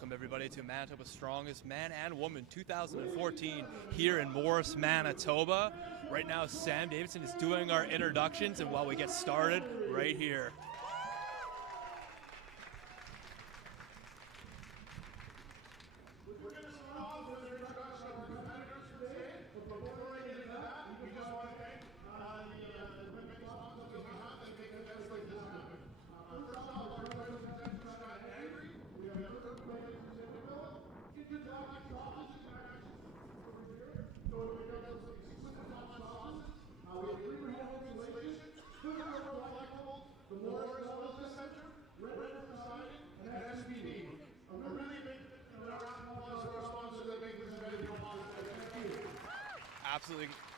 Welcome everybody to Manitoba's Strongest Man and Woman 2014 here in Morris, Manitoba. Right now Sam Davidson is doing our introductions, and while we get started right here. We're going to start off with an introduction of our competitors today. But before I get into that, we just want to thank the many sponsors that we have that make events like this happen. First off, our title contender, Scott Angry. We have another competitor, Good job, sauces and actions over here. So we got some exquisite hot sauces. We have three home installations, two collectibles, the Morris Wellness Center, Red for Siding, and SPD. A really big round of applause for our sponsors that make this event possible. Thank you.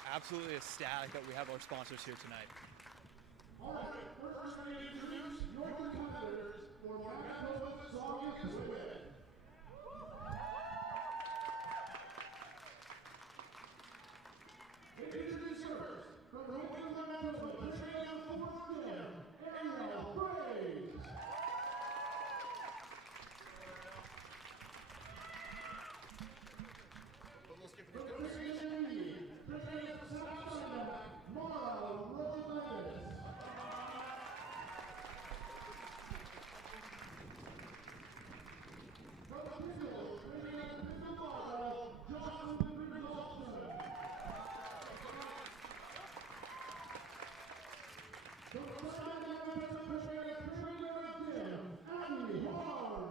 Absolutely ecstatic that we have our sponsors here tonight. All right, first we're going to introduce your competitors for Manitoba's Strongest Women. Introducing first, from Winkler, Manitoba, training out of the Floor Gym, Ariel Praise. From Michigan, training out of South Side, Mara Rodriguez. From Pittsfield, training out of Pittsfield, Colorado, Jonathan Rizalson. From Steinbach, Manitoba, training out of Training Ground Gym, Andy Harm.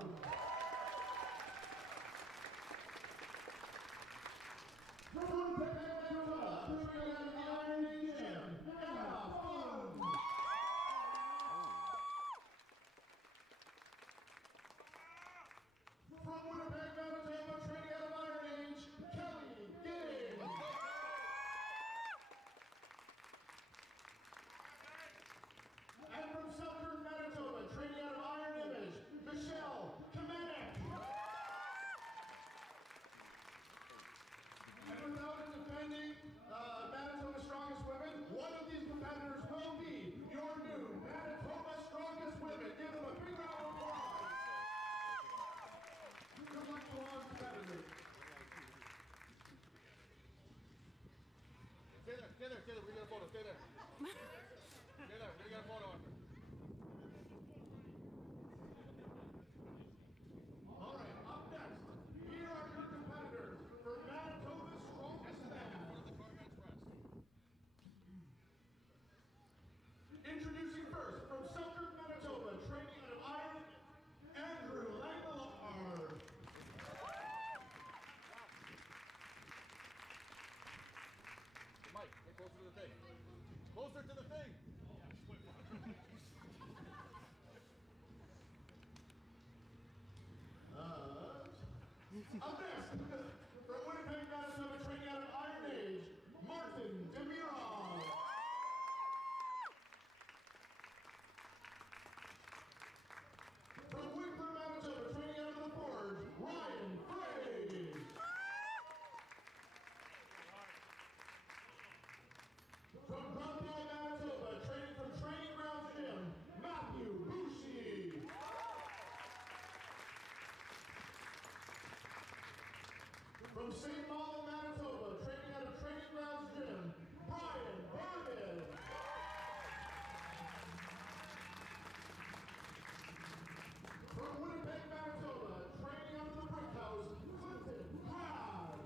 From Winnipeg, Manitoba, training out of the Iron Gym, Anna Fung. From Winnipeg, Manitoba, training out of Iron Age, Kelly Giddings. And from Selkirk, Manitoba, training out of Iron Image, Michelle Kamenek. And without defending Manitoba's Strongest Women, one of these competitors will be your new Manitoba's Strongest Women. Give them a big round of applause. Good luck to all our competitors. Stay there, we're gonna get a photo, stay there. Stay there, we're gonna get a photo of her. All right, up next, here are your competitors for Manitoba's Strongest Man. Introducing first, from Selkirk, Manitoba, training out of Iron, Andrew Langelard. Mike, get closer to the thing. Closer to the thing. Up next, from Winnipeg, Manitoba, training out of Iron Age, Martin Demirov. From Winkler, Manitoba, training out of the Forge, Ryan Frey. From Dumbbell, Manitoba, training from Training Grounds Gym, Matthew Bouchy. From St. Malo, Manitoba, training out of Training Grounds Gym, Brian Barnett. From Winnipeg, Manitoba, training out of the Brick House, Clinton Crab.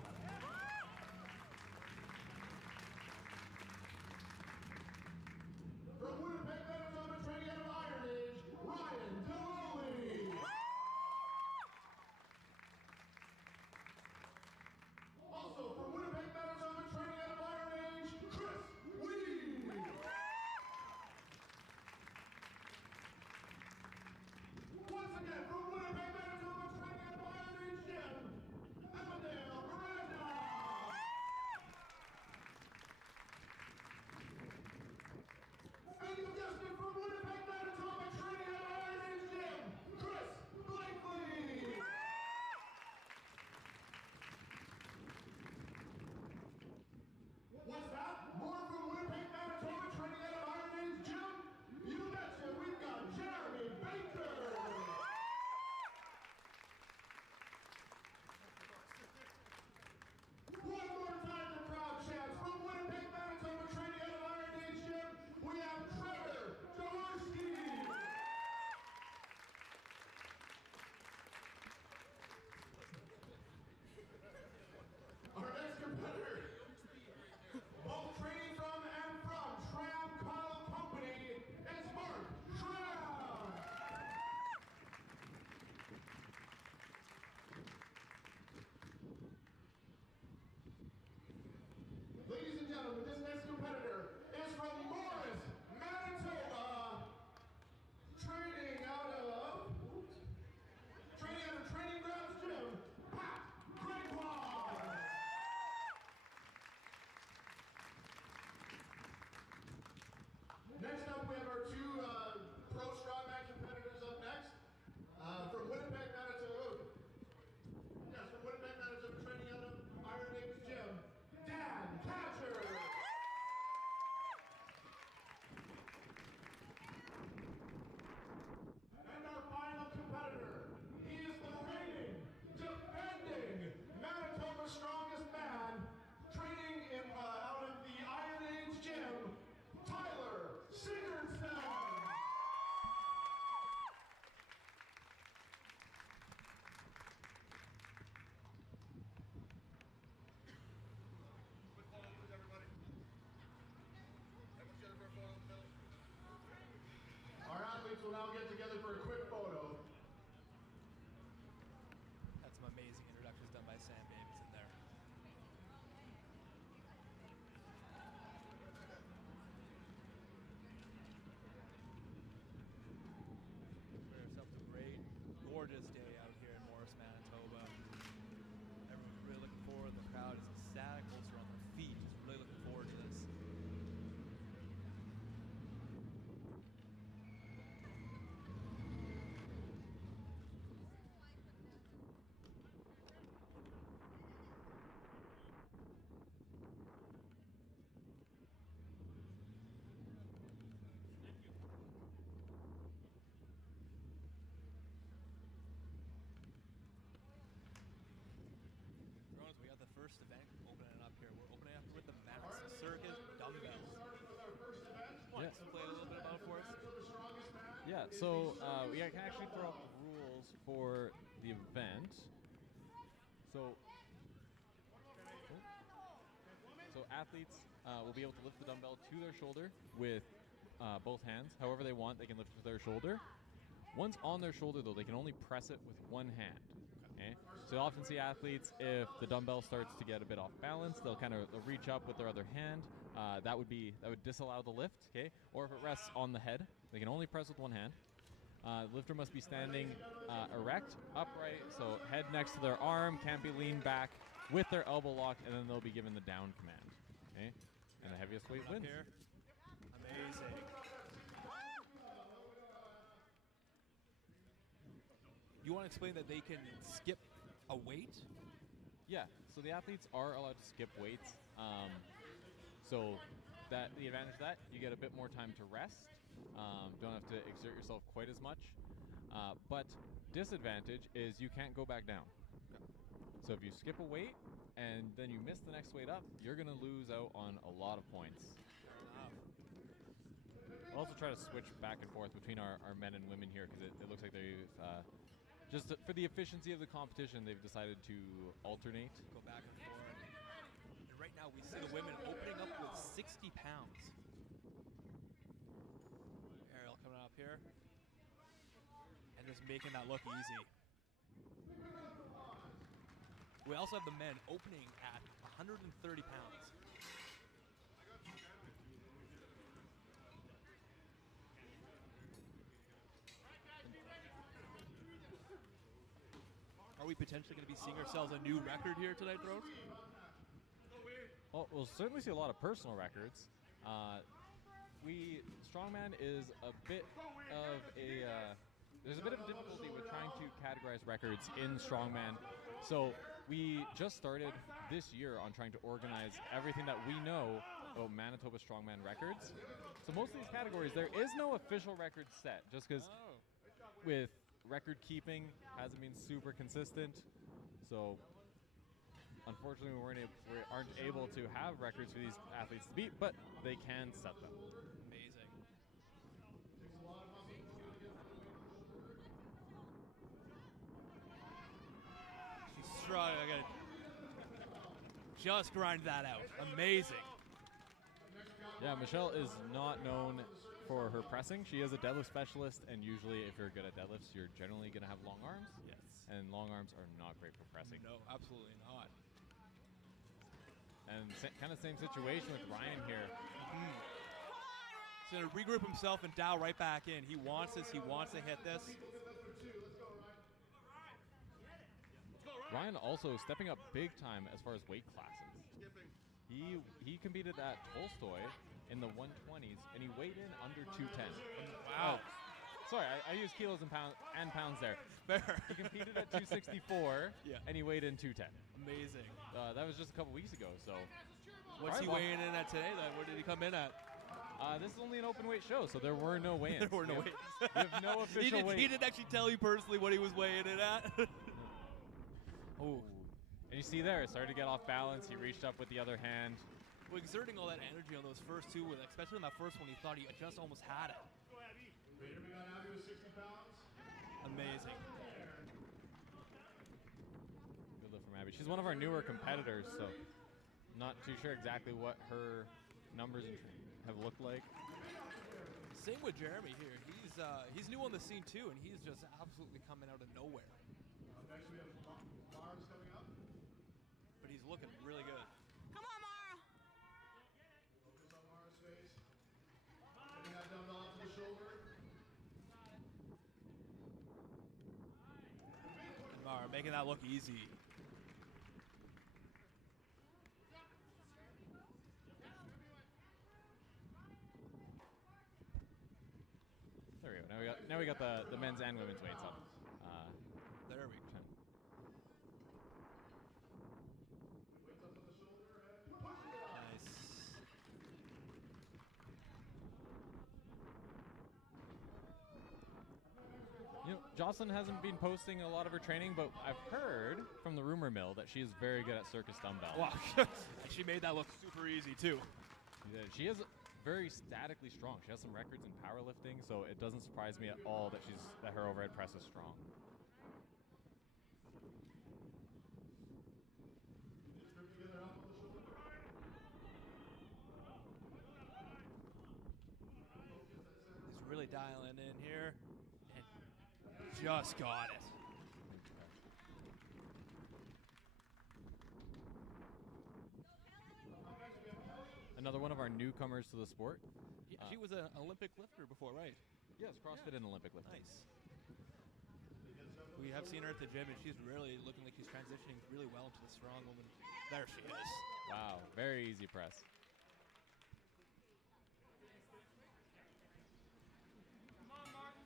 From Winnipeg, Manitoba, training out of Iron Age, Ryan Deloli. Also get together for a quick photo. That's some amazing introductions done by Sam Davidson there. We ourselves a great, gorgeous day out here in Morris, Manitoba. Everyone's really looking forward. The crowd is ecstatic. Folks are on their feet, just really looking forward to this. Drones, we got the first event opening up here. We're opening up with the Circus dumbbells. Want to explain a little bit about it for us? Yeah, so we can actually throw up the rules for the event. So athletes will be able to lift the dumbbell to their shoulder with both hands. However they want, they can lift it to their shoulder. Once on their shoulder, though, they can only press it with one hand. Okay? So you'll often see athletes, if the dumbbell starts to get a bit off balance, they'll reach up with their other hand. That would disallow the lift. Okay? Or if it rests on the head, they can only press with one hand. The lifter must be standing erect, upright, so head next to their arm, can't be leaned back with their elbow locked, and then they'll be given the down command. Okay? And the heaviest weight wins. Here. Amazing. You want to explain that they can skip a weight? Yeah, so the athletes are allowed to skip weights. So that the advantage of that, you get a bit more time to rest. Don't have to exert yourself quite as much. But disadvantage is you can't go back down. So if you skip a weight and then you miss the next weight up, you're going to lose out on a lot of points. I'll also try to switch back and forth between our men and women here, because it looks like they've, just for the efficiency of the competition, they've decided to alternate. Go back and forth. And right now we see the women opening up with 60 pounds. Ariel coming up here. And just making that look easy. We also have the men opening at 130 pounds. Are we potentially going to be seeing ourselves a new record here tonight, Drones? Well, we'll certainly see a lot of personal records. Strongman is a bit of there's a bit of a difficulty with trying to categorize records in Strongman. So we just started this year on trying to organize everything that we know about Manitoba Strongman records. So most of these categories, there is no official record set, just because with record keeping hasn't been super consistent. So unfortunately, we aren't able to have records for these athletes to beat, but they can set them. Amazing. She's strong. I gotta just grind that out. Amazing. Yeah, Michelle is not known for her pressing. She is a deadlift specialist, and usually if you're good at deadlifts, you're generally going to have long arms. Yes. And long arms are not great for pressing. No, absolutely not. And kind of same situation with Ryan here. He's going to regroup himself and dial right back in. He wants this. He wants to hit this. Ryan also stepping up big time as far as weight classes. He competed at Tolstoy in the 120s, and he weighed in under 210. Wow. Oh, sorry, I used kilos and pounds there. Fair. He competed at 264, Yeah. and he weighed in 210. Amazing. That was just a couple weeks ago, so. What's he weighing in at today then? What did he come in at? This is only an open weight show, so there were no weigh-ins. There were no weigh-ins. We have no official weight. He didn't actually tell you personally what he was weighing in at. Ooh. And you see there, it started to get off balance. He reached up with the other hand. Well, exerting all that energy on those first two, especially on that first one, he thought he just almost had it. Amazing. Good lift from Abby. She's one of our newer competitors, so not too sure exactly what her numbers have looked like. Same with Jeremy here. He's he's new on the scene too, and he's just absolutely coming out of nowhere. Next we have Mars coming up. But he's looking really good. Come on, Mara. Focus on Mara's face. Getting that dumbbell up to the shoulder. And Mara making that look easy. There we go. Now we got the men's and women's weights up. There we go. Nice. You know, Jocelyn hasn't been posting a lot of her training, but I've heard from the rumor mill that she is very good at Circus dumbbell. Wow. She made that look super easy too. She is very statically strong. She has some records in powerlifting, so it doesn't surprise me at all that her overhead press is strong. He's really dialing in here, and just got it. Another one of our newcomers to the sport. She was an Olympic lifter before, right? Yes, CrossFit and Olympic lifting. Nice. We have seen her at the gym, and she's really looking like she's transitioning really well into the strong woman. There she is. Wow, very easy press. Come on, Martin.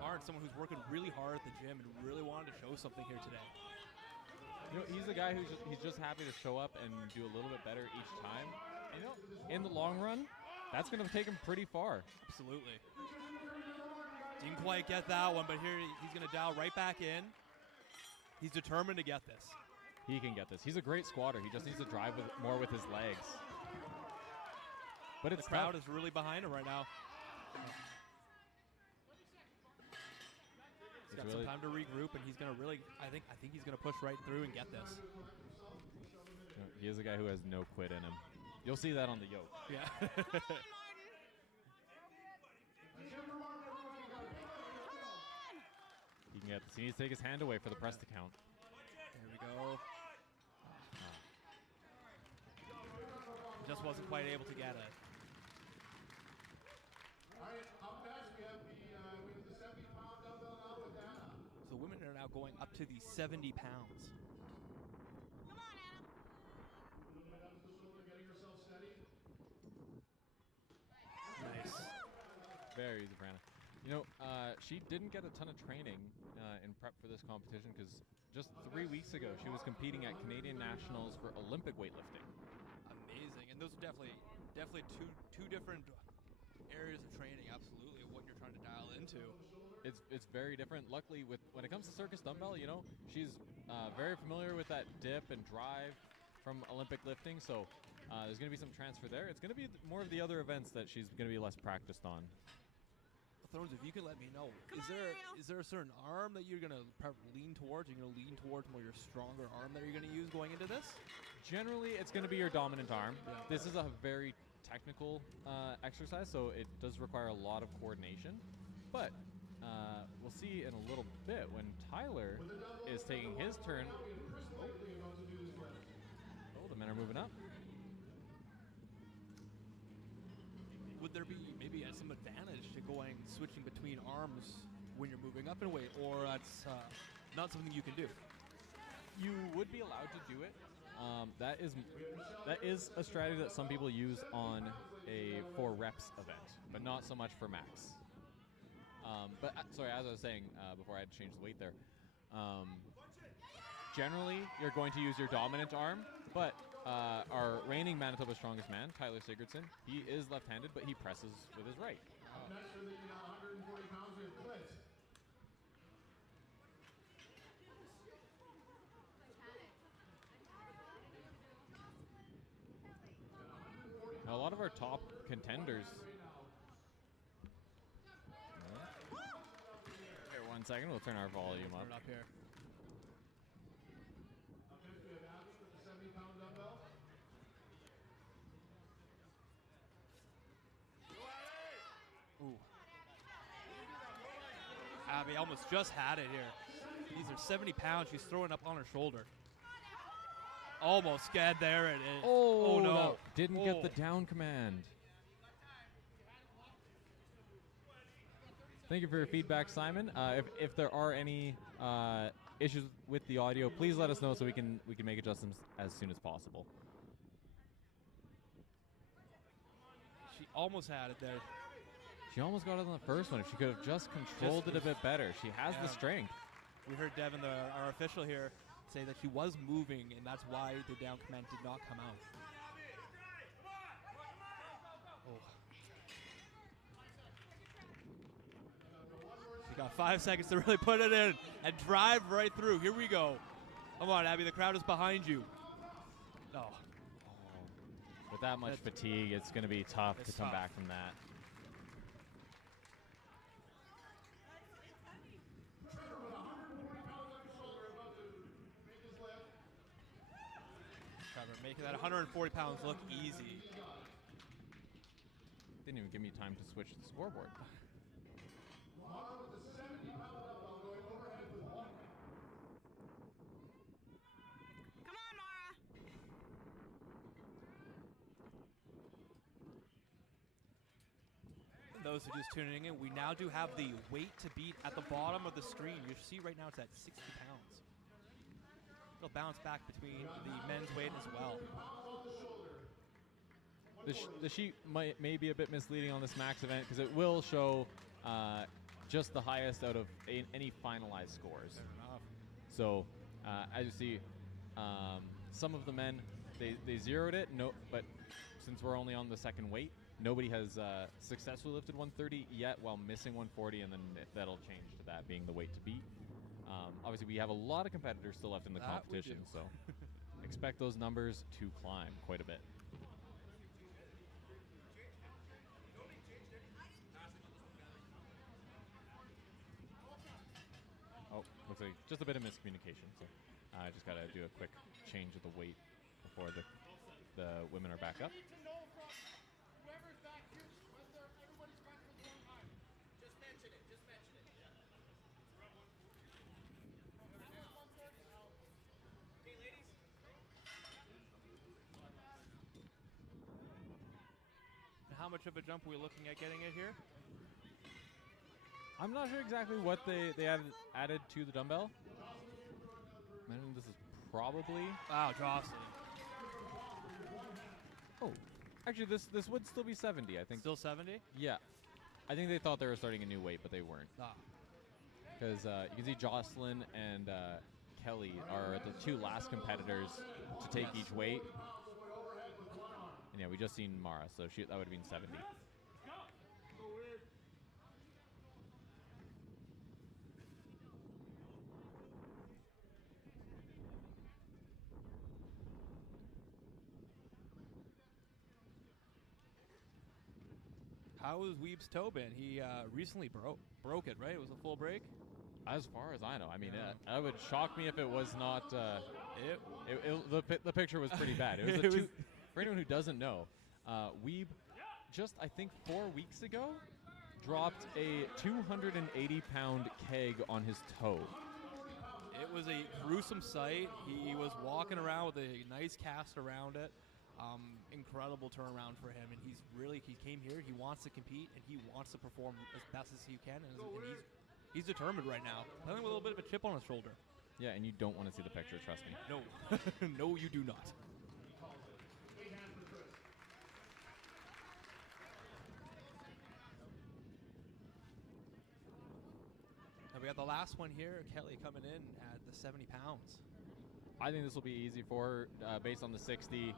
Martin, someone who's working really hard at the gym and really wanted to show something here today. You know, he's a guy he's just happy to show up and do a little bit better each time. And, you know, in the long run, that's going to take him pretty far. Absolutely. Didn't quite get that one, but here he's going to dial right back in. He's determined to get this. He can get this. He's a great squatter. He just needs to drive more with his legs. But The crowd is really behind him right now. He's got some time to regroup, and he's going to really, I think he's going to push right through and get this. He is a guy who has no quit in him. You'll see that on the yoke. Yeah. He can get this. He needs to take his hand away for the press to count. Here we go. Just wasn't quite able to get it. All right, up next we have the 70-pound dumbbell now with Anna. So women are now going up to the 70 pounds. Come on, Anna. Moving up to the shoulder, getting herself steady. Nice. Very easy for Anna. You know, she didn't get a ton of training in prep for this competition because just 3 weeks ago she was competing at Canadian Nationals for Olympic weightlifting. Amazing, and those are definitely two different areas of training. Absolutely, what you're trying to dial into. It's very different. Luckily, when it comes to Circus dumbbell, you know, she's very familiar with that dip and drive from Olympic lifting. So there's going to be some transfer there. It's going to be more of the other events that she's going to be less practiced on. Thrones, if you can let me know, Come on, is there a certain arm that you're gonna lean towards? You're gonna lean towards more your stronger arm that you're gonna use going into this? Generally, it's going to be your dominant arm. Yeah. This is a very technical exercise, so it does require a lot of coordination. But we'll see in a little bit when Tyler is taking his turn. Oh, the men are moving up. Would there be maybe some advantage to switching between arms when you're moving up in weight, or that's not something you can do? You would be allowed to do it. That is a strategy that some people use on a 4 reps event, but not so much for max. But sorry, as I was saying before I had to change the weight there, generally you're going to use your dominant arm, but our reigning Manitoba strongest man, Tyler Sigurdsson, he is left-handed, but he presses with his right. Next for the 140 pounds, we have Clint. Now, a lot of our top contenders. Here, 1 second, we'll turn our volume up. Turn it up here. Up next we have Abby with the 70-pound dumbbell. Abby almost just had it here. These are 70 pounds. She's throwing up on her shoulder. Almost get there. It is. Oh, no. that didn't get the Oh. down command. Thank you for your feedback, Simon. If there are any issues with the audio, please let us know so we can make adjustments as soon as possible. She almost had it there. She almost got it on the first one. If she could have just controlled it a bit better. She has the strength. We heard Devin, our official here, say that she was moving, and that's why the down command did not come out. Oh. She got 5 seconds to really put it in and drive right through. Here we go. Come on, Abby. The crowd is behind you. Oh. With that much fatigue, it's going to be tough to come back from that. Trevor making that 140 pounds look easy. Didn't even give me time to switch the scoreboard. Come on, Mara. Those who are just tuning in, we now do have the weight to beat at the bottom of the screen. You see right now it's at 60 pounds. It'll bounce back between the men's weight as well. The sheet may be a bit misleading on this max event because it will show just the highest out of any finalized scores. Fair enough. So as you see, some of the men they zeroed it. No, but since we're only on the second weight, nobody has successfully lifted 130 yet while missing 140, and then that'll change to that being the weight to beat. Obviously, we have a lot of competitors still left in the That we competition, do. so expect those numbers to climb quite a bit. Oh, looks like just a bit of miscommunication. So I just got to do a quick change of the weight before the women are back up. How much of a jump are we looking at getting it here? I'm not sure exactly what they added to the dumbbell. Imagine this is probably... Wow, Jocelyn. Oh, actually, this would still be 70, I think. Still 70? Yeah. I think they thought they were starting a new weight, but they weren't. Ah. Because you can see Jocelyn and Kelly are the two last competitors to take each weight. And yeah, we just seen Mara, so that would have been 70. How was Weeb's toe been? He recently broke it, right? It was a full break? As far as I know. I mean, Yeah. that would shock me if it was not... the picture was pretty bad. It was for anyone who doesn't know, Weeb, just I think 4 weeks ago, dropped a 280-pound keg on his toe. It was a gruesome sight. He was walking around with a nice cast around it. Incredible turnaround for him, and he came here. He wants to compete, and he wants to perform as best as he can, and he's determined right now. Playing with a little bit of a chip on his shoulder. Yeah, and you don't want to see the picture, trust me. No, no, you do not. And we got the last one here, Kelly coming in at the 70 pounds. I think this will be easy for her, based on the 60.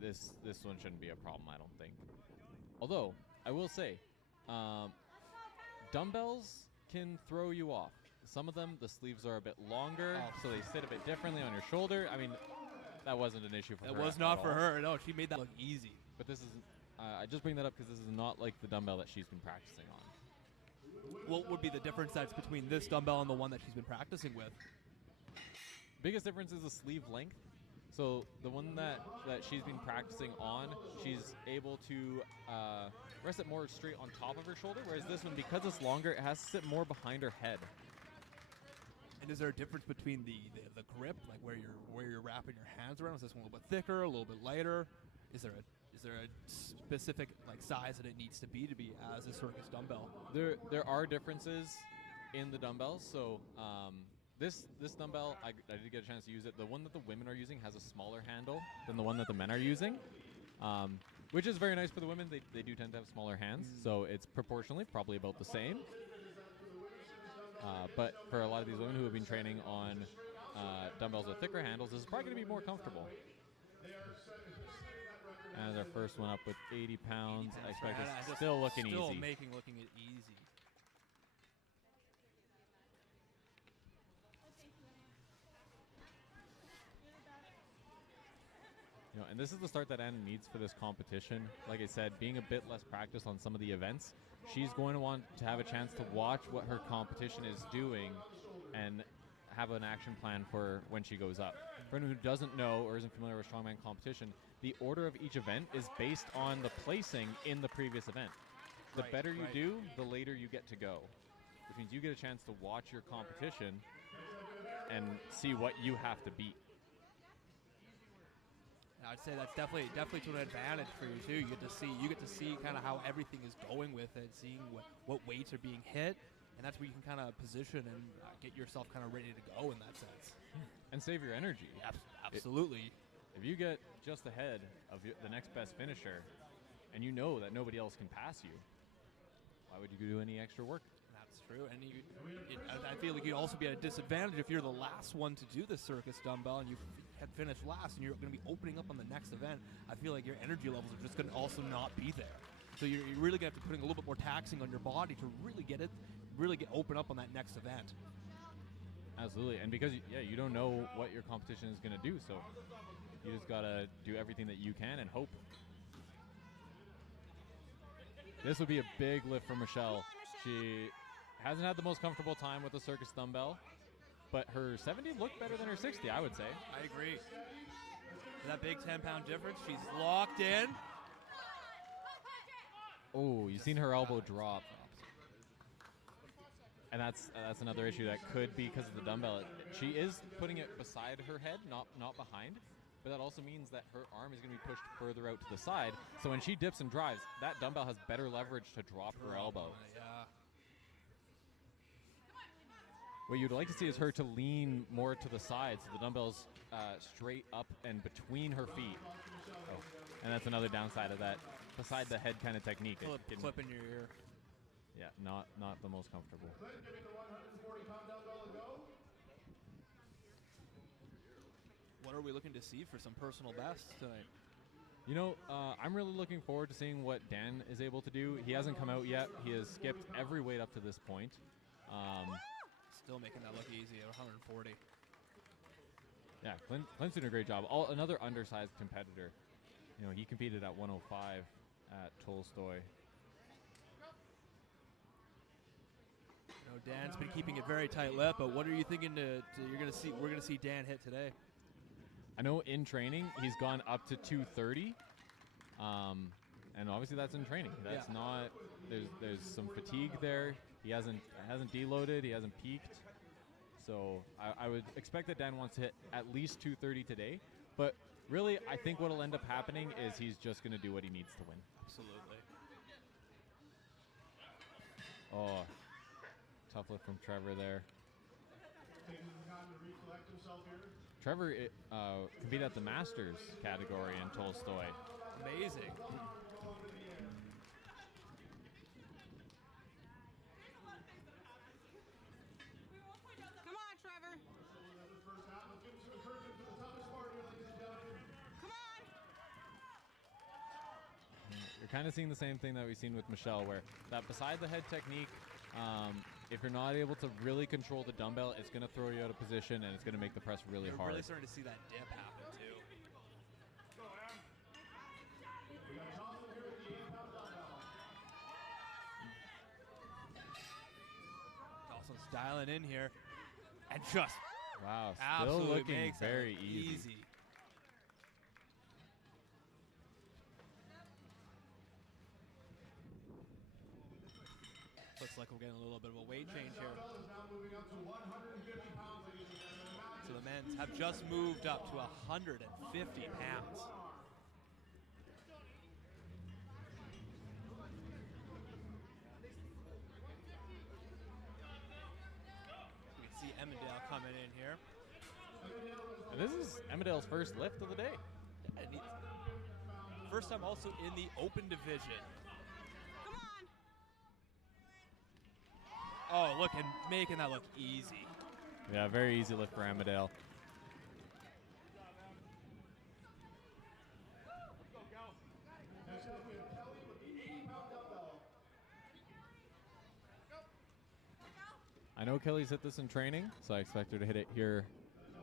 This one shouldn't be a problem, I don't think. Although, I will say, dumbbells can throw you off. Some of them, the sleeves are a bit longer, so they sit a bit differently on your shoulder. I mean, that wasn't an issue for her. That was at not for all. her. No, she made that look easy. But this is, I just bring that up because this is not like the dumbbell that she's been practicing on. What would be the difference that's between this dumbbell and the one that she's been practicing with? Biggest difference is the sleeve length. So the one that she's been practicing on, she's able to rest it more straight on top of her shoulder, whereas this one, because it's longer, it has to sit more behind her head. And is there a difference between the grip, like where you're wrapping your hands around? Is this one a little bit thicker, a little bit lighter? Is there a specific like size that it needs to be as a circus dumbbell? There are differences in the dumbbells. So this dumbbell, I did get a chance to use it. The one that the women are using has a smaller handle than the one that the men are using, which is very nice for the women. They do tend to have smaller hands, so it's proportionally probably about the same. But for a lot of these women who have been training on dumbbells with thicker handles, this is probably going to be more comfortable. And our first one up with 80 pounds. I expect it's still looking easy. Still looking it easy. You know, and this is the start that Anna needs for this competition. Like I said, being a bit less practiced on some of the events, she's going to want to have a chance to watch what her competition is doing and have an action plan for when she goes up. For anyone who doesn't know or isn't familiar with strongman competition, the order of each event is based on the placing in the previous event. The better you do, the later you get to go, which means you get a chance to watch your competition and see what you have to beat. I'd say that's definitely to an advantage for you too. You get to see kind of how everything is going with it, seeing what weights are being hit, and that's where you can kind of position and get yourself kind of ready to go in that sense. And save your energy. Absolutely. If you get just ahead of the next best finisher, and you know that nobody else can pass you, why would you do any extra work? That's true. And I feel like you'd also be at a disadvantage if you're the last one to do the circus dumbbell and you had finished last and you're going to be opening up on the next event. I feel like your energy levels are just going to also not be there. So you're really going to have to put a little bit more taxing on your body to really get open up on that next event. Absolutely. And because you don't know what your competition is going to do, so you just got to do everything that you can and hope. This would be a big lift for Michelle. She hasn't had the most comfortable time with the circus dumbbell, but her 70 looked better than her 60, I would say. I agree. That big 10-pound difference, she's locked in. Oh, you've seen her elbow drop. And that's another issue that could be because of the dumbbell. She is putting it beside her head, not behind. But that also means that her arm is going to be pushed further out to the side. So when she dips and drives, that dumbbell has better leverage to drop her elbow. Yeah. What you'd like to see is her to lean more to the side, so the dumbbell's straight up and between her feet. Oh, and that's another downside of that beside the head kind of technique. Clip in your ear. Yeah, not the most comfortable. What are we looking to see for some personal bests tonight? You know, I'm really looking forward to seeing what Dan is able to do. He hasn't come out yet. He has skipped every weight up to this point. Still making that look easy at 140. Yeah, Clint's doing a great job. Another undersized competitor. You know, he competed at 105 at Tolstoy. You know, Dan's been keeping it very tight-lipped, but what are you thinking we're going to see Dan hit today? I know in training he's gone up to 230, and obviously that's in training. That's not. There's some fatigue there. He hasn't deloaded. He hasn't peaked. So I would expect that Dan wants to hit at least 230 today. But really, I think what will end up happening is he's just going to do what he needs to win. Absolutely. Oh, tough lift from Trevor there. Trevor competed at the Masters category in Tolstoy. Amazing. Come on, Trevor. Come on. You're kind of seeing the same thing that we've seen with Michelle, where that beside the head technique, if you're not able to really control the dumbbell, it's going to throw you out of position and it's going to make the press really hard. You're really starting to see that dip happen too. Dawson's dialing in here, and just wow, still absolutely looking makes very it easy. Looks like we're getting a little bit of a weight change here. So the men's have just moved up to 150 pounds. We can see Emmendale coming in here. And this is Emmendale's first lift of the day. And first time also in the open division. Come on. Oh, look, and making that look easy. Yeah, very easy lift for Emmendale. I know Kelly's hit this in training, so I expect her to hit it here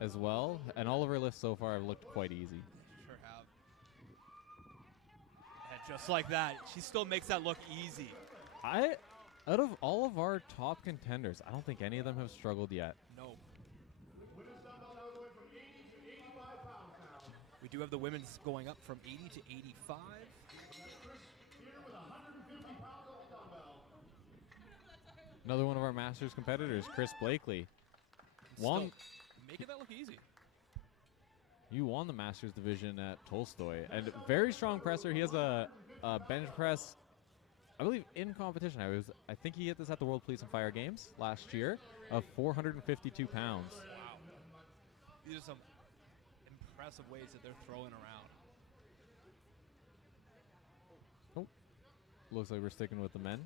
as well. And all of her lifts so far have looked quite easy. Sure have. And just like that, she still makes that look easy. Out of all of our top contenders, I don't think any of them have struggled yet. No. We do have the women's going up from 80 to 85. Another one of our Masters competitors, Chris Blakely. Still making that look easy. You won the Masters division at Tolstoy. And very strong presser. He has a bench press, I believe, in competition. I think he hit this at the World Police and Fire Games last year of 452 pounds. Wow. These are some impressive weights that they're throwing around. Oh, looks like we're sticking with the men.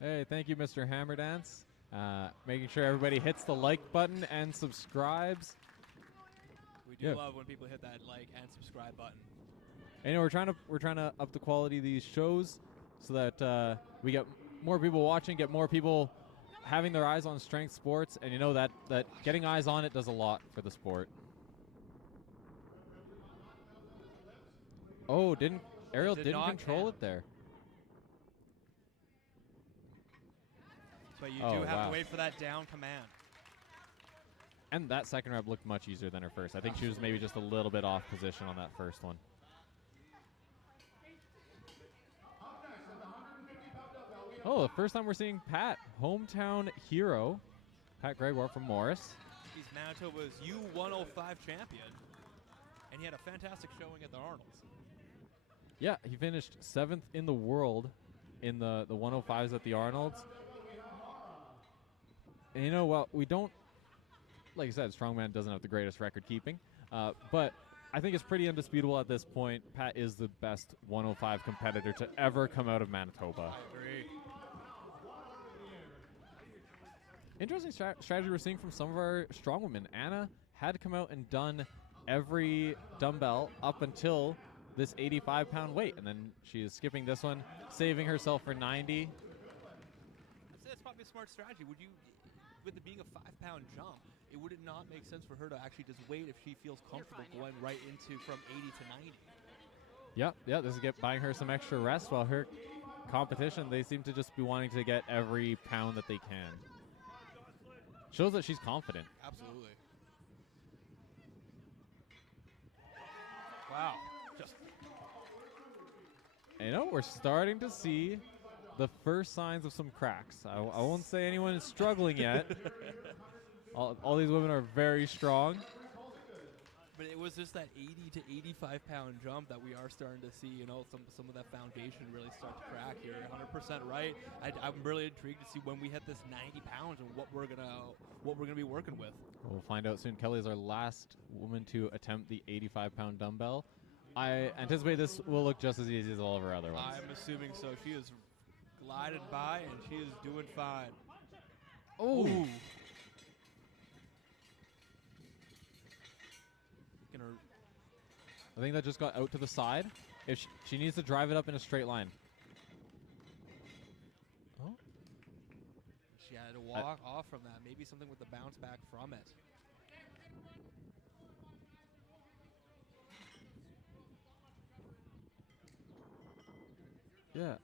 Hey, thank you, Mr. Hammerdance. Making sure everybody hits the like button and subscribes. We do love when people hit that like and subscribe button. And we're trying to up the quality of these shows so that we get more people watching, get more people having their eyes on strength sports, and you know that getting eyes on it does a lot for the sport. Oh, Ariel didn't control it there. But you do have to wait for that down command. And that second rep looked much easier than her first. I think she was maybe just a little bit off position on that first one. Oh, the first time we're seeing Pat, hometown hero, Pat Gregoire from Morris. He's Manitoba's U105 champion, and he had a fantastic showing at the Arnold's. Yeah, he finished 7th in the world in the 105s at the Arnold's. And you know what? We don't, like I said, Strongman doesn't have the greatest record keeping, but I think it's pretty indisputable at this point. Pat is the best 105 competitor to ever come out of Manitoba. I agree. Interesting strategy we're seeing from some of our strong women. Anna had come out and done every dumbbell up until this 85-pound weight, and then she is skipping this one, saving herself for 90. I'd say that's probably a smart strategy. Would you, with it being a 5-pound jump, would it not make sense for her to actually just wait if she feels comfortable going right into from 80 to 90? Yeah, this is buying her some extra rest while her competition, they seem to just be wanting to get every pound that they can. Shows that she's confident. Absolutely. Wow. You know, we're starting to see the first signs of some cracks. I won't say anyone is struggling yet. All these women are very strong. But it was just that 80 to 85-pound jump that we are starting to see, you know, some of that foundation really start to crack here. 100% right. I'm really intrigued to see when we hit this 90 pounds and what we're gonna be working with. We'll find out soon. Kelly is our last woman to attempt the 85-pound dumbbell. I anticipate this will look just as easy as all of her other ones. I'm assuming so. She is glided by, and she is doing fine. Oh. I think that just got out to the side. If she needs to drive it up in a straight line. Oh. She had to walk off from that. Maybe something with the bounce back from it. Yeah.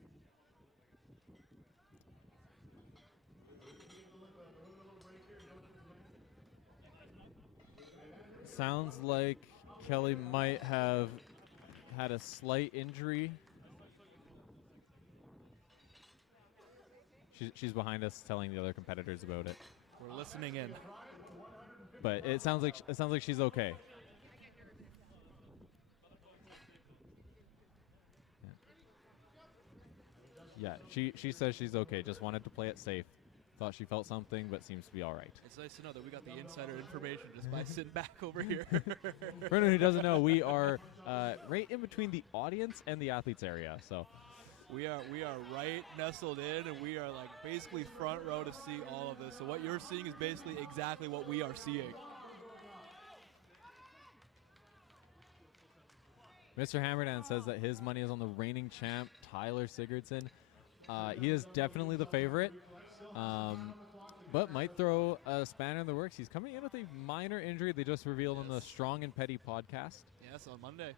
sounds like Kelly might have had a slight injury. She's behind us telling the other competitors about it. We're listening in. But it sounds like she's okay. Yeah, she says she's okay. Just wanted to play it safe. Thought she felt something, but seems to be all right. It's nice to know that we got the insider information just by sitting back over here. For anyone who doesn't know, we are right in between the audience and the athletes area. So we are right nestled in, and we are like basically front row to see all of this. So what you're seeing is basically exactly what we are seeing. Mr. Hammerdan says that his money is on the reigning champ, Tyler Sigurdsson. He is definitely the favorite, but might throw a spanner in the works. He's coming in with a minor injury they just revealed on the Strong and Petty podcast. Yes, on Monday.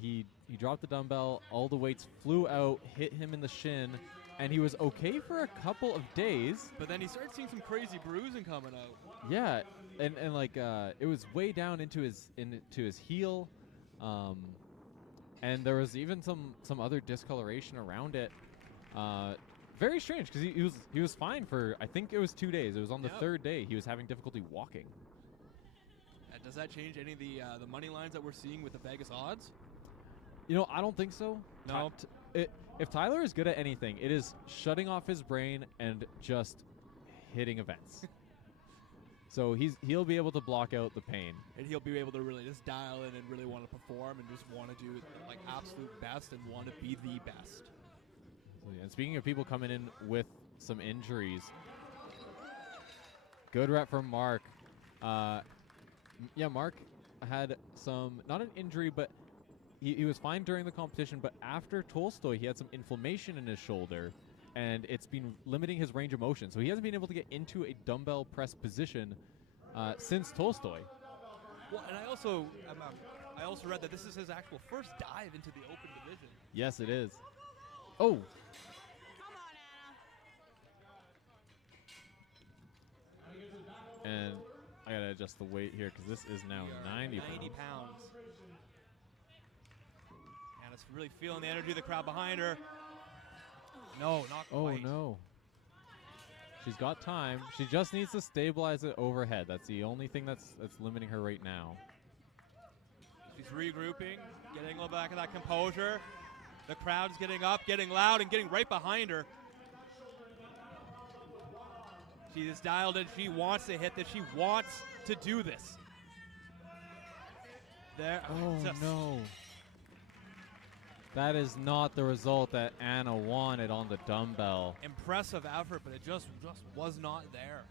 He dropped the dumbbell, all the weights flew out, hit him in the shin, and he was okay for a couple of days. But then he started seeing some crazy bruising coming out. Yeah, and like it was way down into his heel. And there was even some other discoloration around it. Very strange because he was fine for, I think it was 2 days. It was on the third day he was having difficulty walking. Does that change any of the money lines that we're seeing with the Vegas odds? You know, I don't think so. No. If Tyler is good at anything, it is shutting off his brain and just hitting events. So he'll be able to block out the pain. And he'll be able to really just dial in and really want to perform and just want to do like absolute best and want to be the best. And speaking of people coming in with some injuries, good rep from Mark. Mark had not an injury, but he was fine during the competition. But after Tolstoy, he had some inflammation in his shoulder, and it's been limiting his range of motion. So he hasn't been able to get into a dumbbell press position since Tolstoy. Well, and I also read that this is his actual first dive into the open division. Yes, it is. Oh. Come on, Anna. And I gotta adjust the weight here because this is now 90 pounds. Anna's really feeling the energy of the crowd behind her. No, not quite. Oh, no. She's got time. She just needs to stabilize it overhead. That's the only thing that's limiting her right now. She's regrouping, getting a little back of that composure. The crowd's getting up, getting loud, and getting right behind her. She is dialed in. She wants to hit this. She wants to do this. There. Oh, no. That is not the result that Anna wanted on the dumbbell. Impressive effort, but it just was not there.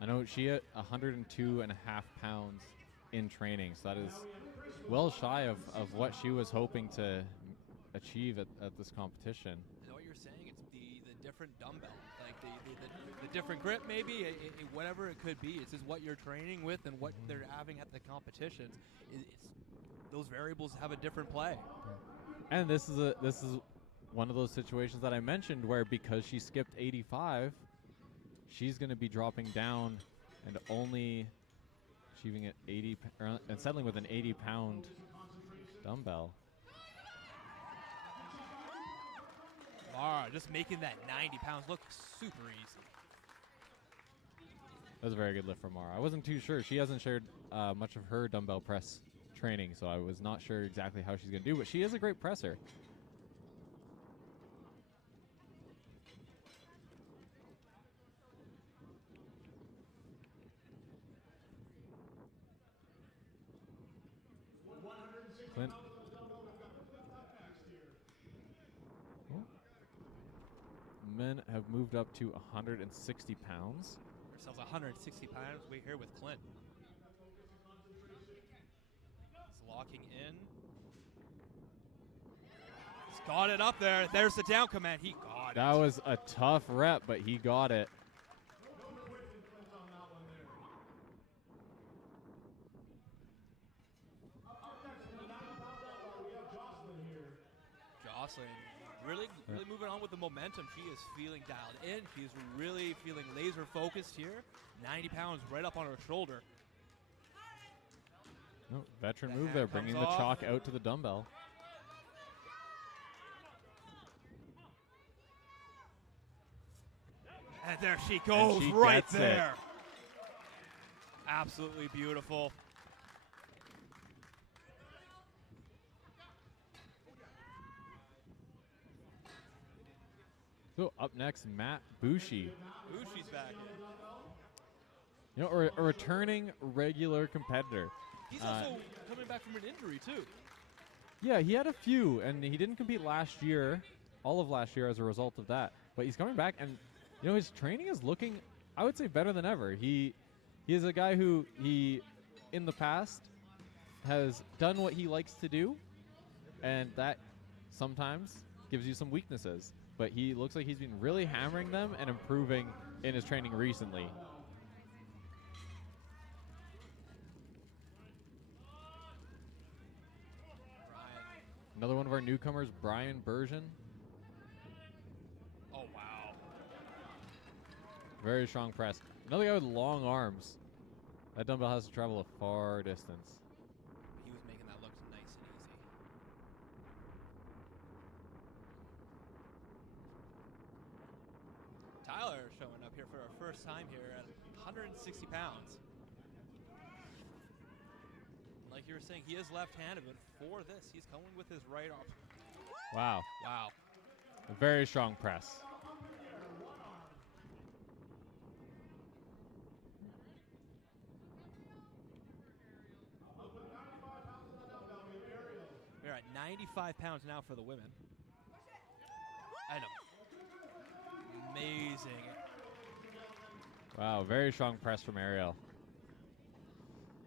I know she hit 102.5 pounds in training, so that is well shy of what she was hoping to achieve at this competition. You know what you're saying? It's the different dumbbell. Like the different grip, maybe, whatever it could be. It's just what you're training with and what they're having at the competitions. Those variables have a different play. And this is one of those situations that I mentioned where because she skipped 85, she's going to be dropping down and only achieving an 80 and settling with an 80-pound dumbbell. Mara just making that 90 pounds look super easy. That was a very good lift from Mara. I wasn't too sure. She hasn't shared much of her dumbbell press training, so I was not sure exactly how she's going to do, but she is a great presser. Clint. Men have moved up to 160 pounds. Ourselves 160 pounds. We here with Clint. He's locking in. He's got it up there. There's the down command. He got it. That was a tough rep, but he got it. Jocelyn Really moving on with the momentum. She is feeling dialed in. She's really feeling laser focused here. 90 pounds right up on her shoulder. Oh, veteran The move hand there, comes bringing the off. chalk out to the dumbbell. And there she goes, she right gets it. there. Absolutely beautiful. So up next, Matt Bushi. Bushi's back in. You know, a returning regular competitor. He's also coming back from an injury, too. Yeah, he had a few, and he didn't compete last year, all of last year as a result of that. But he's coming back, and you know his training is looking, I would say, better than ever. He is a guy who in the past, has done what he likes to do, and that sometimes gives you some weaknesses. But he looks like he's been really hammering them and improving in his training recently. Another one of our newcomers, Brian Bergen. Oh, wow. Very strong press. Another guy with long arms. That dumbbell has to travel a far distance. He was making that look nice and easy. Tyler showing up here for our first time here at 160 pounds. Like you were saying, he is left-handed, but for this, he's coming with his right arm. Wow. Wow. A very strong press. We're at 95 pounds now for the women. And amazing. Wow, very strong press from Ariel.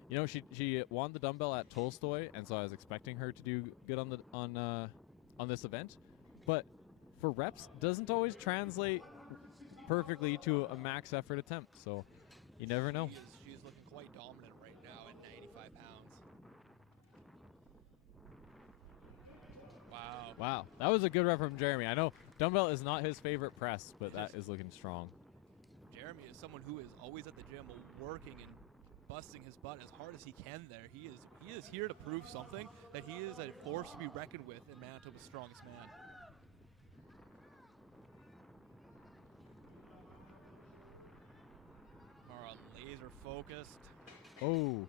You know, she won the dumbbell at Tolstoy, and so I was expecting her to do good on this event. But for reps, doesn't always translate perfectly to a max effort attempt. So you never know. She is looking quite dominant right now at 95 pounds. Wow. Wow, that was a good rep from Jeremy. I know dumbbell is not his favorite press, but that is looking strong. Jeremy is someone who is always at the gym working and busting his butt as hard as he can there. He is here to prove something, that he is a force to be reckoned with in Manitoba's strongest man. Mara laser focused. Oh.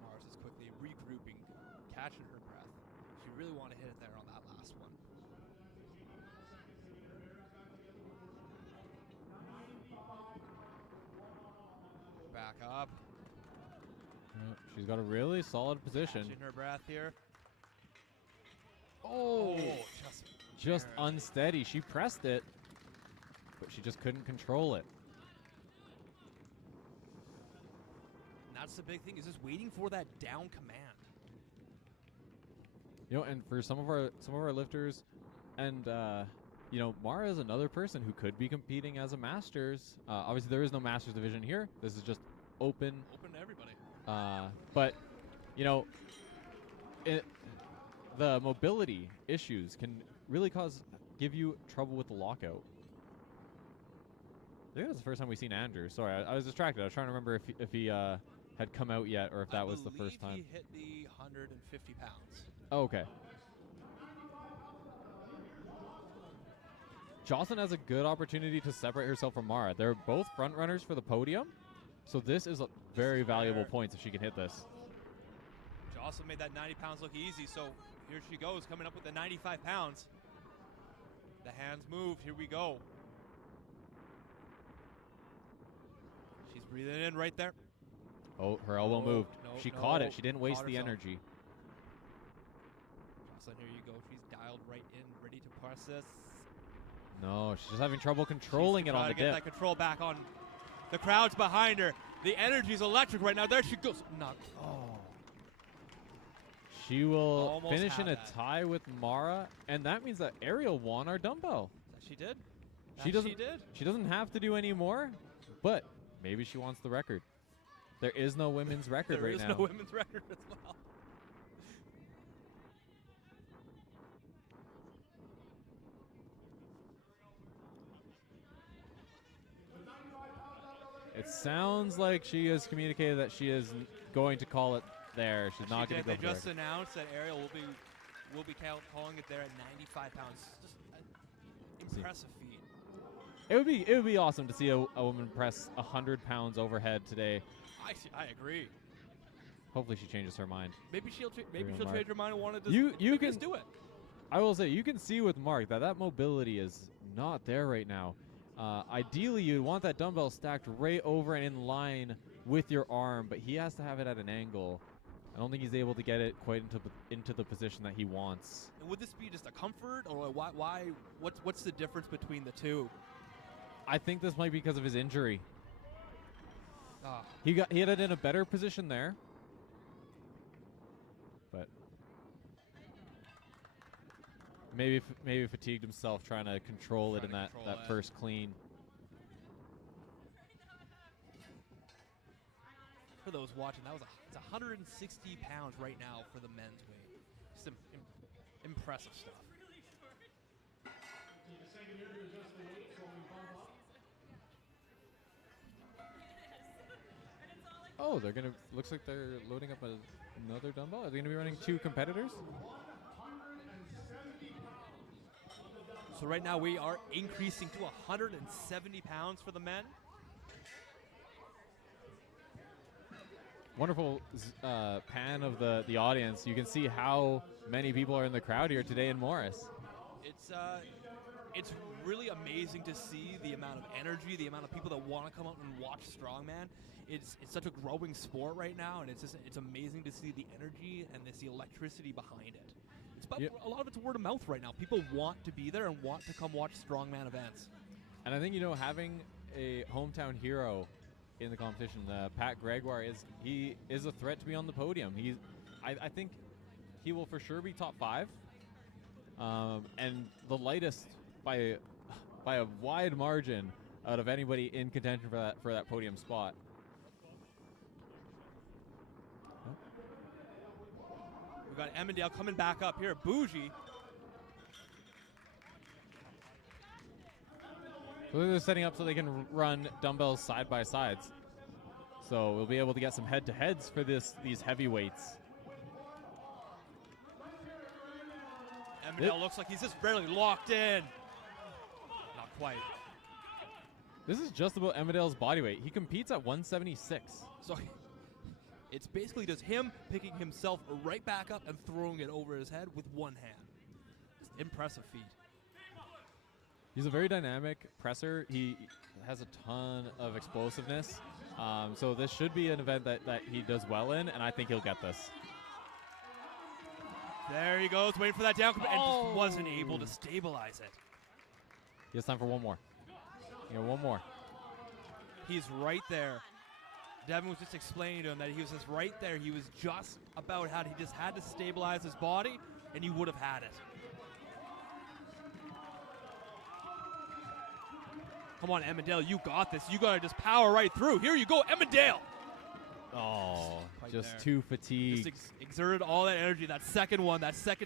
Mars is quickly regrouping, catching her breath. She really wanted to hit it there on that last one. Back up. She's got a really solid position. Catching her breath here. Oh, just barely. unsteady. She pressed it, but she just couldn't control it. And that's the big thing, is just waiting for that down command. You know, and for some of our lifters, and you know, Mara is another person who could be competing as a Masters. Obviously, there is no Masters division here. This is just open. Open to everybody. But you know, the mobility issues can really give you trouble with the lockout. I think that's the first time we've seen Andrew. Sorry, I was distracted. I was trying to remember if he had come out yet, or if that was the first time. He hit the 150 pounds. Oh, okay. Jocelyn has a good opportunity to separate herself from Mara. They're both front runners for the podium, so this is a very valuable point if she can hit this. Jocelyn made that 90 pounds look easy, so here she goes, coming up with the 95 pounds. The hands moved. Here we go. She's breathing in right there. Oh, her elbow moved. No, She caught it. She didn't Caught waste the herself. energy. Jocelyn, here you go. She's dialed right in, ready to press this. No, she's just having trouble controlling it on the Trying to get dip. that control back on. The crowd's behind her. The energy's electric right now. There she goes. Not. Oh. She will Almost finish had in a that. tie with Mara, and that means that Ariel won our dumbbell. She did. She doesn't. She did. She doesn't have to do any more, but maybe she wants the record. There is no women's record There right is now. no women's record as well. It sounds like she has communicated that she is going to call it there. She's not going to go They for the just record. announced that Ariel will be calling it there at 95 pounds. Just an impressive feat. It would be awesome to see a woman press 100 pounds overhead today. I agree. Hopefully she changes her mind. Maybe she'll Real Mark. change her mind and want to just You maybe can just do it. I will say you can see with Mark that mobility is not there right now. Ideally, you want that dumbbell stacked right over and in line with your arm, but he has to have it at an angle. I don't think he's able to get it quite into the position that he wants. And would this be just a comfort, or why? What's the difference between the two? I think this might be because of his injury. Ah, He had it in a better position there, but maybe fatigued himself trying to control it in that first clean. for those watching, it's 160 pounds right now for the men's weight. Just impressive stuff. Take a second here to adjust the weight so we bump up. Oh, looks like they're loading up another dumbbell. Are they gonna be running two competitors? So right now we are increasing to 170 pounds for the men. Wonderful pan of the audience. You can see how many people are in the crowd here today in Morris. It's really amazing to see the amount of energy, the amount of people that want to come out and watch strongman. It's such a growing sport right now, and it's amazing to see the energy and the electricity behind it. A lot of it's word of mouth right now. People want to be there and want to come watch strongman events. And I think having a hometown hero in the competition, Pat Gregoire is a threat to be on the podium. I think he will for sure be top 5, and the lightest by a wide margin out of anybody in contention for that podium spot. We've got Emmendale coming back up here. Bougie. So they're setting up so they can run dumbbells side by sides. So we'll be able to get some head-to-heads for these heavyweights. Emmendale looks like he's just barely locked in. Not quite. This is just about Emmendale's body weight. He competes at 176. So it's basically just him picking himself right back up and throwing it over his head with one hand. Just impressive feat. He's a very dynamic presser. He has a ton of explosiveness. So this should be an event that he does well in, and I think he'll get this. There he goes, waiting for that down, and just wasn't able to stabilize it. He has time for one more. One more. He's right there. Devin was just explaining to him that he was just right there. He was just about he just had to stabilize his body, and he would have had it. Come on, Emmendale, you got this. You got to just power right through. Here you go, Emmendale. Oh, Right just there. too fatigued. Just exerted all that energy. That second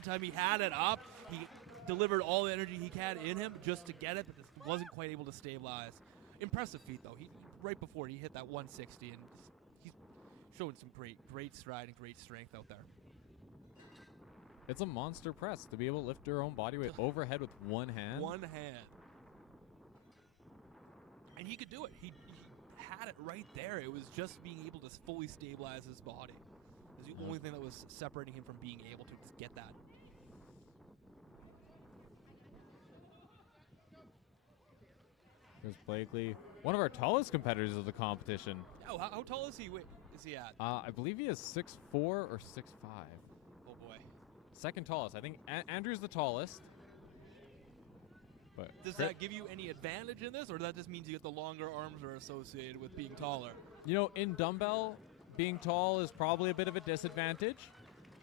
time he had it up, he delivered all the energy he had in him just to get it, but just wasn't quite able to stabilize. Impressive feat, though. Right before he hit that 160, and he's showing some great stride and great strength out there. It's a monster press to be able to lift your own body weight overhead with one hand. One hand. And he could do it. He had it right there. It was just being able to fully stabilize his body. It was the only thing that was separating him from being able to just get that. There's Blakely, one of our tallest competitors of the competition. Oh, how tall is he? Is he at? I believe he is 6'4" or 6'5". Oh boy. Second tallest. I think Andrew's the tallest. But Does that give you any advantage in this, or that just means you get the longer arms are associated with being taller? in dumbbell, being tall is probably a bit of a disadvantage.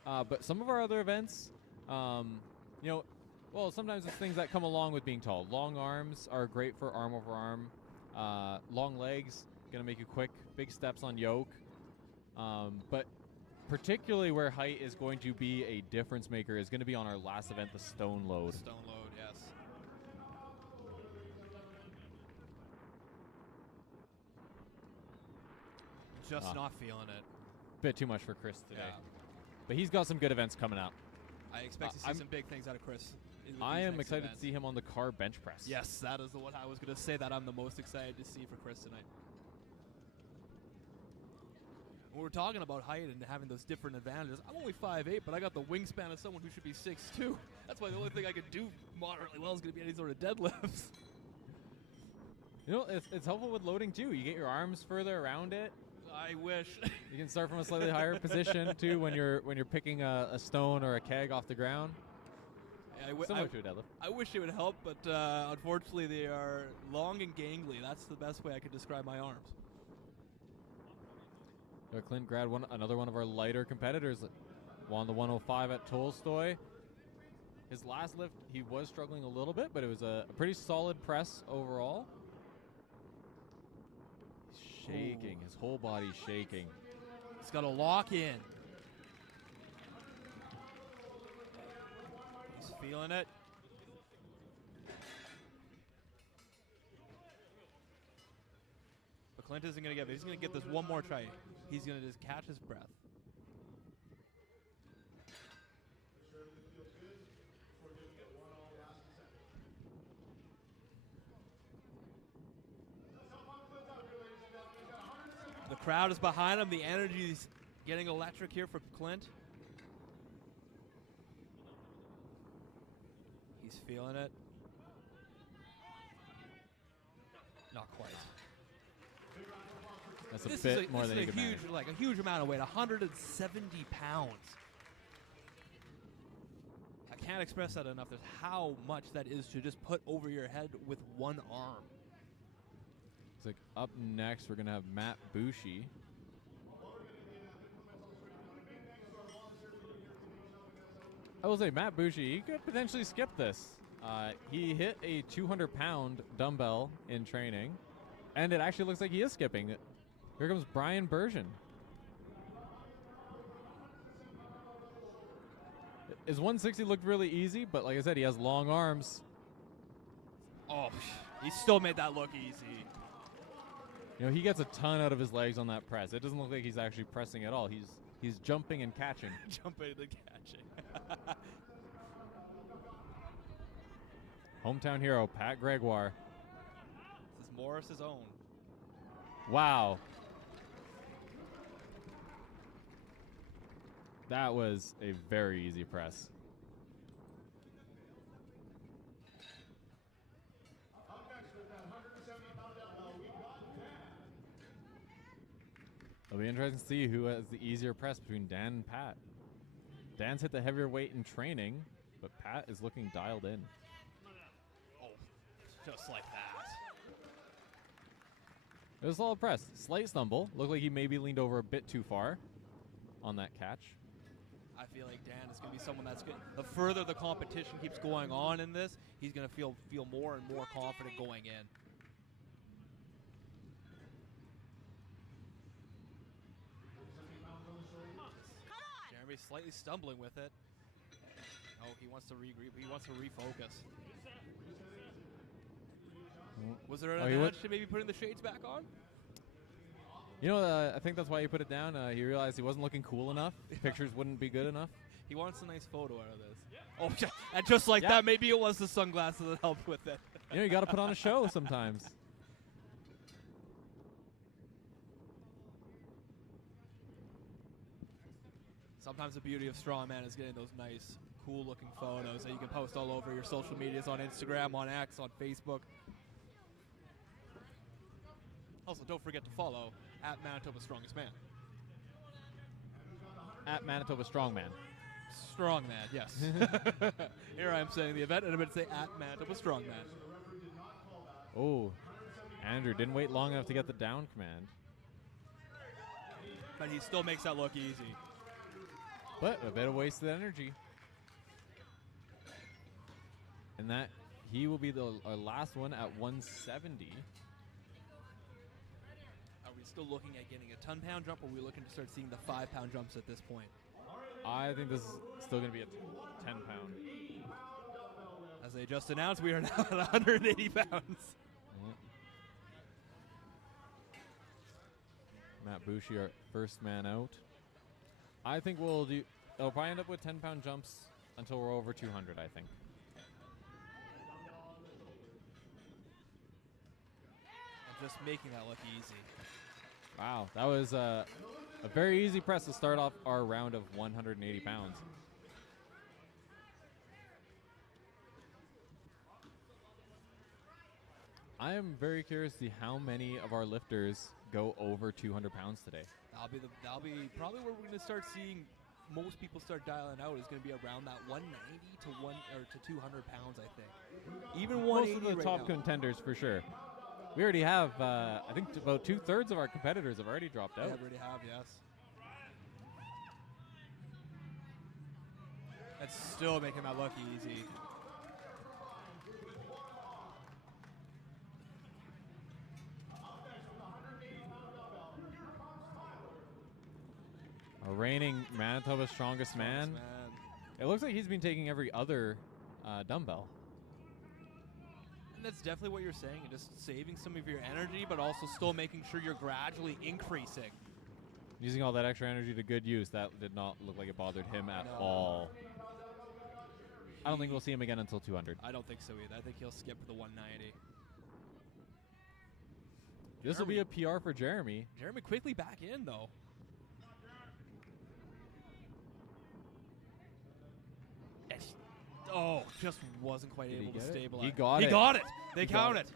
But some of our other events, sometimes it's things that come along with being tall. Long arms are great for arm over arm. Long legs, going to make you quick, big steps on yoke. But particularly where height is going to be a difference maker is going to be on our last event, the stone load. Stone load, yes. Just not feeling it. Bit too much for Chris today. Yeah. But he's got some good events coming up. I expect to see some big things out of Chris. I am excited to see him on the car bench press. Yes, that is the one I was going to say that I'm the most excited to see for Chris tonight. When we're talking about height and having those different advantages, I'm only 5'8", but I got the wingspan of someone who should be 6'2". That's why the only thing I could do moderately well is going to be any sort of deadlifts. You know, it's helpful with loading too. You get your arms further around it. I wish. You can start from a slightly higher position too when you're picking a stone or a keg off the ground. Similar to a deadlift. I wish it would help, but unfortunately they are long and gangly. That's the best way I could describe my arms. Clint Grad, another one of our lighter competitors, won the 105 at Tolstoy. His last lift, he was struggling a little bit, but it was a pretty solid press overall. He's shaking. His whole body's shaking. He's got to lock in. He's feeling it. But Clint isn't going to give it. He's going to get this one more try. He's going to just catch his breath. The crowd is behind him. The energy is getting electric here for Clint. He's feeling it. Not quite. That's a bit more than you can manage. Like a huge amount of weight, 170 pounds. I can't express that enough. There's how much that is to just put over your head with one arm. It's like up next, we're going to have Matt Bushi. I will say, Matt Bushi, he could potentially skip this. He hit a 200-pound dumbbell in training, and it actually looks like he is skipping it. Here comes Brian Bergen. His 160 looked really easy, but like I said, he has long arms. Oh, he still made that look easy. You know, he gets a ton out of his legs on that press. It doesn't look like he's actually pressing at all. He's jumping and catching. Jumping and catching. Hometown hero, Pat Gregoire. This is Morris's own. Wow. That was a very easy press. It'll be interesting to see who has the easier press between Dan and Pat. Dan's hit the heavier weight in training, but Pat is looking dialed in. Oh, just like that. It was a solid press. Slight stumble. Looked like he maybe leaned over a bit too far on that catch. I feel like Dan is going to be someone that's good. The further the competition keeps going on in this, he's going to feel more and more confident going in. Jeremy's slightly stumbling with it. Oh, he wants to refocus. Was there an advantage to maybe putting the shades back on? You know, I think that's why he put it down. He realized he wasn't looking cool enough. Pictures wouldn't be good enough. He wants a nice photo out of this. Oh, and just like that, maybe it was the sunglasses that helped with it. You know, you got to put on a show sometimes. Sometimes the beauty of strongman is getting those nice, cool-looking photos that you can post all over your social medias, on Instagram, on X, on Facebook. Also, don't forget to follow at Manitoba Strongest Man. At Manitoba Strongman. Strongman, yes. Here I am saying the event, and I'm going to say at Manitoba Strongman. Oh, Andrew didn't wait long enough to get the down command. But he still makes that look easy. But a bit of wasted energy. And that he will be our last one at 170. still looking at getting a 10-pound jump, or are we looking to start seeing the 5-pound jumps at this point? I think this is still going to be a 10-pound. As they just announced, we are now at 180 pounds. Matt Bushi, our first man out. I think we'll do. It'll probably end up with 10-pound jumps until we're over 200. I think. And just making that look easy. Wow, that was a very easy press to start off our round of 180 pounds. I am very curious to see how many of our lifters go over 200 pounds today. That'll be probably where we're going to start seeing most people start dialing out. Is going to be around that 190 to 200 pounds, I think. Even 180 Most of the right top now. contenders for sure. We already have, I think about 2/3 of our competitors have already dropped out. Yeah, already have, yes. That's still making that look easy. A reigning Manitoba strongest man. It looks like he's been taking every other dumbbell. And that's definitely what you're saying. Just saving some of your energy, but also still making sure you're gradually increasing. Using all that extra energy to good use. That did not look like it bothered him at all. I don't think we'll see him again until 200. I don't think so either. I think he'll skip the 190. This will be a PR for Jeremy. Jeremy quickly back in, though. Oh, just wasn't quite able to stabilize. He got it. He got it. They count it.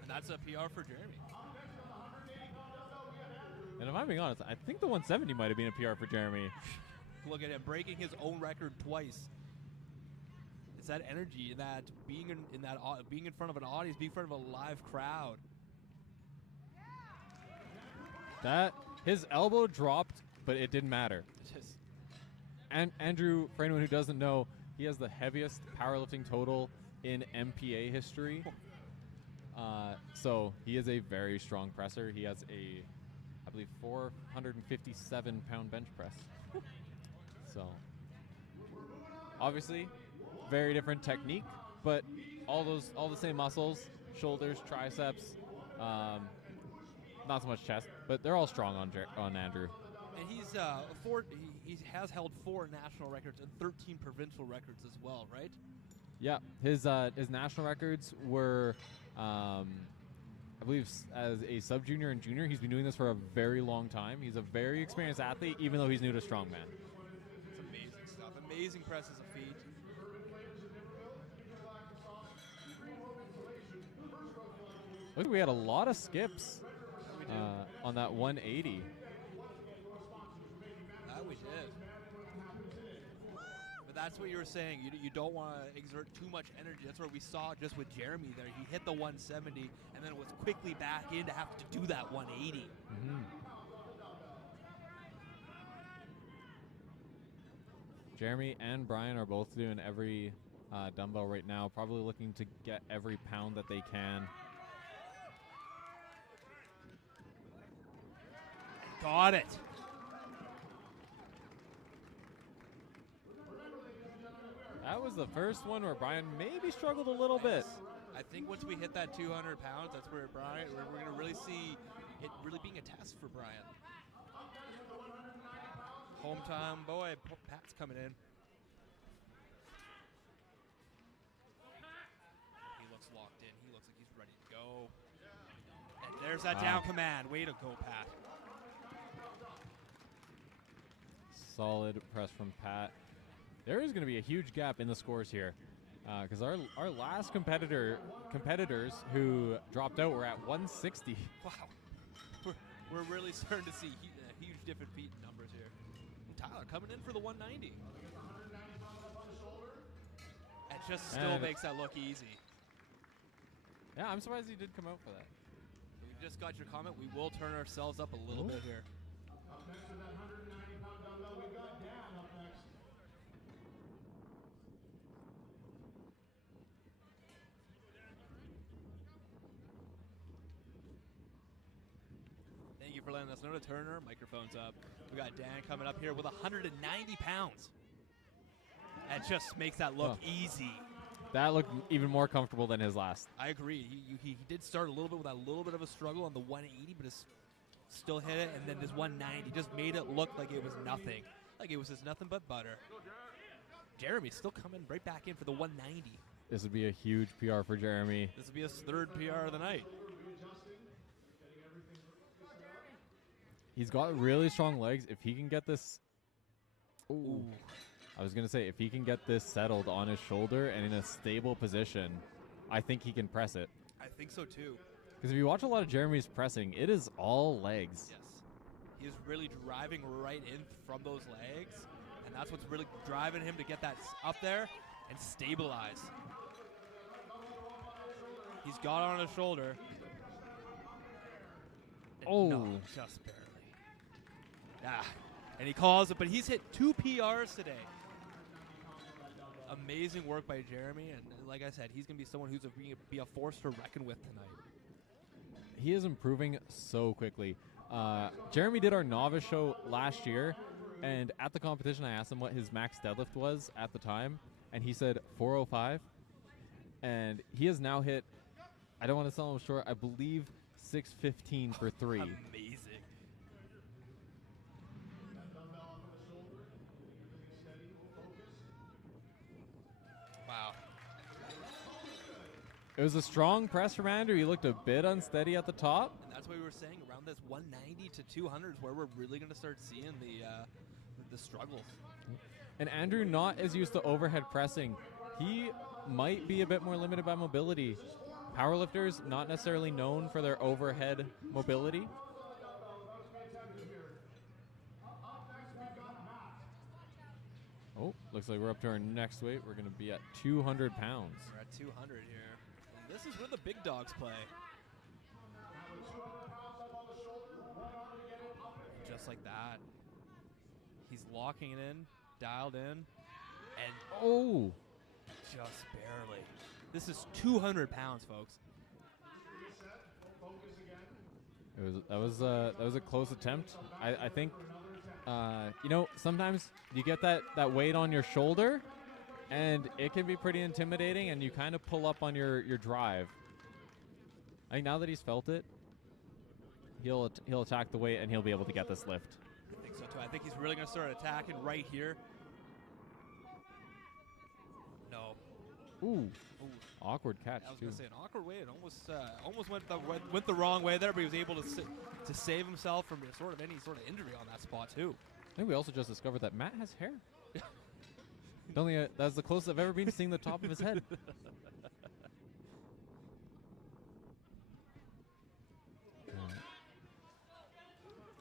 And that's a PR for Jeremy. And if I'm being honest, I think the 170 might have been a PR for Jeremy. Look at him breaking his own record twice. It's that energy, that being being in front of an audience, being in front of a live crowd. That his elbow dropped, but it didn't matter. And Andrew, for anyone who doesn't know, he has the heaviest powerlifting total in MPA history. So he is a very strong presser. He has a, I believe, 457-pound bench press. So obviously, very different technique, but all the same muscles: shoulders, triceps. Not so much chest, but they're all strong on Andrew. And he has held 4 national records and 13 provincial records as well, right? Yeah, his national records were, I believe, as a sub-junior and junior. He's been doing this for a very long time. He's a very experienced athlete, even though he's new to strongman. It's amazing stuff. Amazing presses of feet. Look, we had a lot of skips on that 180. That we did. But that's what you were saying. You don't want to exert too much energy. That's what we saw just with Jeremy there. He hit the 170 and then was quickly back in to have to do that 180. Mm-hmm. Jeremy and Brian are both doing every dumbbell right now, probably looking to get every pound that they can. Got it. That was the first one where Brian maybe struggled a little bit. I think once we hit that 200 pounds, that's where we're going to really see it really being a test for Brian. Hometown boy, Pat's coming in. He looks locked in. He looks like he's ready to go. And there's that down command. Way to go, Pat. Solid press from Pat. There is going to be a huge gap in the scores here because our last competitors who dropped out were at 160. Wow. We're really starting to see huge different feet numbers here. And Tyler coming in for the 190. It just still makes that look easy. Yeah, I'm surprised he did come out for that. We just got your comment. We will turn ourselves up a little bit here. Up next to that 190-pound dumbbell, we've got Dan up next. for letting us know to turn our microphones up. We got Dan coming up here with 190 pounds. That just makes that look easy. That looked even more comfortable than his last. I agree. He did start a little bit with a little bit of a struggle on the 180, but still hit it, and then this 190 just made it look like it was nothing. Like it was just nothing but butter. Jeremy's still coming right back in for the 190. This would be a huge PR for Jeremy. This would be his third PR of the night. He's got really strong legs. If he can get this... Ooh. I was going to say, if he can get this settled on his shoulder and in a stable position, I think he can press it. I think so too. Because if you watch a lot of Jeremy's pressing, it is all legs. Yes. He is really driving right in from those legs, and that's what's really driving him to get that up there and stabilize. He's got on his shoulder. Oh. No, just barely. And he calls it, but he's hit 2 PRs today. Amazing work by Jeremy, and like I said, he's going to be someone who's be a force to reckon with tonight. He is improving so quickly. Jeremy did our novice show last year, and at the competition I asked him what his max deadlift was at the time, and he said 405, and he has now hit, I don't want to sell him short, I believe 615 for 3. Amazing. Wow. It was a strong press from Andrew. He looked a bit unsteady at the top. And that's what we were saying, around this 190 to 200 is where we're really going to start seeing the struggles. And Andrew, not as used to overhead pressing, he might be a bit more limited by mobility. Powerlifters, not necessarily known for their overhead mobility. Oh, looks like we're up to our next weight. We're going to be at 200 pounds. We're at 200 here. And this is where the big dogs play. Just like that. He's locking it in, dialed in, and oh, just barely. This is 200 pounds, folks. That was a close attempt. I think sometimes you get that weight on your shoulder, and it can be pretty intimidating, and you kind of pull up on your drive. I think now that he's felt it, he'll attack the weight, and he'll be able to get this lift. I think so too. I think he's really going to start attacking right here. No. Ooh. Awkward catch, I was too. going to say an awkward way. It almost went the wrong way there, but he was able to save himself from sort of any sort of injury on that spot, too. I think we also just discovered that Matt has hair. That's the closest I've ever been to seeing the top of his head.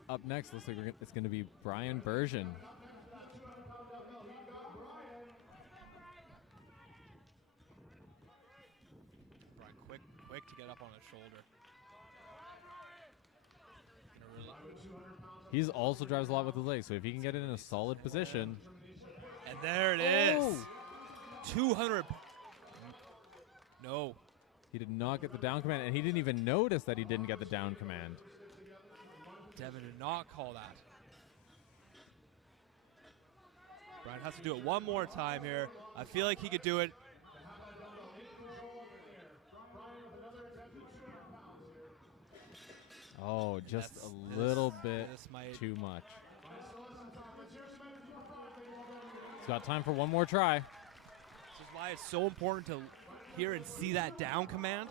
Up next, looks like it's going to be Brian Bergen. Brian, quick to get up on his shoulder. He's also drives a lot with his legs, so if he can get it in a solid position. And there it is. 200. No. He did not get the down command, and he didn't even notice that he didn't get the down command. Devin did not call that. Brian has to do it one more time here. I feel like he could do it. Oh, just a little bit too much. He's got time for one more try. This is why it's so important to hear and see that down command.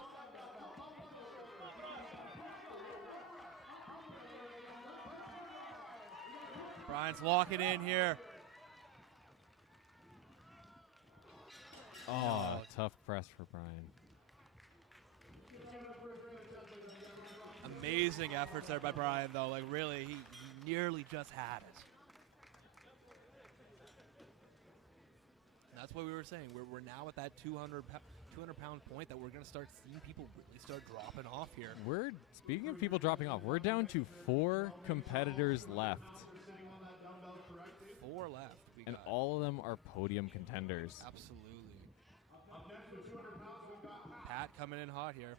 Brian's locking in here. Oh, tough press for Brian. Amazing efforts there by Brian, though. Like, really, he nearly just had it. And that's what we were saying. We're now at that 200-pound point that we're going to start seeing people really start dropping off here. Speaking of people dropping off, we're down to 4 competitors left. 4 left. And all of them are podium contenders. Absolutely. Pat coming in hot here.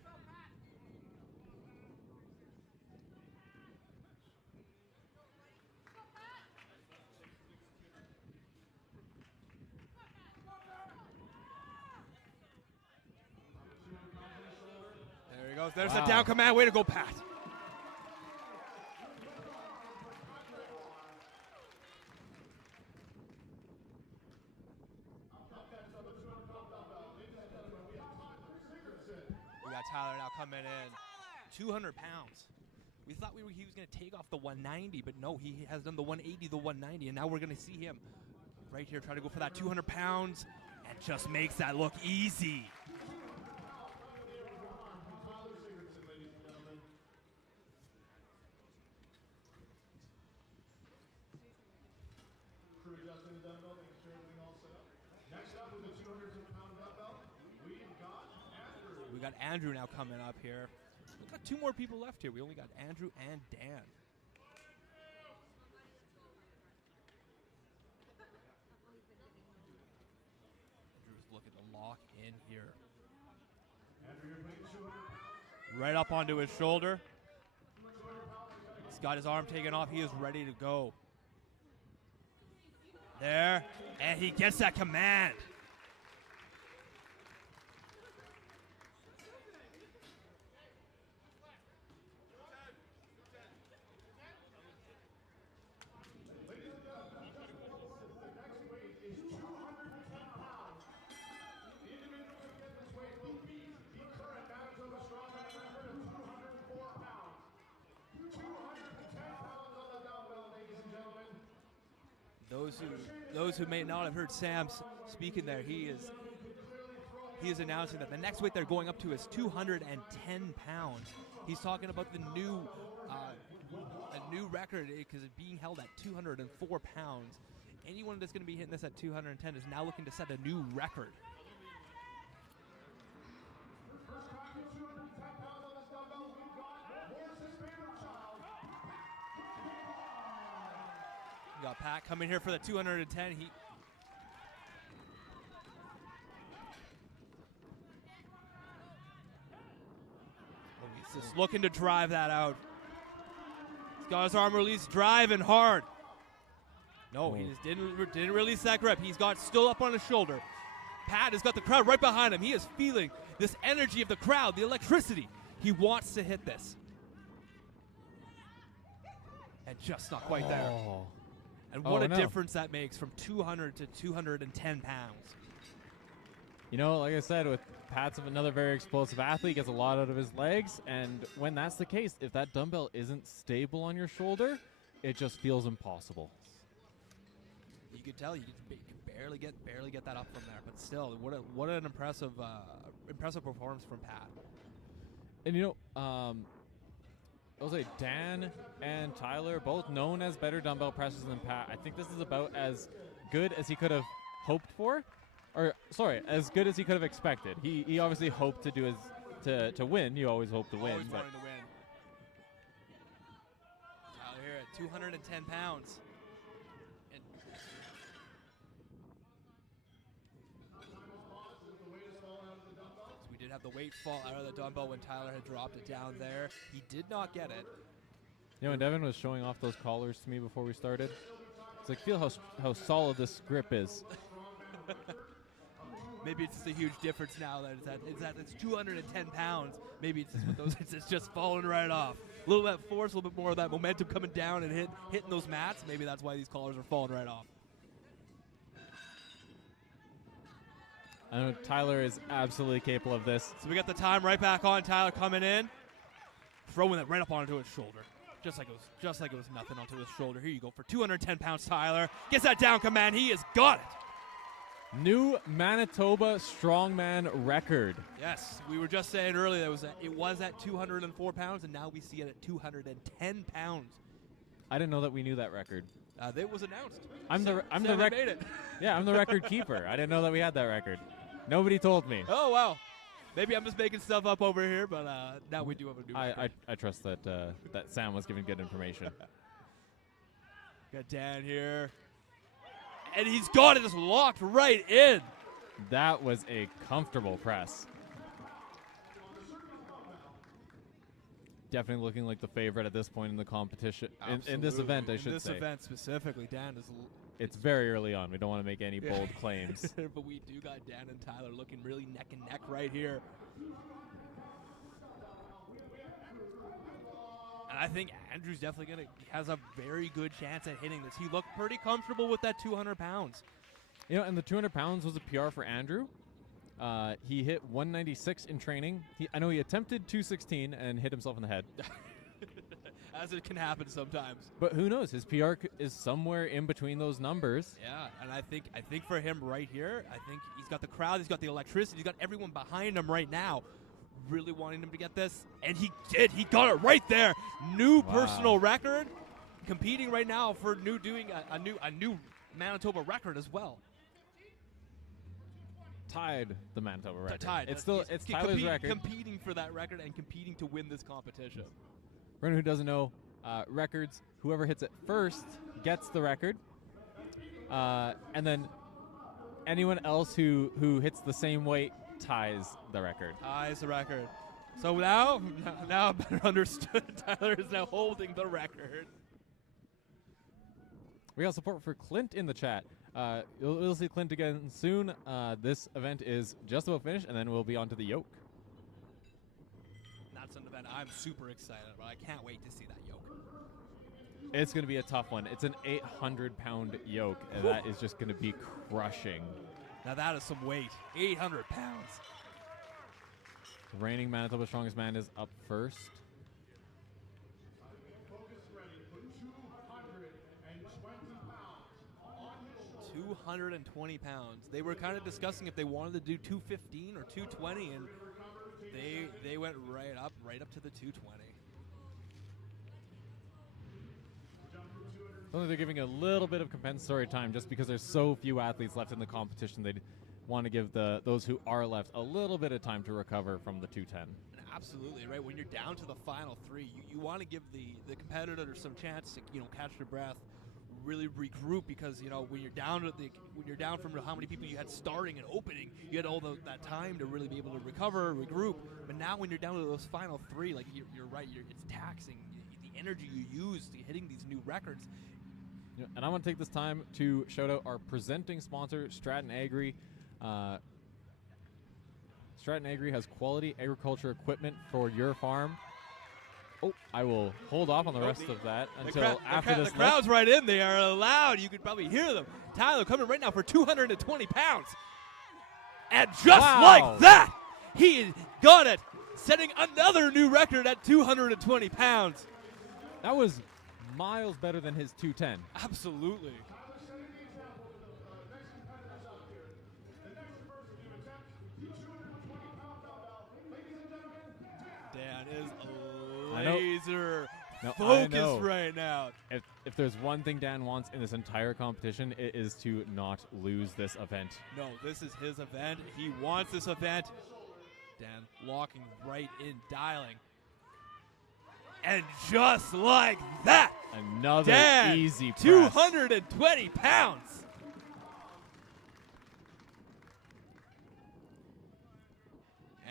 goes. There's Wow. the down command. Way to go, Pat. We got Tyler now coming in. 200 pounds. We thought he was going to take off the 190, but no, he has done the 180, the 190, and now we're going to see him right here try to go for that 200 pounds and just makes that look easy. Crew adjusting the dumbbell, making sure everything all set up. Next up with the 200-pound dumbbell, we've got Andrew. We got Andrew now coming up here. We've got 2 more people left here. We only got Andrew and Dan. Andrew's looking to lock in here. Andrew, you're putting 200 pounds. Right up onto his shoulder. He's got his arm taken off. He is ready to go. There. And he gets that command. Those who may not have heard Sam speaking there, he is announcing that the next weight they're going up to is 210 pounds. He's talking about the new a new record because it's being held at 204 pounds. Anyone that's going to be hitting this at 210 is now looking to set a new record. We got Pat coming here for the 210. He's just looking to drive that out. He's got his arm released, driving hard. No, he just didn't release that grip. He's got still up on his shoulder. Pat has got the crowd right behind him. He is feeling this energy of the crowd, the electricity. He wants to hit this. And just not quite there. And what a difference that makes from 200 to 210 pounds. You know, like I said, with Pat's another very explosive athlete, gets a lot out of his legs, and when that's the case, if that dumbbell isn't stable on your shoulder, it just feels impossible. You could tell you could barely get that up from there, but still, what an impressive performance from Pat. And you know, I'll say Dan and Tyler, both known as better dumbbell pressers than Pat. I think this is about as good as he could have hoped for, or sorry, as good as he could have expected. He obviously hoped to do his to win. You always hope to win. Always wanting to win. Tyler here at 210 pounds. And so we did have the weight fall out of the dumbbell when Tyler had dropped it down there. He did not get it. You know, when Devin was showing off those collars to me before we started, it's like, feel how solid this grip is. Maybe it's just a huge difference now that it's 210 pounds. Maybe it's just with those, it's just falling right off. A little bit of force, a little bit more of that momentum coming down and hitting those mats. Maybe that's why these collars are falling right off. I know Tyler is absolutely capable of this. So we got the time right back on. Tyler coming in, throwing it right up onto his shoulder. Just like it was nothing onto his shoulder. Here you go for 210 pounds, Tyler. Gets that down command. He has got it. New Manitoba strongman record. Yes, we were just saying earlier that it was at 204 pounds, and now we see it at 210 pounds. I didn't know that we knew that record. It was announced. I'm the record. Yeah, I'm the record keeper. I didn't know that we had that record. Nobody told me. Oh wow, maybe I'm just making stuff up over here, but now we do have a new record. I trust that that Sam was giving good information. Got Dan here. And he's got it just locked right in. That was a comfortable press. Definitely looking like the favorite at this point in the competition. In this event, I should say. In this event specifically, Dan is... It's very early on. We don't want to make any bold claims. But we do got Dan and Tyler looking really neck and neck right here. I think Andrew's definitely has a very good chance at hitting this. He looked pretty comfortable with that 200 pounds. You know, and the 200 pounds was a PR for Andrew. He hit 196 in training. I know he attempted 216 and hit himself in the head. As it can happen sometimes. But who knows? His PR is somewhere in between those numbers. Yeah, and I think for him right here, I think he's got the crowd, he's got the electricity, he's got everyone behind him right now, really wanting him to get this, and he did. He got it right there. New personal record, competing right now for doing a new Manitoba record as well. Tied the Manitoba record. Tied. It's Tyler's record. Competing for that record and competing to win this competition. For anyone who doesn't know, records, whoever hits it first gets the record. And then anyone else who hits the same weight ties the record. Ties the record. So now better understood, Tyler is now holding the record. We got support for Clint in the chat. You'll see Clint again soon. This event is just about finished, and then we'll be on to the Yoke. That's an event I'm super excited about. I can't wait to see that Yoke. It's going to be a tough one. It's an 800-pound yoke, and that is just going to be crushing. Now that is some weight. 800 pounds. The reigning Manitoba Strongest Man is up first. 220 pounds. They were kind of discussing if they wanted to do 215 or 220, and they went right up to the 220. Only they're giving a little bit of compensatory time just because there's so few athletes left in the competition. They'd want to give those who are left a little bit of time to recover from the 210. Absolutely, right? When you're down to the final three, you want to give the competitor some chance to catch their breath, really regroup, because when you're down from how many people you had starting and opening, you had all that time to really be able to recover, regroup. But now when you're down to those final three, like you're right, it's taxing the energy you use to hitting these new records. Yeah, and I want to take this time to shout out our presenting sponsor, Stratton Agri. Stratton Agri has quality agriculture equipment for your farm. Oh, I will hold off on the rest of that until after this. The crowd's right in. They are loud. You could probably hear them. Tyler coming right now for 220 pounds. And just like that, he got it, setting another new record at 220 pounds. That was miles better than his 210. Absolutely. Dan is laser focused right now. If there's one thing Dan wants in this entire competition, it is to not lose this event. No, this is his event. He wants this event. Dan locking right in, dialing. And just like that, another Dan, easy press. 220 pounds.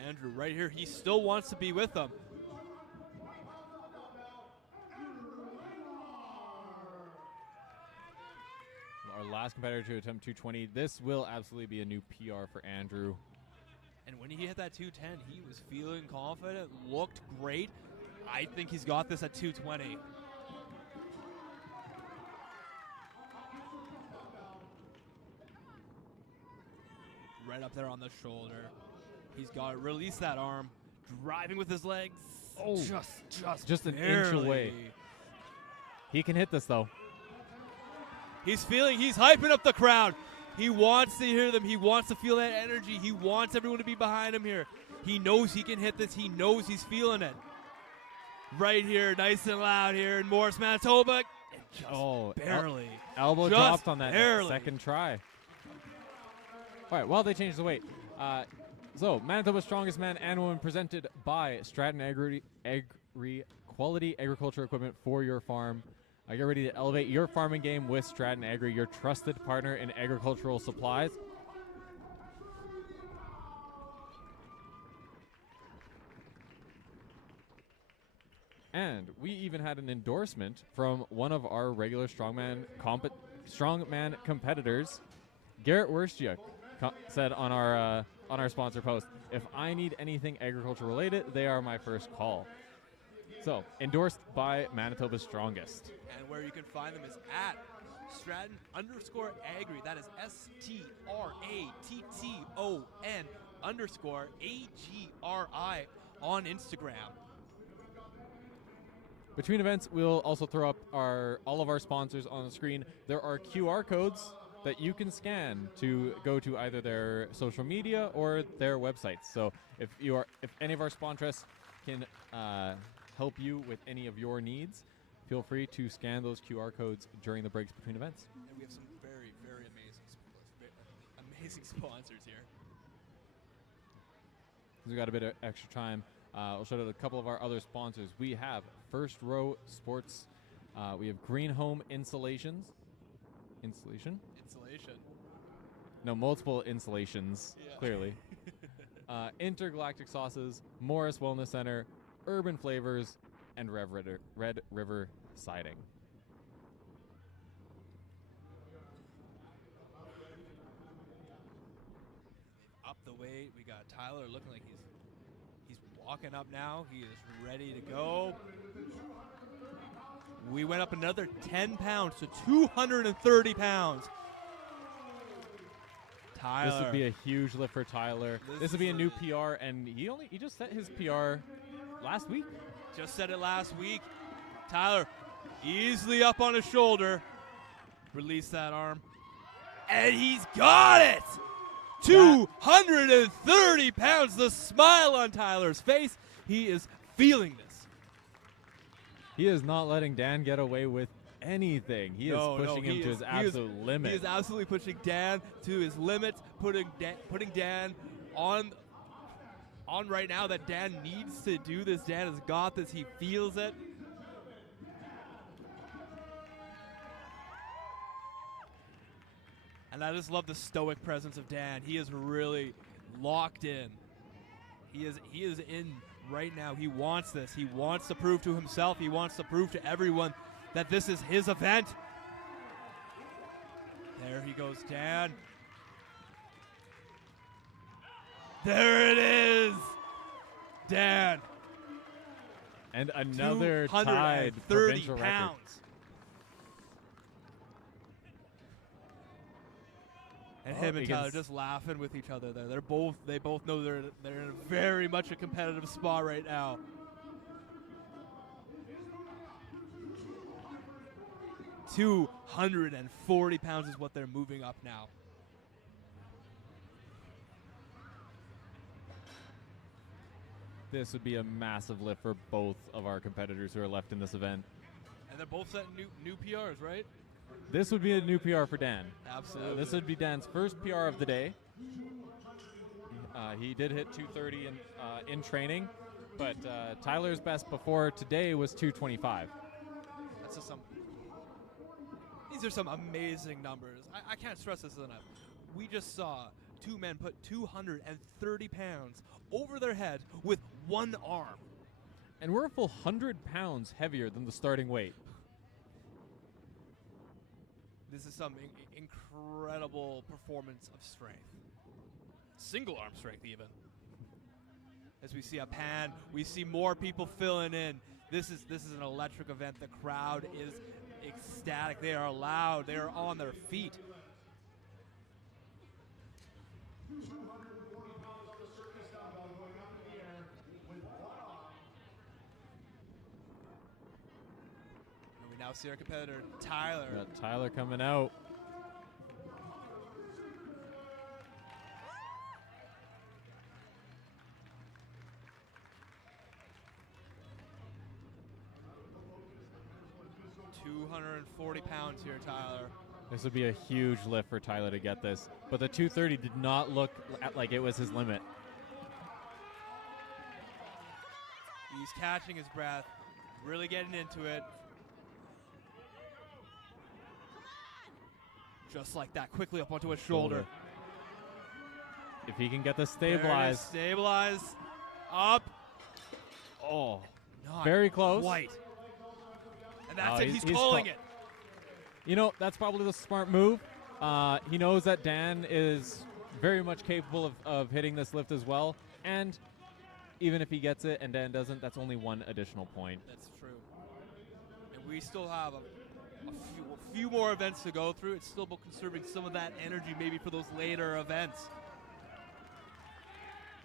Andrew right here, he still wants to be with them. Our last competitor to attempt 220. This will absolutely be a new PR for Andrew. And when he hit that 210, he was feeling confident, looked great. I think he's got this at 220. Right up there on the shoulder. He's got to release that arm. Driving with his legs. Oh, just an barely. inch away. He can hit this, though. He's hyping up the crowd. He wants to hear them. He wants to feel that energy. He wants everyone to be behind him here. He knows he can hit this. He knows he's feeling it. Right here, nice and loud here in Morris, Manitoba. Barely. Elbow just dropped on that barely. Second try. All right, well, they changed the weight. So, Manitoba's Strongest Man and Woman presented by Stratton Agri Quality Agriculture Equipment for your farm. Get ready to elevate your farming game with Stratton Agri, your trusted partner in agricultural supplies. And we even had an endorsement from one of our regular strongman competitors, Garrett Wurstiuk, said on our sponsor post, "If I need anything agriculture related, they are my first call." So, endorsed by Manitoba's Strongest. And where you can find them is at Stratton_Agri. That is STRATTON_AGRI on Instagram. Between events, we'll also throw up all of our sponsors on the screen. There are QR codes that you can scan to go to either their social media or their websites. So if any of our sponsors can help you with any of your needs, feel free to scan those QR codes during the breaks between events. And we have some very, very amazing sponsors here. We've got a bit of extra time. I'll shout out a couple of our other sponsors. We have First Row Sports. We have Green Home Installation. No, multiple installations, clearly. Intergalactic Sauces, Morris Wellness Center, Urban Flavors, and Red River Siding. Up the weight. We got Tyler looking like he's walking up now. He is ready to go. We went up another 10 pounds to 230 pounds. Tyler. This would be a huge lift for Tyler. This would be a new PR, and he just set his PR last week. Just said it last week. Tyler easily up on his shoulder. Release that arm. And he's got it! 230 pounds. The smile on Tyler's face. He is feeling this. He is not letting Dan get away with anything. He is pushing him to his absolute limit. He is absolutely pushing Dan to his limits, putting Dan on right now that Dan needs to do this. Dan has got this. He feels it. And I just love the stoic presence of Dan. He is really locked in. He is in right now. He wants this. He wants to prove to himself. He wants to prove to everyone that this is his event. There he goes, Dan. There it is. Dan. And another tied 30 provincial pounds. record. And him and Tyler just laughing with each other there. They both know they're in very much a competitive spot right now. $240 pounds is what they're moving up now. This would be a massive lift for both of our competitors who are left in this event. And they're both setting new PRs, right? This would be a new PR for Dan. Absolutely. This would be Dan's first PR of the day. He did hit 230 in training, but Tyler's best before today was 225. That's just these are some amazing numbers. I can't stress this enough. We just saw two men put 230 pounds over their head with one arm. And we're a full 100 pounds heavier than the starting weight. This is some incredible performance of strength. Single arm strength even. As we see a pan, we see more people filling in. This is an electric event. The crowd is ecstatic. They are loud. They are on their feet. 240 pounds on the circus dumbbell going up in the air with one arm. And we now see our competitor, Tyler. We got Tyler coming out. $240 pounds here, Tyler. This would be a huge lift for Tyler to get this, but the 230 did not look like it was his limit. He's catching his breath, really getting into it. Just like that, quickly up onto his shoulder. If he can get this stabilized. Stabilize. Up. Oh, Not very close. Quite. And that's it. He's calling it. You know, that's probably the smart move. He knows that Dan is very much capable of hitting this lift as well. And even if he gets it and Dan doesn't, that's only 1 additional point. That's true. And we still have a few more events to go through. It's still about conserving some of that energy maybe for those later events.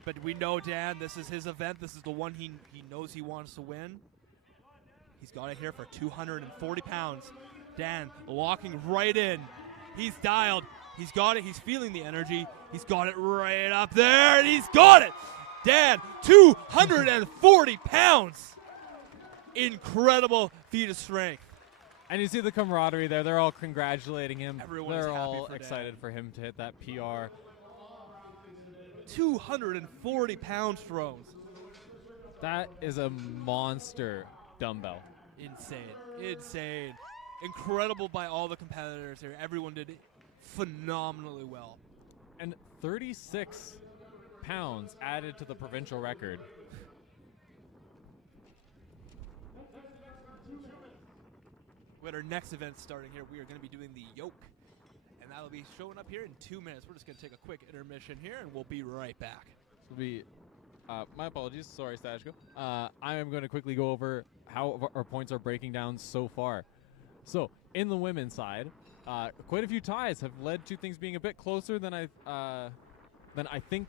But we know Dan, this is his event. This is the one he knows he wants to win. He's got it here for 240 pounds. Dan locking right in. He's dialed. He's got it. He's feeling the energy. He's got it right up there, and he's got it. Dan, 240 pounds. Incredible feat of strength. And you see the camaraderie there. They're all congratulating him. Everyone is They're happy all for Dan. excited for him to hit that PR. 240 pound throws. That is a monster dumbbell. Insane. Incredible by all the competitors here. Everyone did phenomenally well. And 36 pounds added to the provincial record. With our next event starting here, we are going to be doing the Yoke. And that'll be showing up here in 2 minutes. We're just going to take a quick intermission here, and we'll be right back. This will be, my apologies. Sorry, Stashko. I am going to quickly go over how our points are breaking down so far. So, in the women's side, quite a few ties have led to things being a bit closer than I think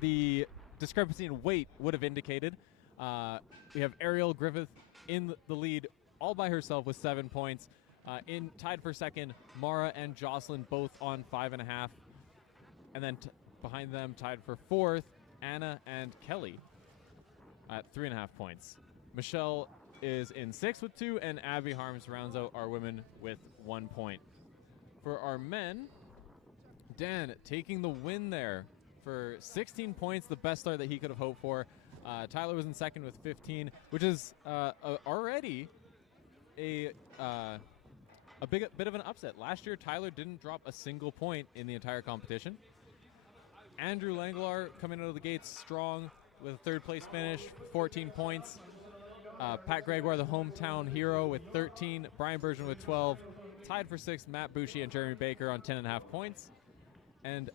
the discrepancy in weight would have indicated. We have Ariel Griffith in the lead all by herself with 7 points. Tied for second, Mara and Jocelyn both on 5.5. And then behind them, tied for fourth, Anna and Kelly at 3.5 points. Michelle is in 6th with 2, and Abby Harms rounds out our women with 1 point. For our men, Dan taking the win there for 16 points, the best start that he could have hoped for. Tyler was in second with 15, which is already a bit of an upset. Last year, Tyler didn't drop a single point in the entire competition. Andrew Langlar coming out of the gates strong with a 3rd place finish, 14 points. Pat Gregoire, the hometown hero, with 13. Brian Bergeron with 12. Tied for 6th, Matt Boucher and Jeremy Baker on 10.5 points. And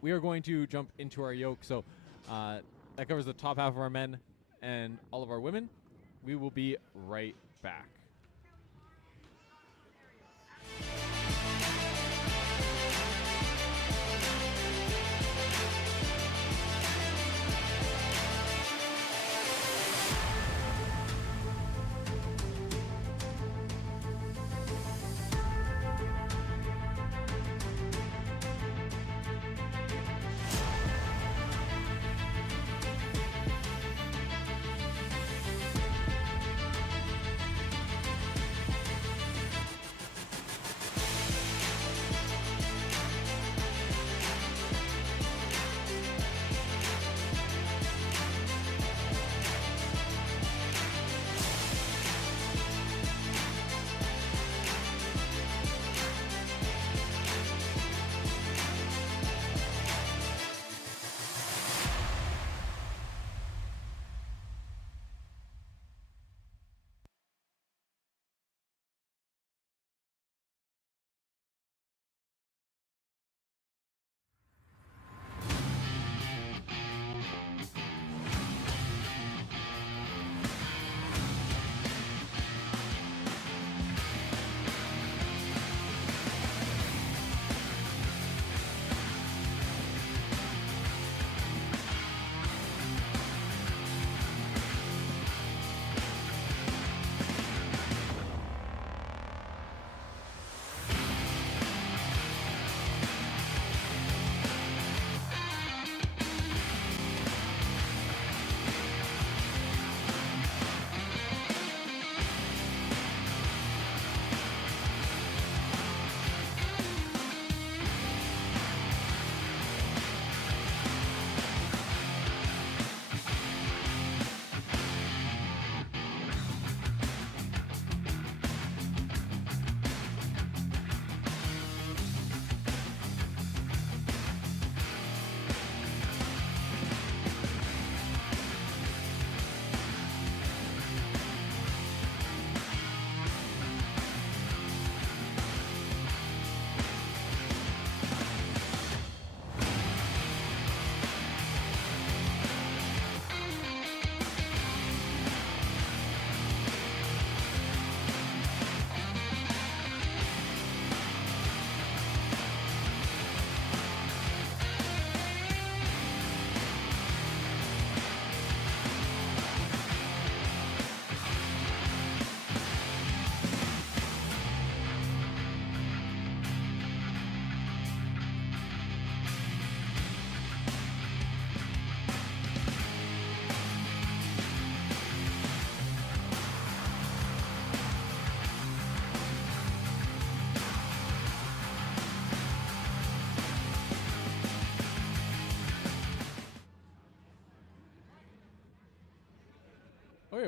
we are going to jump into our yoke. So that covers the top half of our men and all of our women. We will be right back.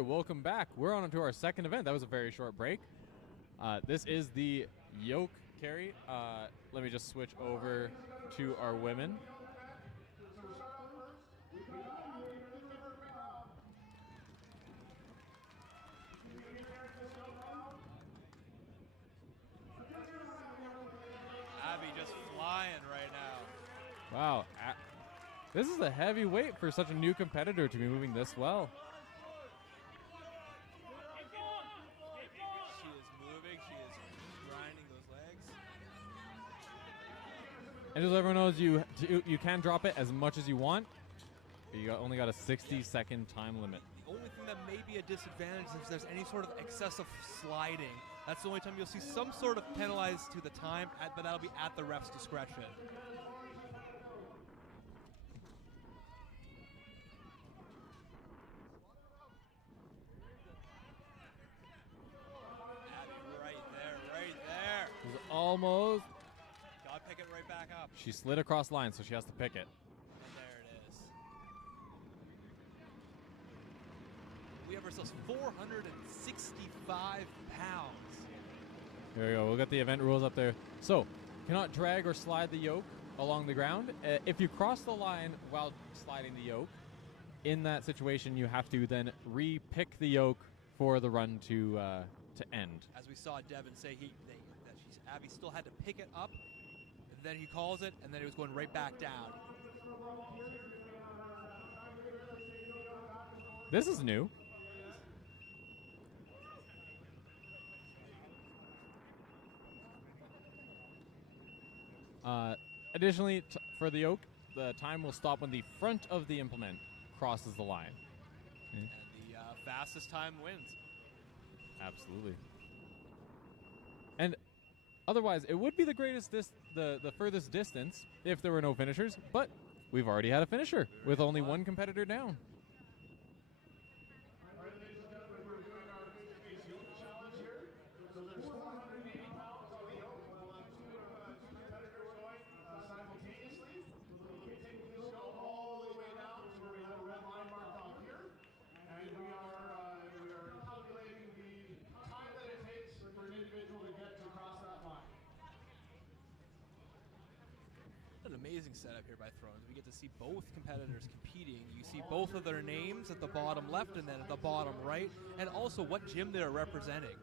Okay, welcome back. We're on to our second event. That was a very short break. This is the Yoke carry. Let me just switch over to our women. Abby just flying right now. Wow. This is a heavy weight for such a new competitor to be moving this well. She is moving. She is grinding those legs. And just so everyone knows, you can drop it as much as you want. But you only got a 60-second time limit. The only thing that may be a disadvantage is if there's any sort of excessive sliding. That's the only time you'll see some sort of penalized to the time, but that'll be at the ref's discretion. Almost. Gotta pick it right back up. She slid across line, so she has to pick it. And there it is. We have ourselves 465 pounds. There we go. We'll get the event rules up there. So, cannot drag or slide the yoke along the ground. If you cross the line while sliding the yoke, in that situation, you have to then re-pick the yoke for the run to end. As we saw Devin say, Abby still had to pick it up, and then he calls it, and then it was going right back down. This is new. Additionally, for the yoke, the time will stop when the front of the implement crosses the line. And the fastest time wins. Absolutely. And otherwise, it would be the greatest, the furthest distance if there were no finishers, but we've already had a finisher with only one competitor down. Amazing setup here by Thrones. We get to see both competitors competing. You see both of their names at the bottom left and then at the bottom right, and also what gym they're representing.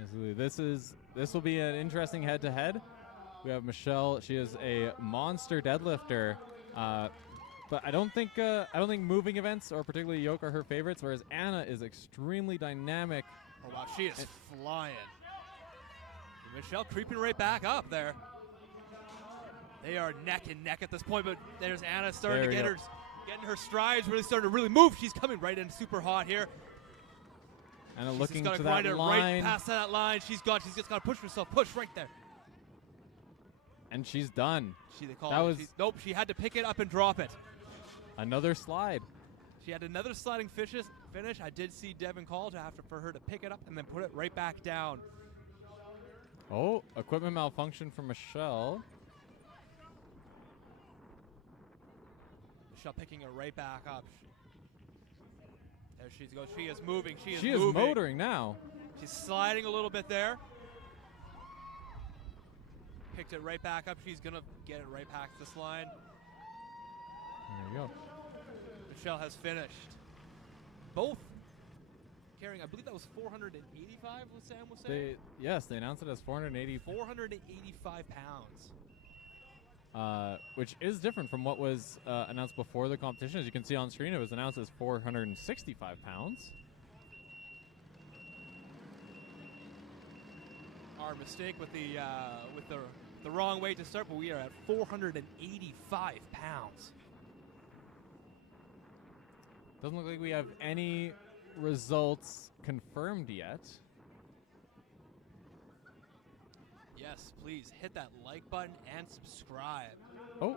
Absolutely. This will be an interesting head-to-head. We have Michelle. She is a monster deadlifter, but I don't think moving events or particularly yoke are her favorites. Whereas Anna is extremely dynamic. Oh wow, she is flying. Michelle creeping right back up there. They are neck and neck at this point, but there's Anna starting to getting her strides, really starting to really move. She's coming right in super hot here. Anna looking to that line. Right past that line. She's just got to push herself. Push right there. And she's done. Nope, she had to pick it up and drop it. Another slide. She had another sliding finish. I did see Devin call for her to pick it up and then put it right back down. Oh, equipment malfunction for Michelle. Michelle picking it right back up. There she goes. She is moving. She is moving. Motoring now. She's sliding a little bit there. Picked it right back up. She's going to get it right past this line. There you go. Michelle has finished. Both carrying, I believe that was 485, what Sam was saying? Yes, they announced it as 485 pounds. Which is different from what was announced before the competition. As you can see on screen, it was announced as 465 pounds. Our mistake with the wrong weight to start, but we are at 485 pounds. Doesn't look like we have any results confirmed yet. Yes, please hit that like button and subscribe. Oh.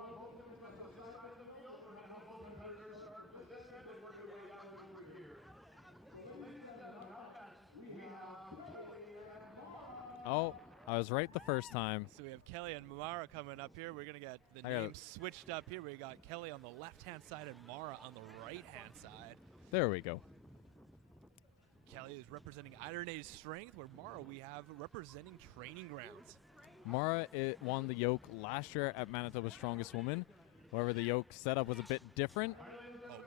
Oh, I was right the first time. So we have Kelly and Mara coming up here. We're going to get the I got names switched up here. We got Kelly on the left-hand side and Mara on the right-hand side. There we go. Kelly is representing Iron Age Strength, where Mara we have representing Training Grounds. Mara won the Yoke last year at Manitoba's Strongest Woman. However, the Yoke setup was a bit different. Oh,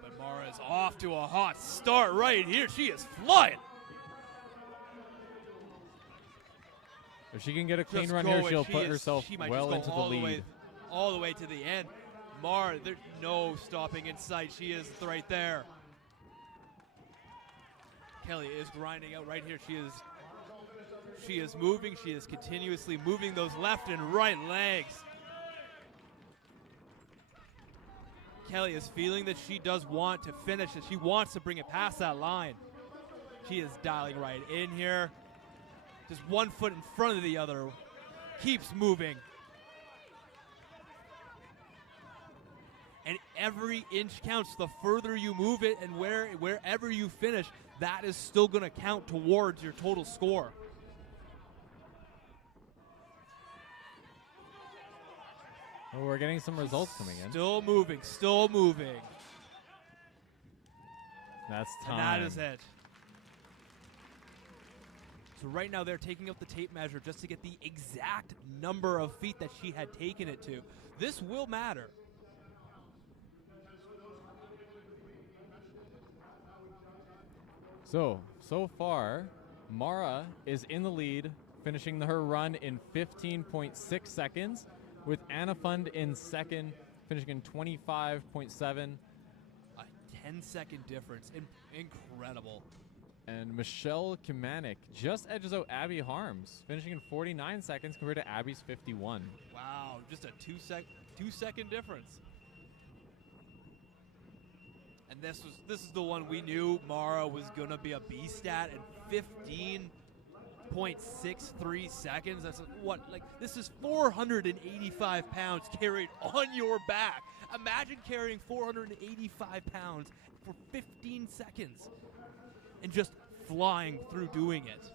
but Mara is off to a hot start right here. She is flying. If she can get a clean Just run going. here, she'll She put is- herself she might well just into go the lead. all the way to the end. Mara, there's no stopping in sight. She is right there. Kelly is grinding out right here. She is moving. She is continuously moving those left and right legs. Kelly is feeling that she does want to finish, that she wants to bring it past that line. She is dialing right in here. Just one foot in front of the other. Keeps moving. And every inch counts. The further you move it and wherever you finish, that is still going to count towards your total score. Oh, we're getting some results coming in. Still moving, still moving. That's And time. that is it. So right now they're taking out the tape measure just to get the exact number of feet that she had taken it to. This will matter. So far, Mara is in the lead, finishing her run in 15.6 seconds, with Anna Fund in second, finishing in 25.7. A 10-second difference. Incredible. And Michelle Kimanik just edges out Abby Harms, finishing in 49 seconds compared to Abby's 51. Wow, just a two-second difference. And this is the one we knew Mara was gonna be a beast at, and 15.63 seconds. That's what, like, this is 485 pounds carried on your back. Imagine carrying 485 pounds for 15 seconds and just flying through doing it.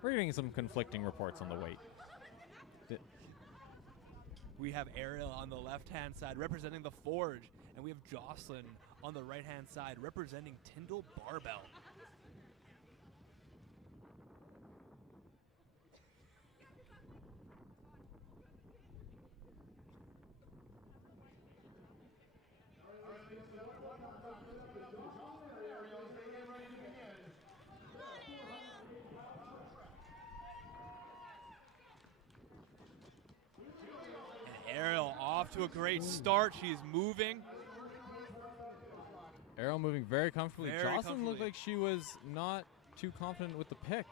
We're getting some conflicting reports on the weight. We have Ariel on the left-hand side representing the Forge, and we have Jocelyn on the right-hand side representing Tyndall Barbell. Ariel off to a great start. She's moving. Ariel moving very comfortably. Very Jocelyn looked comfortably. like she was not too confident with the pick.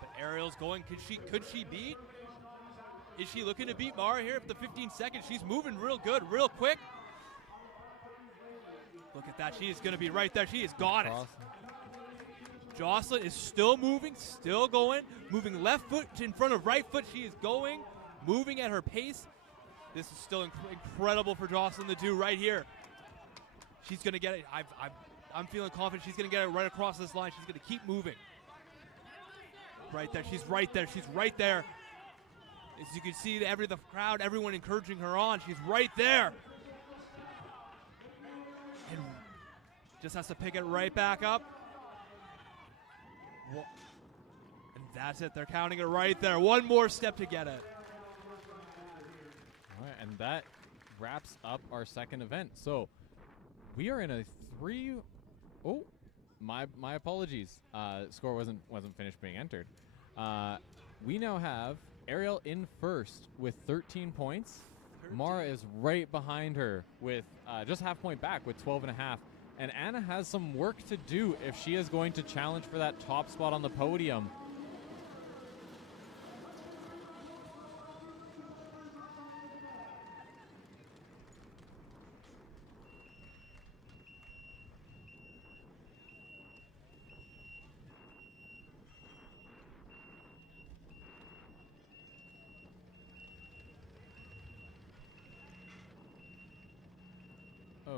But Ariel's going. Could she beat? Is she looking to beat Mara here at the 15 seconds? She's moving real good, real quick. Look at that. She is going to be right there. She has got it. Jocelyn is still moving, still going. Moving left foot in front of right foot. She is going, moving at her pace. This is still incredible for Jocelyn to do right here. She's going to get it. I'm feeling confident she's going to get it right across this line. She's going to keep moving. Right there. She's right there. She's right there. As you can see, the crowd, everyone encouraging her on. She's right there. And just has to pick it right back up. And that's it. They're counting it right there. One more step to get it. All right, and that wraps up our second event. So we are in a my apologies. Score wasn't finished being entered. We now have Ariel in first with 13 points. Mara is right behind her with just half point back with 12 and a half. And Anna has some work to do if she is going to challenge for that top spot on the podium.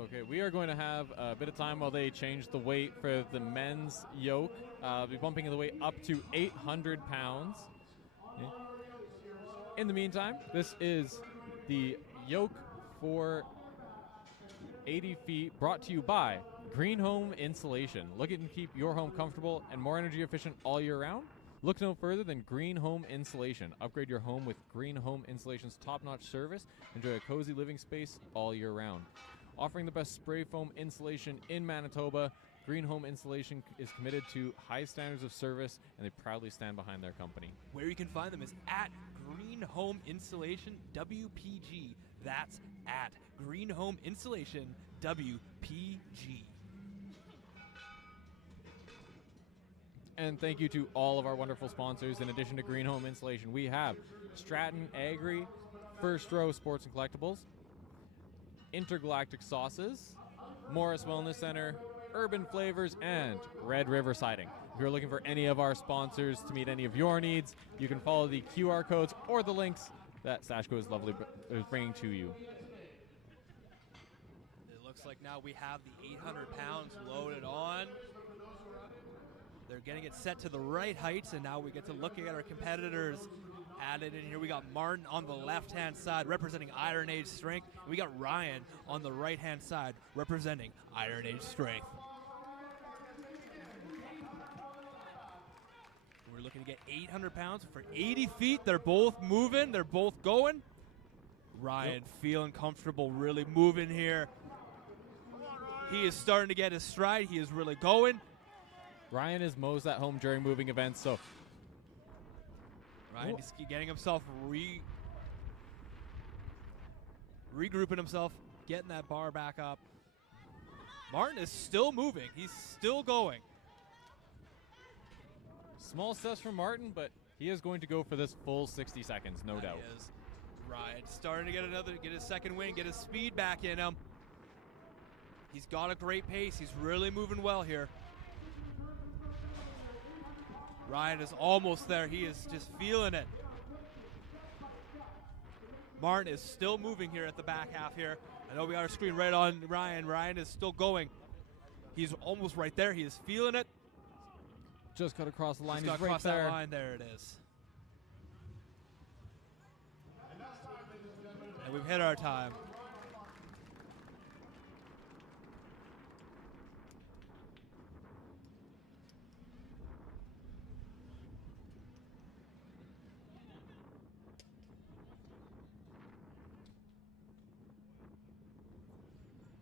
Okay, we are going to have a bit of time while they change the weight for the men's yoke. We'll be bumping the weight up to 800 pounds. Okay. In the meantime, this is the yoke for 80 feet brought to you by Green Home Insulation. Looking to keep your home comfortable and more energy efficient all year round? Look no further than Green Home Insulation. Upgrade your home with Green Home Insulation's top-notch service. Enjoy a cozy living space all year round. Offering the best spray foam insulation in Manitoba, Green Home Insulation is committed to high standards of service, and they proudly stand behind their company. Where you can find them is at Green Home Insulation WPG. That's at Green Home Insulation WPG. And thank you to all of our wonderful sponsors. In addition to Green Home Insulation, we have Stratton Agri, First Row Sports and Collectibles, Intergalactic Sauces, Morris Wellness Center, Urban Flavors, and Red River Siding. If you're looking for any of our sponsors to meet any of your needs, you can follow the QR codes or the links that Sashko is bringing to you. It looks like now we have the 800 pounds loaded on. They're getting it set to the right heights, and now we get to looking at our competitors added in here. We got Martin on the left-hand side representing Iron Age Strength. We got Ryan on the right-hand side representing Iron Age Strength. We're looking to get 800 pounds for 80 feet. They're both moving. They're both going. Ryan feeling comfortable, really moving here. He is starting to get his stride. He is really going. Ryan is Mo's at home during moving events, so Ryan is getting himself regrouping himself, getting that bar back up. Martin is still moving. He's still going. small steps from Martin, but he is going to go for this full 60 seconds, no doubt. He is. Ryan starting to get his second win, get his speed back in him. He's got a great pace. He's really moving well here. Ryan is almost there. He is just feeling it. Martin is still moving here at the back half here. I know we got our screen right on Ryan. Ryan is still going. He's almost right there. He is feeling it. Just got across the line. He's got right across there. that line. There it is. And we've hit our time.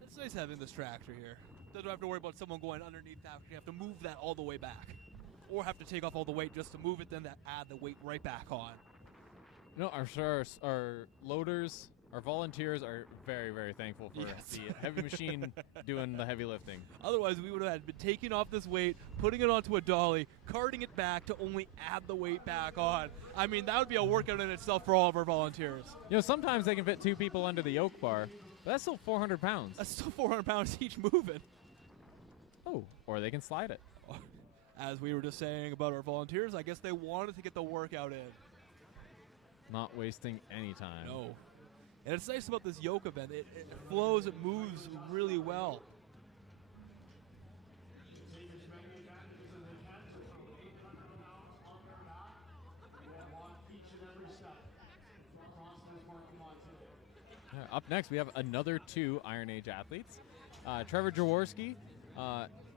It's nice having this tractor here. Doesn't have to worry about someone going underneath that. You have to move that all the way back. Or have to take off all the weight just to move it, then to add the weight right back on. No, I'm sure our loaders, our volunteers are very, very thankful for the heavy machine doing the heavy lifting. Otherwise, we would have been taking off this weight, putting it onto a dolly, carting it back to only add the weight back on. I mean, that would be a workout in itself for all of our volunteers. You know, sometimes they can fit 2 people under the yoke bar, but that's still 400 pounds. That's still 400 pounds each moving. Oh, or they can slide it. As we were just saying about our volunteers, I guess they wanted to get the workout in. Not wasting any time. No. And it's nice about this yoke event. It flows, it moves really well. Up next, we have another 2 Iron Age athletes. Trevor Jaworski,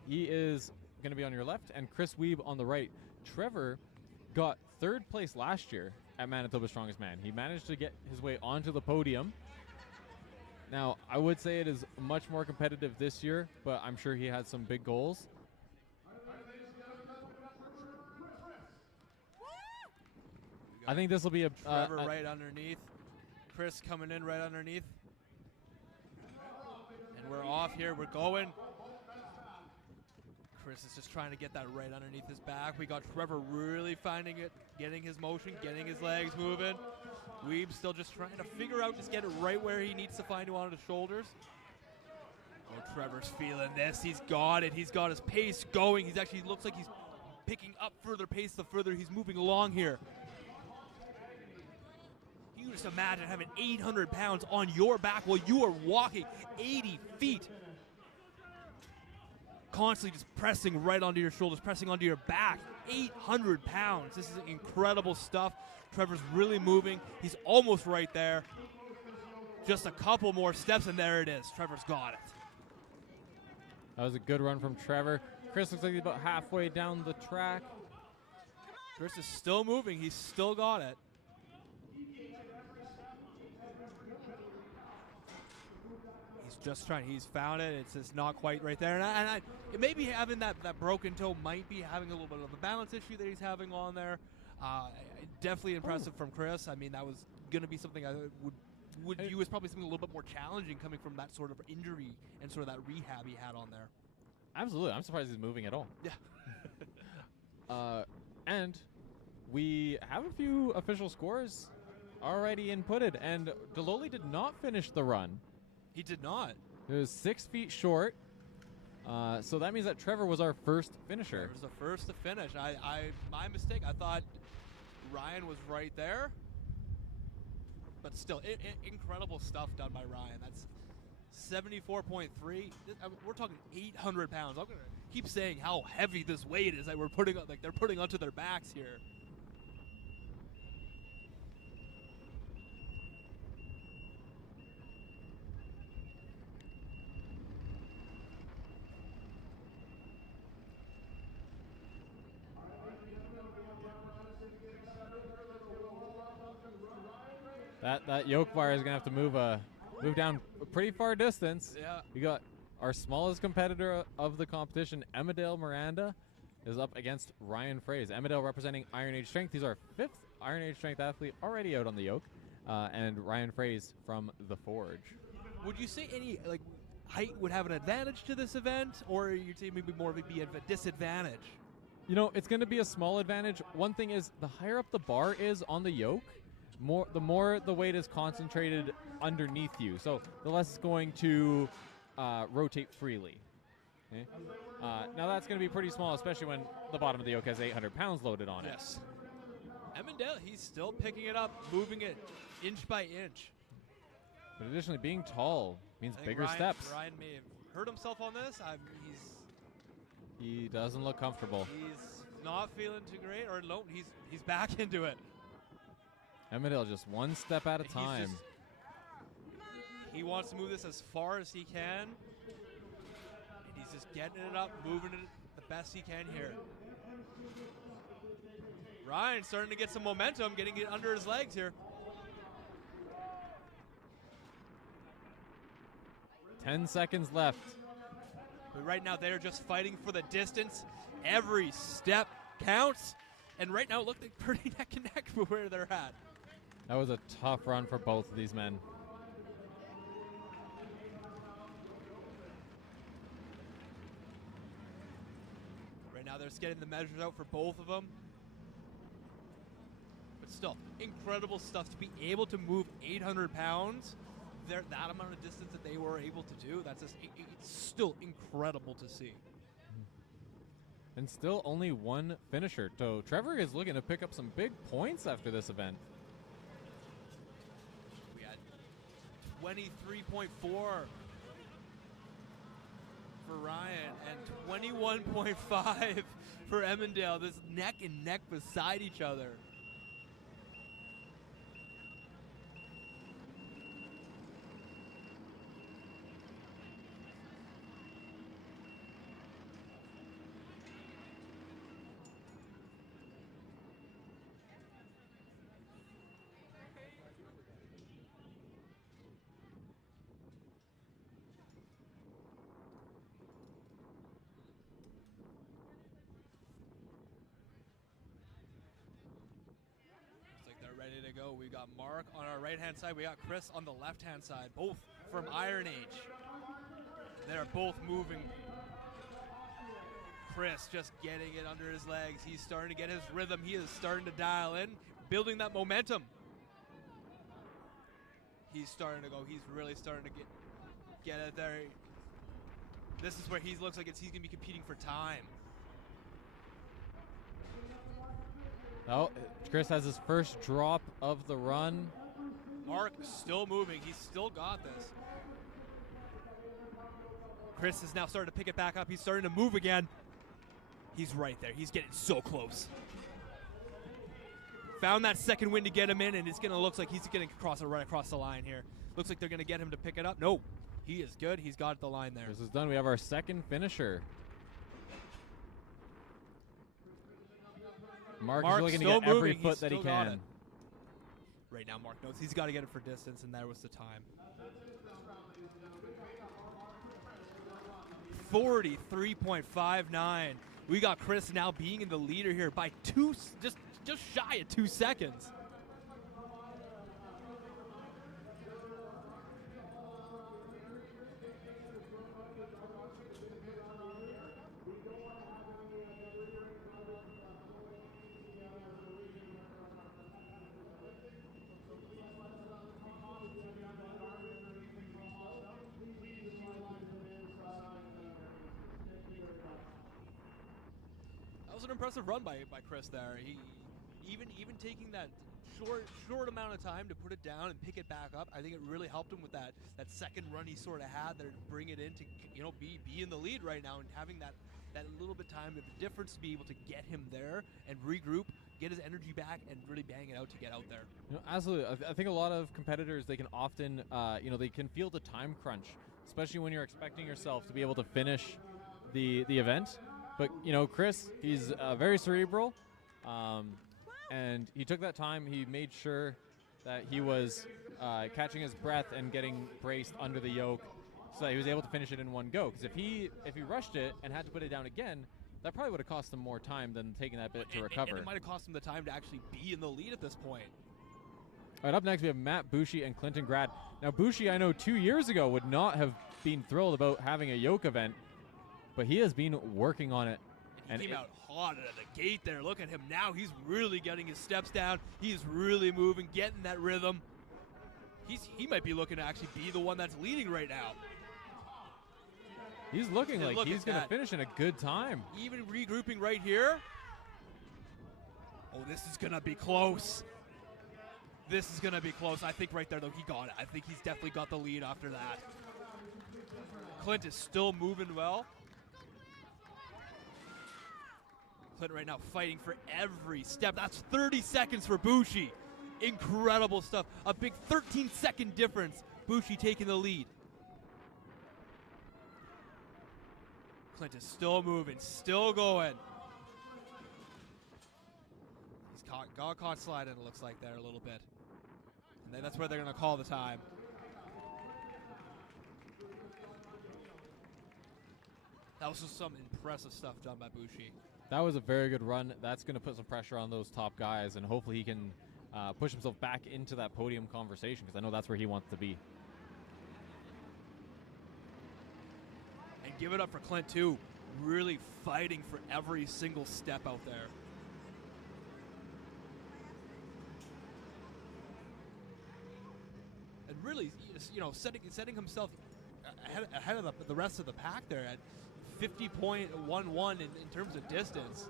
he is going to be on your left, and Chris Weeb on the right. Trevor got 3rd place last year at Manitoba Strongest Man. He managed to get his way onto the podium. Now, I would say it is much more competitive this year, but I'm sure he had some big goals. I think this will be a Trevor right underneath. Chris coming in right underneath. And we're off here. We're going. Chris is just trying to get that right underneath his back. We got Trevor really finding it, getting his motion, getting his legs moving. Weeb still just trying to figure out, just get it right where he needs to find it on his shoulders. Oh, Trevor's feeling this. He's got it. He's got his pace going. He's actually looks like he's picking up further pace the further he's moving along here. He you just imagine having 800 pounds on your back while you are walking 80 feet. Constantly just pressing right onto your shoulders, pressing onto your back. 800 pounds. This is incredible stuff. Trevor's really moving. He's almost right there. Just a couple more steps, and there it is. Trevor's got it. That was a good run from Trevor. Chris looks like he's about halfway down the track. Chris is still moving. He's still got it. He's just trying. He's found it. It's just not quite right there. And it may be having that broken toe, might be having a little bit of a balance issue that he's having on there. Definitely impressive from Chris. I mean, that was going to be something I would view as probably something a little bit more challenging coming from that sort of injury and sort of that rehab he had on there. Absolutely. I'm surprised he's moving at all. Yeah. And we have a few official scores already inputted, and Deloli did not finish the run. He did not. He was 6 feet short. So that means that Trevor was our first finisher. Trevor was the first to finish. My mistake. I thought Ryan was right there. But still, incredible stuff done by Ryan. That's 74.3. We're talking 800 pounds. I'm going to keep saying how heavy this weight is that we're putting, like they're putting onto their backs here. That yoke bar is going to have to move down a pretty far distance. Yeah. We got our smallest competitor of the competition, Emmerdale Miranda, is up against Ryan Fraze. Emmerdale representing Iron Age Strength. He's our 5th Iron Age Strength athlete already out on the yoke. And Ryan Fraze from the Forge. Would you say any height would have an advantage to this event, or you'd say maybe more of it be a disadvantage? You know, it's going to be a small advantage. One thing is, the higher up the bar is on the yoke, the more the weight is concentrated underneath you. So the less it's going to rotate freely. Okay? Now that's going to be pretty small, especially when the bottom of the yoke has 800 pounds loaded on it. Yes. Emmendale, he's still picking it up, moving it inch by inch. But additionally, being tall means bigger steps. Ryan may have hurt himself on this. He doesn't look comfortable. He's not feeling too great, or no, he's back into it. Emmerdale just one step at a time. He wants to move this as far as he can. And he's just getting it up, moving it the best he can here. Ryan starting to get some momentum, getting it under his legs here. 10 seconds left. But right now they're just fighting for the distance. Every step counts. And right now it looked like pretty neck and neck for where they're at. That was a tough run for both of these men. Right now they're just getting the measures out for both of them. But still, incredible stuff to be able to move 800 pounds. That amount of distance that they were able to do, that's just, it's still incredible to see. And still only one finisher. So Trevor is looking to pick up some big points after this event. We had 23.4 for Ryan and 21.5 for Emmendale. This neck and neck beside each other. Ready to go. We got Mark on our right-hand side. We got Chris on the left-hand side, both from Iron Age. They're both moving. Chris just getting it under his legs. He's starting to get his rhythm. He is starting to dial in, building that momentum. He's starting to go. He's really starting to get it there. This is where he looks like he's going to be competing for time. Oh, Chris has his first drop of the run. Mark still moving. He's still got this. Chris is now starting to pick it back up. He's starting to move again. He's right there. He's getting so close. Found that second wind to get him in, and it's going to look like he's going to cross it right across the line here. Looks like they're going to get him to pick it up. No, he is good. He's got the line there. This is done. We have our second finisher. Mark is looking to get every foot that he can. Right now, Mark knows he's got to get it for distance, and that was the time. 43.59. We got Chris now being in the leader here by just shy of 2 seconds. That was an impressive run by Chris there. He even taking that short amount of time to put it down and pick it back up, I think it really helped him with that second run he sort of had there to bring it in to be in the lead right now, and having that little bit time of the difference to be able to get him there and regroup, get his energy back, and really bang it out to get out there. Absolutely. I think a lot of competitors, they can often, they can feel the time crunch, especially when you're expecting yourself to be able to finish the event. But, Chris, he's very cerebral, and he took that time. He made sure that he was catching his breath and getting braced under the yoke so that he was able to finish it in one go. Because if he rushed it and had to put it down again, that probably would have cost him more time than taking that bit to recover. And it might have cost him the time to actually be in the lead at this point. All right, up next we have Matt Bushi and Clinton Grad. Now, Bushi, I know 2 years ago would not have been thrilled about having a yoke event, but he has been working on it. And he came out hot out of the gate there. Look at him now. He's really getting his steps down. He's really moving, getting that rhythm. He might be looking to actually be the one that's leading right now. He's looking like he's going to finish in a good time. Even regrouping right here. Oh, this is going to be close. This is going to be close. I think right there, though, he got it. I think he's definitely got the lead after that. Clint is still moving well. Clint right now fighting for every step. That's 30 seconds for Bushi. Incredible stuff. A big 13-second difference. Bushi taking the lead. Clint is still moving, still going. He's got caught sliding, it looks like, there a little bit. And then that's where they're going to call the time. That was just some impressive stuff done by Bushi. That was a very good run. That's going to put some pressure on those top guys, and hopefully he can push himself back into that podium conversation, because I know that's where he wants to be. And give it up for Clint, too. Really fighting for every single step out there. And really, setting himself ahead of the rest of the pack there at 50.11 in terms of distance.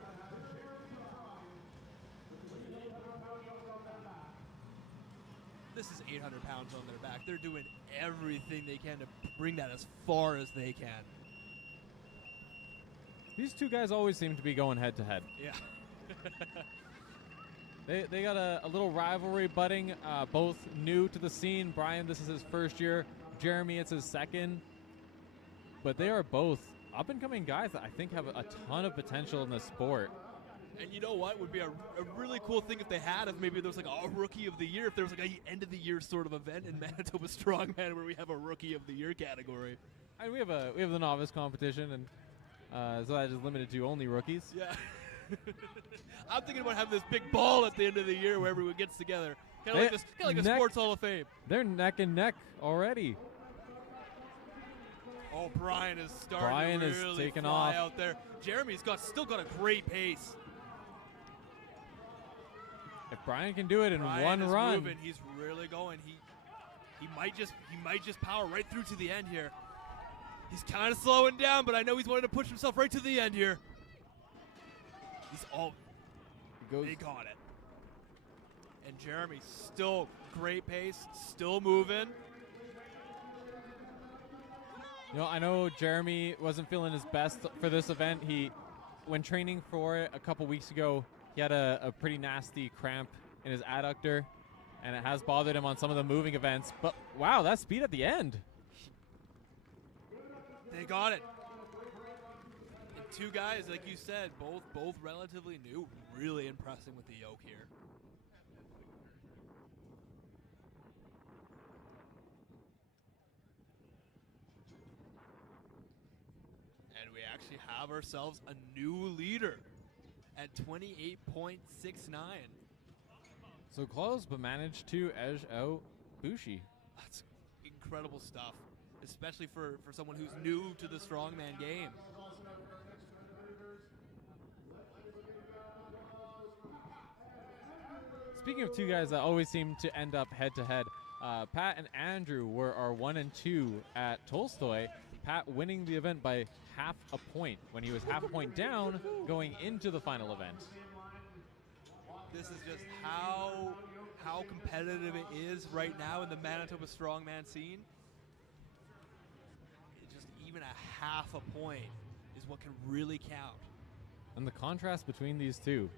This is 800 pounds on their back. They're doing everything they can to bring that as far as they can. These two guys always seem to be going head to head. Yeah. They got a little rivalry budding, both new to the scene. Brian, this is his first year. Jeremy, it's his second. But they are both up-and-coming guys that I think have a ton of potential in this sport. And you know what would be a really cool thing if they had, if maybe there was like a rookie of the year, if there was like a end of the year sort of event in Manitoba Strongman where we have a rookie of the year category. And we have the novice competition, and so that is limited to only rookies. Yeah. I'm thinking about having this big ball at the end of the year where everyone gets together, kind of like a Sports Hall of Fame. They're neck and neck already. Oh, Brian is starting to really taking fly off out there. Jeremy's still got a great pace. If Brian can do it in Brian one run, moving. He's really going. He might just power right through to the end here. He's kind of slowing down, but I know he's wanting to push himself right to the end here. They got it. And Jeremy still great pace, still moving. You know, I know Jeremy wasn't feeling his best for this event. When training for it a couple weeks ago, he had a pretty nasty cramp in his adductor, and it has bothered him on some of the moving events. But wow, that speed at the end. They got it. And two guys, like you said, both relatively new, really impressing with the Yoke here. And we actually have ourselves a new leader at 28.69. So close, but managed to edge out Bushi. That's incredible stuff, especially for someone who's new to the strongman game. Speaking of two guys that always seem to end up head-to-head, Pat and Andrew were our 1 and 2 at Tolstoy. Pat winning the event by half a point when he was half a point down going into the final event. This is just how competitive it is right now in the Manitoba strongman scene. Just even a half a point is what can really count. And the contrast between these two.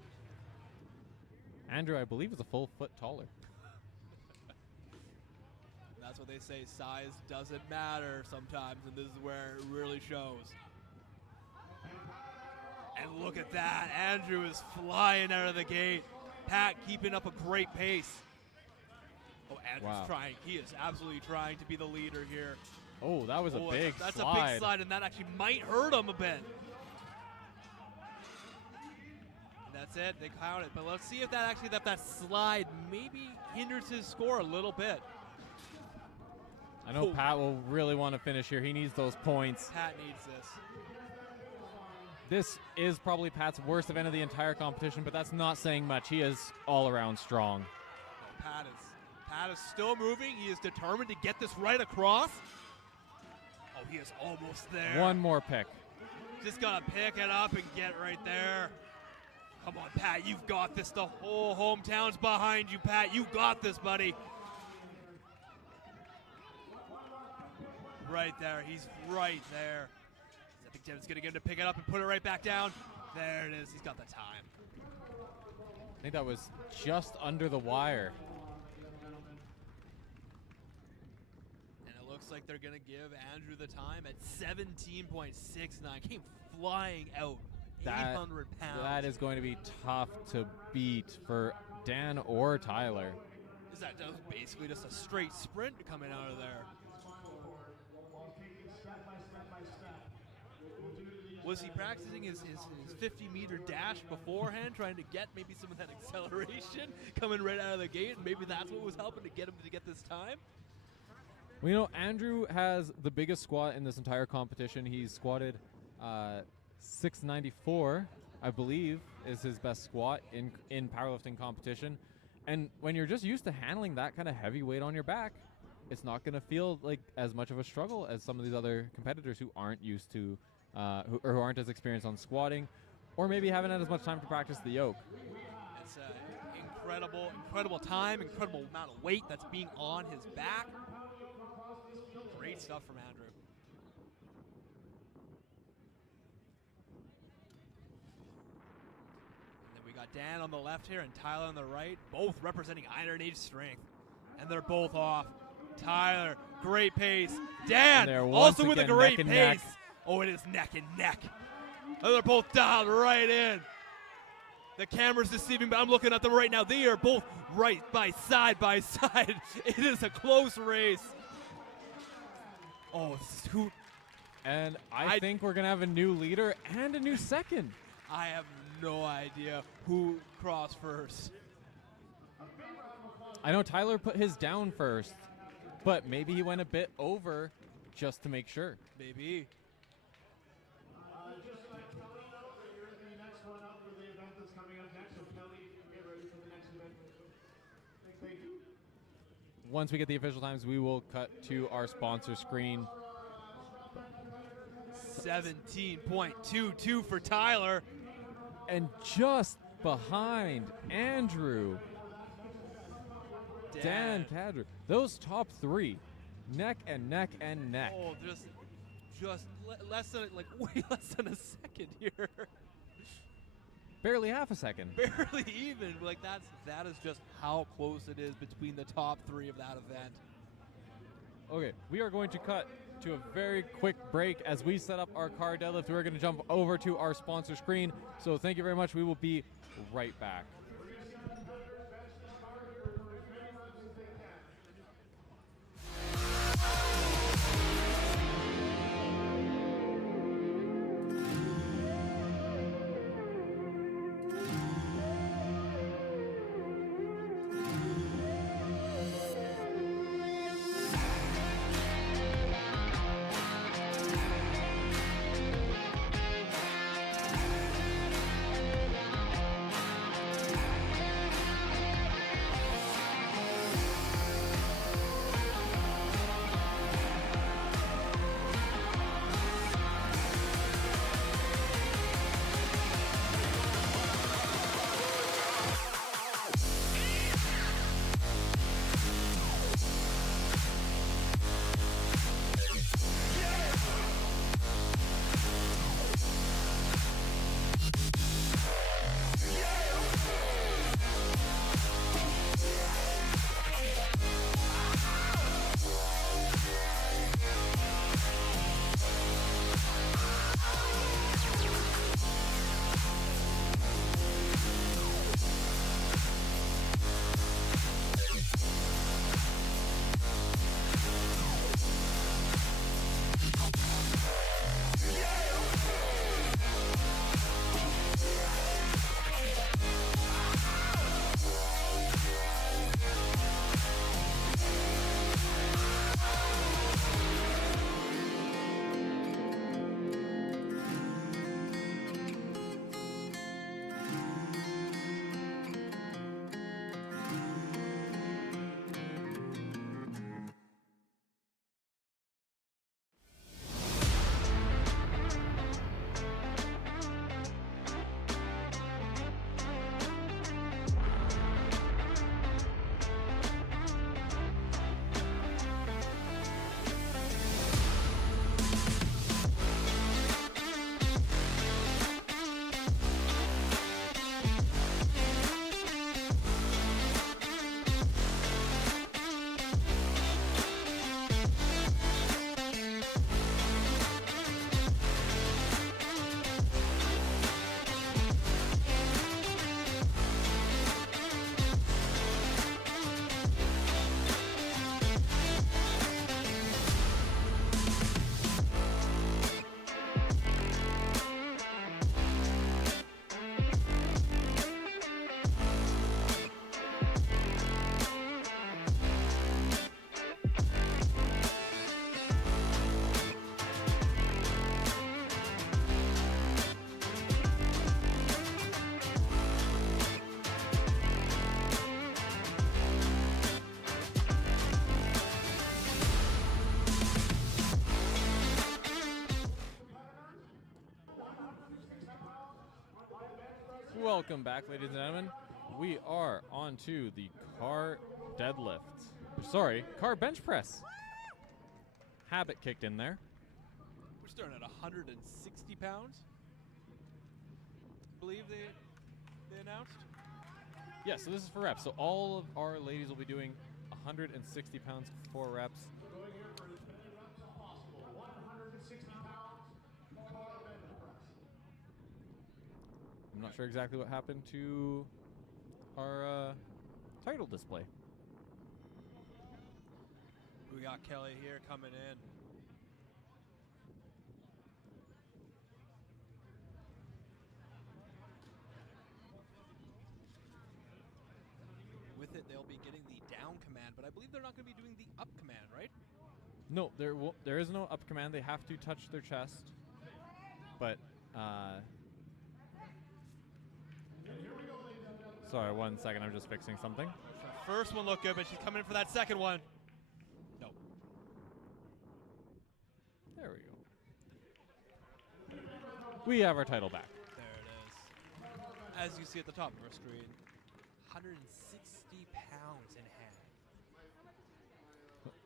Andrew, I believe, is a full foot taller. That's what they say, size doesn't matter sometimes, and this is where it really shows. And look at that, Andrew is flying out of the gate. Pat keeping up a great pace. Oh, Andrew's trying. He is absolutely trying to be the leader here. Oh, that was a big that's slide. a big slide, and that actually might hurt him a bit. And that's it. They count it. But let's see if that slide maybe hinders his score a little bit. I know Pat will really want to finish here. He needs those points. Pat needs this. This is probably Pat's worst event of the entire competition, but that's not saying much. He is all around strong. Pat is still moving. He is determined to get this right across. Oh, he is almost there. One more pick. Just got to pick it up and get right there. Come on, Pat, you've got this. The whole hometown's behind you, Pat. You got this, buddy. Right there. He's right there. I think Devin's going to get him to pick it up and put it right back down. There it is. He's got the time. I think that was just under the wire. And it looks like they're going to give Andrew the time at 17.69. Came flying out. 800 pounds. That is going to be tough to beat for Dan or Tyler. That was basically just a straight sprint coming out of there. Was he practicing his 50-meter dash beforehand, trying to get maybe some of that acceleration coming right out of the gate? And maybe that's what was helping to get him to get this time? Well, you know, Andrew has the biggest squat in this entire competition. He's squatted 694, I believe, is his best squat in powerlifting competition. And when you're just used to handling that kind of heavy weight on your back, it's not going to feel like as much of a struggle as some of these other competitors who aren't used to who aren't as experienced on squatting, or maybe haven't had as much time to practice the yoke. It's incredible time, incredible amount of weight that's being on his back. Great stuff from Andrew. And then we got Dan on the left here and Tyler on the right, both representing Iron Age strength. And they're both off. Tyler, great pace. Dan, also with a great pace. Neck. Oh, it is neck and neck. Oh, they're both dialed right in. The camera's deceiving, but I'm looking at them right now. They are both right by side. It is a close race. Oh, this is who. And I think we're going to have a new leader and a new second. I have no idea who crossed first. I know Tyler put his down first, but maybe he went a bit over just to make sure. Maybe. Just to let Kelly know that you're the next one up for the event that's coming up next. So Kelly, get ready for the next event. Thank you. Once we get the official times, we will cut to our sponsor screen. 17.22 for Tyler. And just behind Andrew Dan Cadre. Those top three, neck and neck and neck. Oh, just less than way less than a second here. Barely half a second. Barely even. That is just how close it is between the top three of that event. Okay, we are going to cut to a very quick break as we set up our car deadlift. We're going to jump over to our sponsor screen. So thank you very much. We will be right back. Welcome back, ladies and gentlemen. We are on to the car deadlift. Sorry, car bench press. Habit kicked in there. We're starting at 160 pounds. I believe they announced. Yeah, so this is for reps. So all of our ladies will be doing 160 pounds for reps. Going here for as many reps as possible. 160 pounds, car bench press. I'm not sure exactly what happened to our title display. We got Kelly here coming in. With it, they'll be getting the down command, but I believe they're not going to be doing the up command, right? No, there is no up command. They have to touch their chest. But, sorry, 1 second. I'm just fixing something. First one looked good, but she's coming in for that second one. No. There we go. We have our title back. There it is. As you see at the top of our screen, 160 pounds in hand.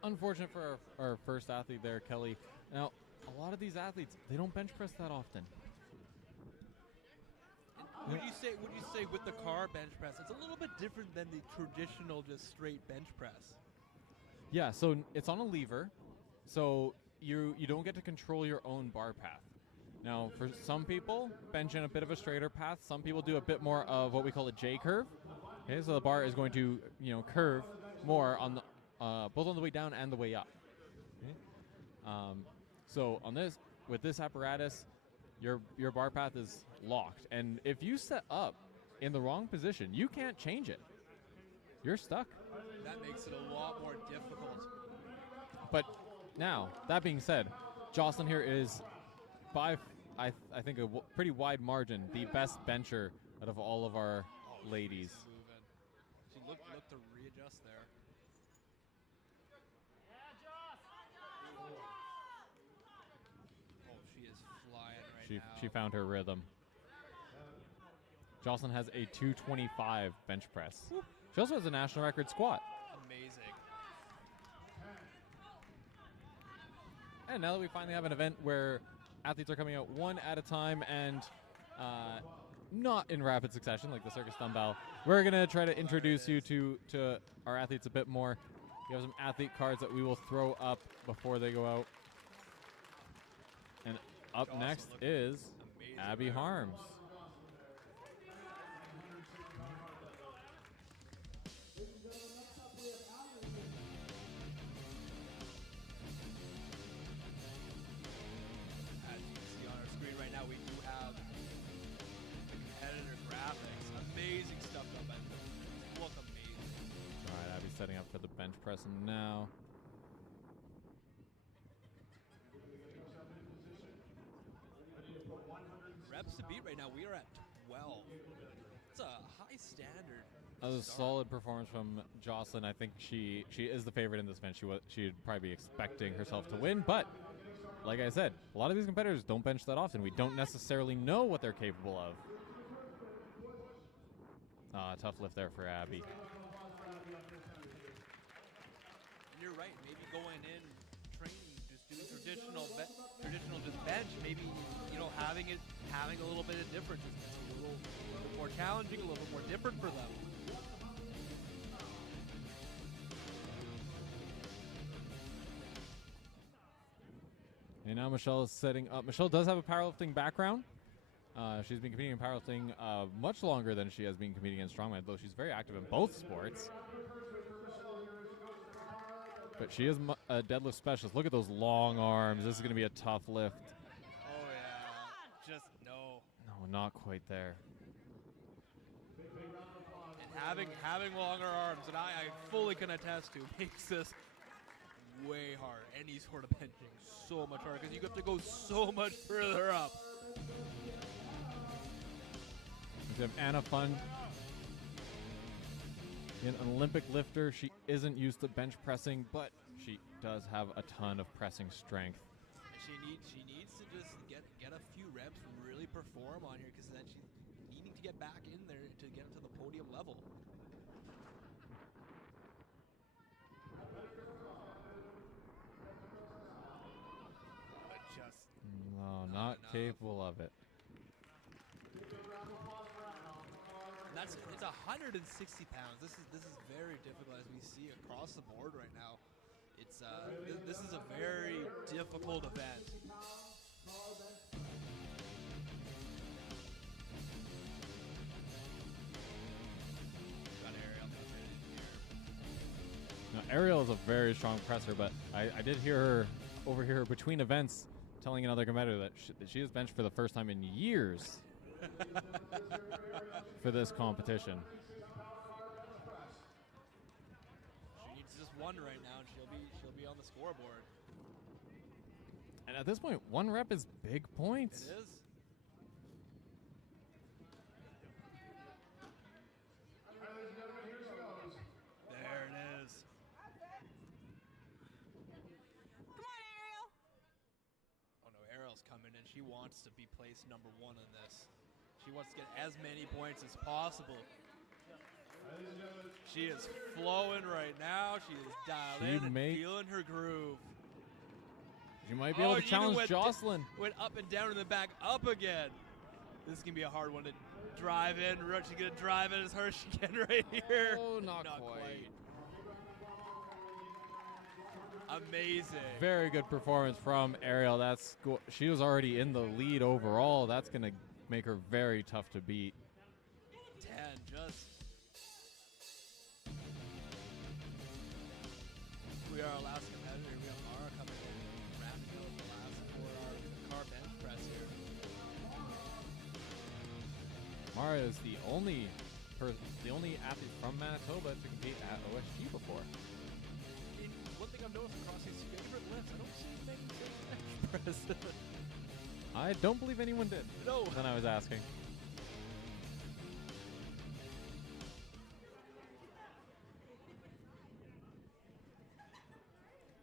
unfortunate for our first athlete there, Kelly. Now, a lot of these athletes, they don't bench press that often. Would you say with the car bench press, it's a little bit different than the traditional just straight bench press? Yeah, so it's on a lever, so you don't get to control your own bar path. Now, for some people, bench in a bit of a straighter path. Some people do a bit more of what we call a J curve. Okay, so the bar is going to curve more on the both on the way down and the way up. Okay? So with this apparatus, your bar path is locked, and if you set up in the wrong position, you can't change it. You're stuck. That makes it a lot more difficult. But now, that being said, Jocelyn here is by I think a pretty wide margin the best bencher out of all of our ladies. She looked to readjust there. Oh, she is flying right now. She found her rhythm. Jocelyn has a 225 bench press. Woo. She also has a national record squat. Amazing. And now that we finally have an event where athletes are coming out one at a time and not in rapid succession like the Circus dumbbell, we're going to try to introduce you to our athletes a bit more. We have some athlete cards that we will throw up before they go out. And up next is Abby Harms. Setting up for the bench press now. Reps to beat right now. We are at 12. It's a high standard. That was a solid performance from Jocelyn. I think she is the favorite in this event. She'd probably be expecting herself to win, but like I said, a lot of these competitors don't bench that often. We don't necessarily know what they're capable of. Tough lift there for Abby. You're right. Maybe going in training, just doing traditional just bench. Maybe having a little bit of difference. It's a little bit more challenging, a little bit more different for them. And now Michelle is setting up. Michelle does have a powerlifting background. She's been competing in powerlifting much longer than she has been competing in strongman, though she's very active in both sports. But she is a deadlift specialist. Look at those long arms. This is going to be a tough lift. Oh, yeah. Just no. No, not quite there. And having longer arms, and I fully can attest to, makes this way hard. Any sort of benching so much harder because you have to go so much further up. We have Anna Fund. An Olympic lifter. She isn't used to bench pressing, but she does have a ton of pressing strength. She needs to just get a few reps, really perform on here, because then she's needing to get back in there to get into the podium level. But just not capable of it. It's 160 pounds. This is very difficult as we see across the board right now. It's this is a very difficult event. Got Ariel here. Now Ariel is a very strong presser, but I did hear her overhear her between events telling another competitor that she has benched for the first time in years. For this competition. She needs just one right now, and she'll be on the scoreboard. And at this point, one rep is big points. It is. There it is. Come on, Ariel. Oh no, Ariel's coming in. She wants to be placed number 1 in this. She wants to get as many points as possible. She is flowing right now. She is dialed She in and may- feeling her groove. She might be able to even challenge went Jocelyn. Went up and down and then back up again. This is going to be a hard one to drive in. She's going to drive it as hard as she can right here. Oh, not quite. Amazing. Very good performance from Ariel. She was already in the lead overall. That's going to make her very tough to beat. 10, just. We are our last competitor. We have Mara coming in, wrapping up the last for our car bench press here. Mara is the only athlete from Manitoba to compete at OSG before. And one thing I've noticed across these favorite lifts, I don't see many bench press. I don't believe anyone did. No. When I was asking.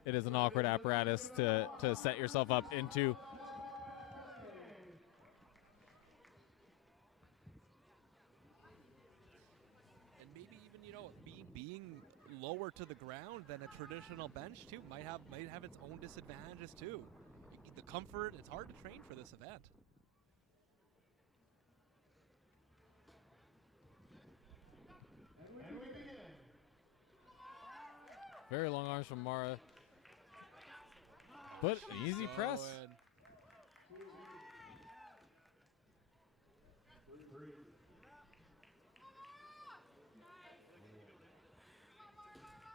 It is an awkward apparatus to set yourself up into. And maybe even, being lower to the ground than a traditional bench too might have its own disadvantages too. The comfort, it's hard to train for this event. And we begin. Very long arms from Mara. But an easy press.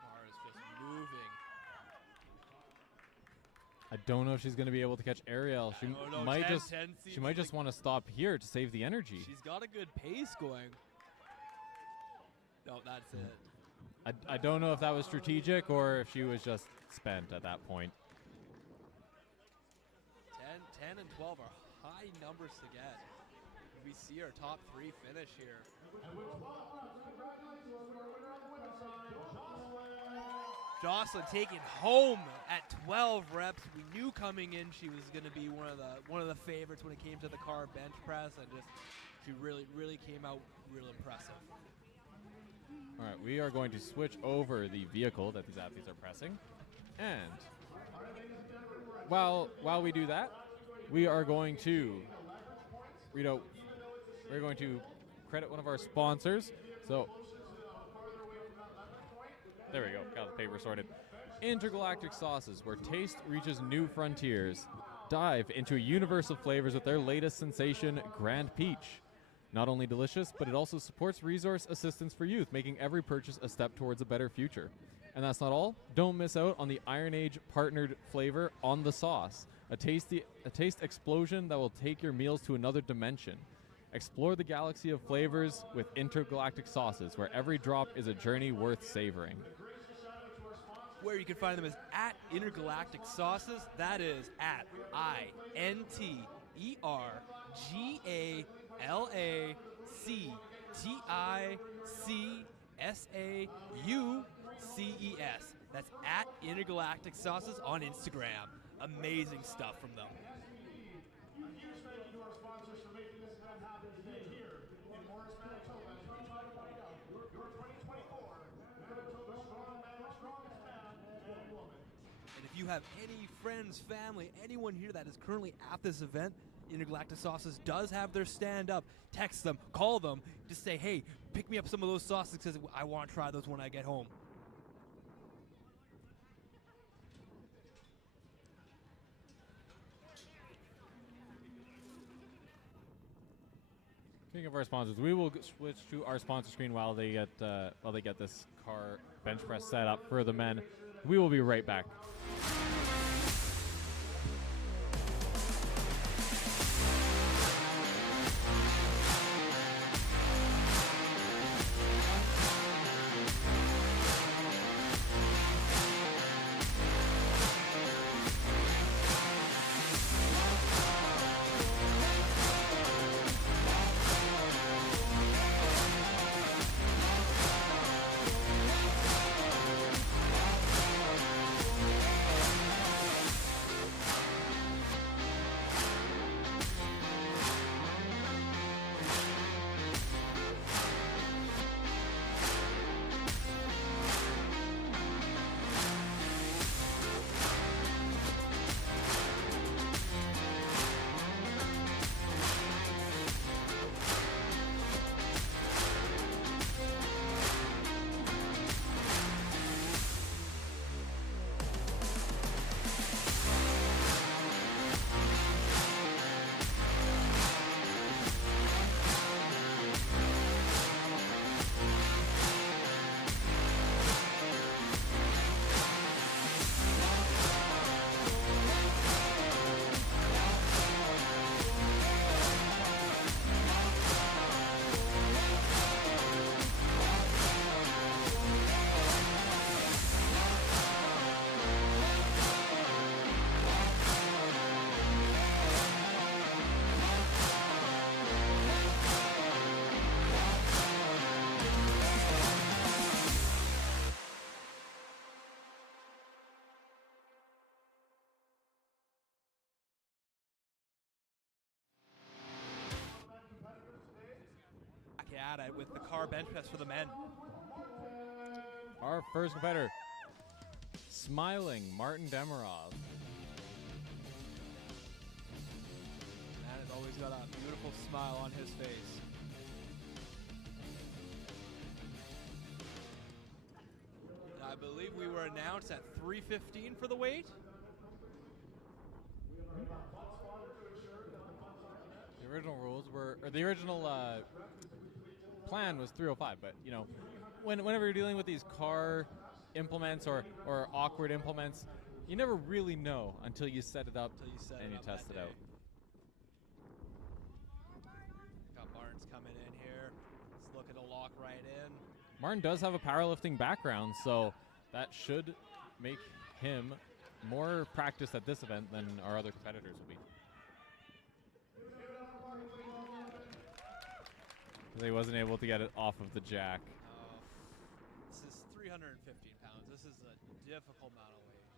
Mara's just moving. I don't know if she's going to be able to catch Ariel. She might 10 just seems she might just want to stop here to save the energy. She's got a good pace going. No, that's it. I don't know if that was strategic or if she was just spent at that point. 10 and 12 are high numbers to get. We see our top 3 finish here. Jocelyn taking home at 12 reps. We knew coming in she was going to be one of the favorites when it came to the car bench press, and she really came out real impressive. All right, we are going to switch over the vehicle that these athletes are pressing, and while we do that, we are going to we're going to credit one of our sponsors. So there we go, got the paper sorted. Intergalactic Sauces, where taste reaches new frontiers. Dive into a universe of flavors with their latest sensation, Grand Peach. Not only delicious, but it also supports resource assistance for youth, making every purchase a step towards a better future. And that's not all. Don't miss out on the Iron Age partnered flavor On the Sauce, a taste explosion that will take your meals to another dimension. Explore the galaxy of flavors with Intergalactic Sauces, where every drop is a journey worth savoring. Where you can find them is at Intergalactic Sauces. That is at INtergalacticSauces. That's at Intergalactic Sauces on Instagram. Amazing stuff from them. A huge thank you to our sponsors for making this event happen today here in Morris, Manitoba. As we try to find out your 2024 Manitoba Strongest Man and Woman. And if you have any friends, family, anyone here that is currently at this event, Intergalactic Sauces does have their stand up. Text them, call them, just say, hey, pick me up some of those sauces because I want to try those when I get home. Speaking of our sponsors, we will switch to our sponsor screen while they get this car bench press set up for the men. We will be right back. Back at it with the car bench press for the men. Our first competitor, smiling Martin Demirov. Man has always got a beautiful smile on his face. I believe we were announced at 315 for the weight. The original rules were, or the original plan was 305, but you know, whenever you're dealing with these car implements or awkward implements, you never really know until you set it up and you test it out. Got Barnes coming in here. He's looking to lock right in. Martin does have a powerlifting background, so that should make him more practiced at this event than our other competitors will be. He wasn't able to get it off of the jack. This is 315 pounds. This is a difficult amount of weight.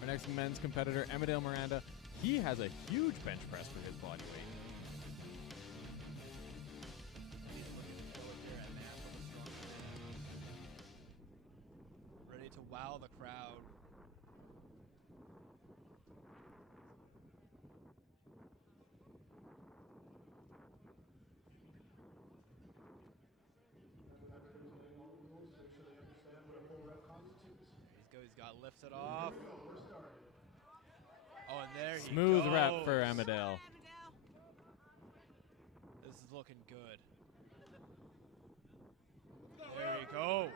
Our next men's competitor, Amadale Miranda, he has a huge bench press for his body weight. He's looking to go here at Manitoba Strongman. Ready to wow the crowd. He's got lifted off. Oh, and there he goes. Smooth rep for Amadale. This is looking good. There you go.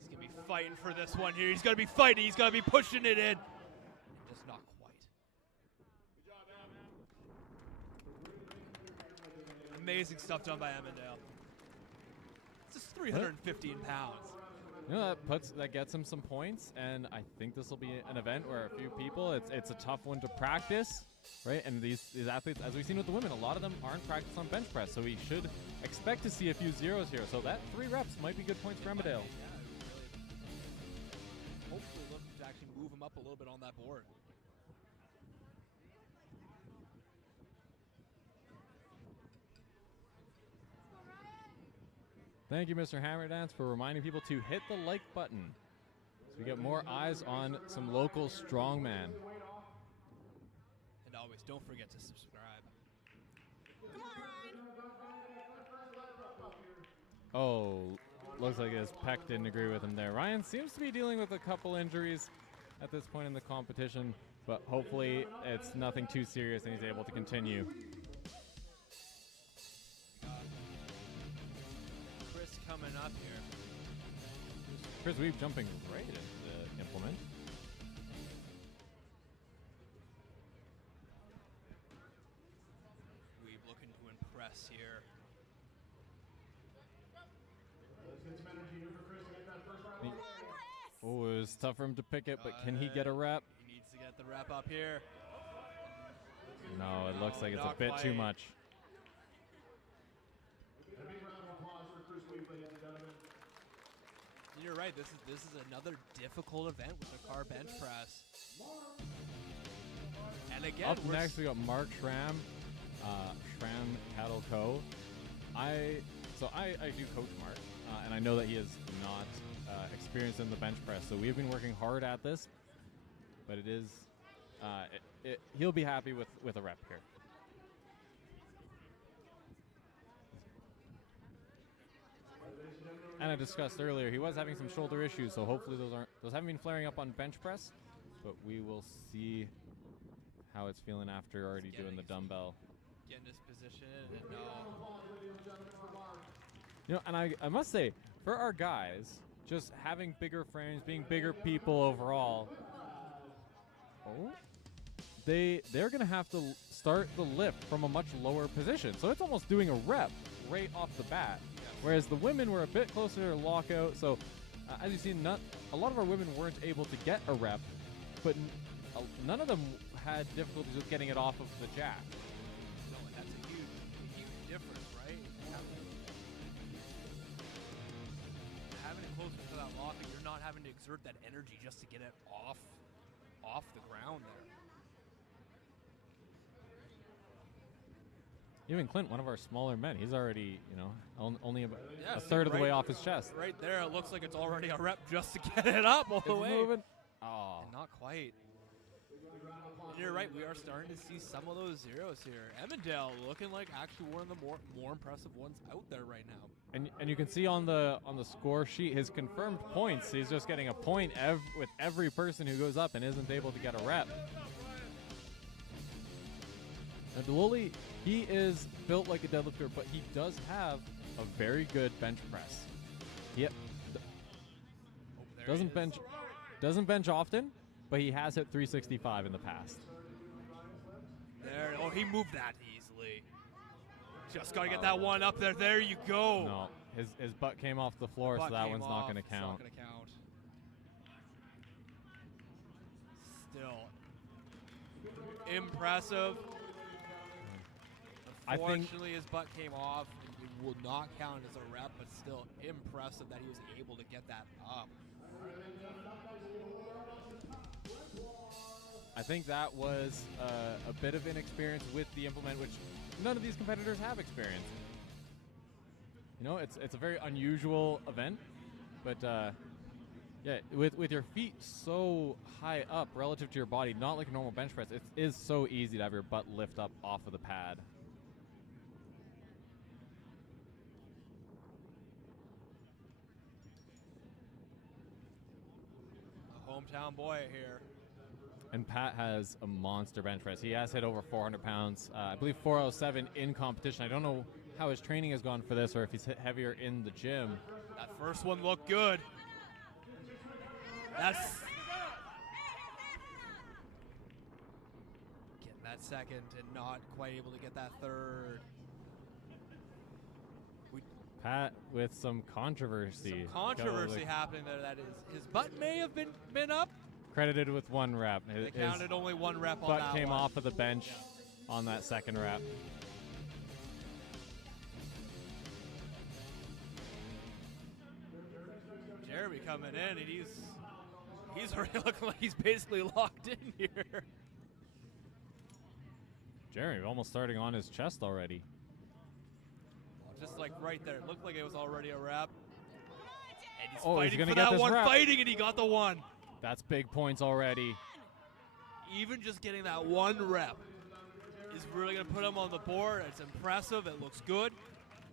He's going to be fighting for this one here. He's going to be fighting. He's going to be pushing it in. Just not quite. Amazing stuff done by Amadale. This is 315 pounds. You know, that gets him some points, and I think this will be an event where a few people, it's a tough one to practice, right? And these athletes, as we've seen with the women, a lot of them aren't practiced on bench press, so we should expect to see a few zeros here. So that 3 reps might be good points for Amadale. Hopefully look to actually move him up a little bit on that board. Thank you, Mr. Hammerdance, for reminding people to hit the like button so we get more eyes on some local strongman. And always, don't forget to subscribe. Come on, Ryan. Oh, looks like his pec didn't agree with him there. Ryan seems to be dealing with a couple injuries at this point in the competition, but hopefully it's nothing too serious and he's able to continue. Coming up here. Chris Weeb jumping right into the implement. Weeb looking to impress here. Oh, it was tough for him to pick it, but can he get a rep? He needs to get the rep up here. No, it looks like it's a Not bit quite. too much. You're right. This is another difficult event with the car bench press. And again, Up next, we got Mark Schramm, Schramm Cattle Co. I do coach Mark, and I know that he is not experienced in the bench press. So we've been working hard at this, but it is he'll be happy with a rep here. And I discussed earlier, he was having some shoulder issues, so hopefully those haven't been flaring up on bench press. but we will see how it's feeling after already doing the dumbbell. Get in this position and no. You know, and I must say, for our guys, just having bigger frames, being bigger people overall, they're going to have to start the lift from a much lower position. So it's almost doing a rep right off the bat. Whereas the women were a bit closer to lockout. So as you see, a lot of our women weren't able to get a rep, but none of them had difficulties with getting it off of the jack. No, and that's a huge difference, right? Having it closer to that lock, and you're not having to exert that energy just to get it off the ground there. Even Clint, one of our smaller men, he's already, you know, only about a third of the way off his chest. Right there, it looks like it's already a rep just to get it up all the way. Moving. Oh. And not quite. And you're right, we are starting to see some of those zeros here. Emmendale looking like actually one of the more impressive ones out there right now. And you can see on the score sheet his confirmed points. He's just getting a point with every person who goes up and isn't able to get a rep. Now Deloli, he is built like a deadlifter, but he does have a very good bench press. Yep. Doesn't bench often, but he has hit 365 in the past. There, oh, he moved that easily. Just got to get that one up there. There you go. No, his butt came off the floor, so that one's not going to count. It's not going to count. Still impressive. Unfortunately, his butt came off. It will not count as a rep, but still impressive that he was able to get that up. I think that was a bit of inexperience with the implement, which none of these competitors have experienced. You know, it's a very unusual event, but yeah, with your feet so high up relative to your body, not like a normal bench press, it is so easy to have your butt lift up off of the pad. Hometown boy here. And Pat has a monster bench press. He has hit over 400 pounds. I believe 407 in competition. I don't know how his training has gone for this or if he's hit heavier in the gym. That first one looked good. That's getting that second and not quite able to get that third. Pat with some controversy. Some controversy happening there. That is, his butt may have been up. Credited with one rep. They counted only one rep on that butt came off of the bench on that second rep. Jeremy coming in, and he's already looking like he's basically locked in here. Jeremy almost starting on his chest already. Just like right there. It looked like it was already a rep. And he's fighting for that one, fighting, and he got the one. That's big points already. Even just getting that one rep is really going to put him on the board. It's impressive. It looks good.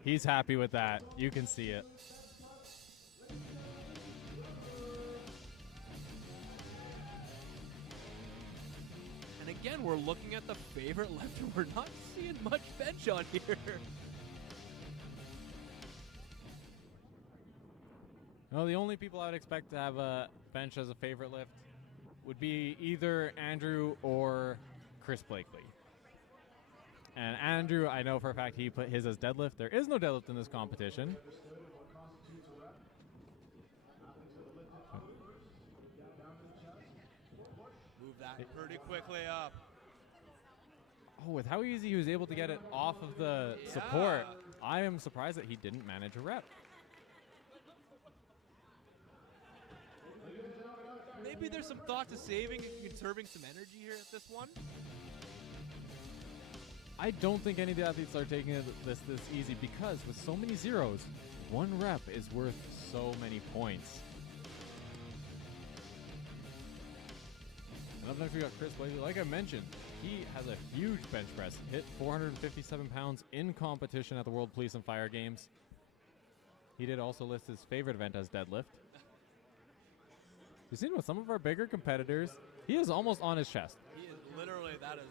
He's happy with that. You can see it. And again, we're looking at the favorite lifter. We're not seeing much bench on here. No, the only people I would expect to have a bench as a favorite lift would be either Andrew or Chris Blakely. And Andrew, I know for a fact he put his as deadlift. There is no deadlift in this competition. Move that pretty quickly up. Oh, with how easy he was able to get it off of the support, I am surprised that he didn't manage a rep. Maybe there's some thought to saving and conserving some energy here at this one. I don't think any of the athletes are taking this easy because with so many zeros, one rep is worth so many points. And up next we got Chris Blakely. Like I mentioned, he has a huge bench press. Hit 457 pounds in competition at the World Police and Fire Games. He did also list his favorite event as deadlift. We've seen with some of our bigger competitors, He is almost on his chest. He is literally, that is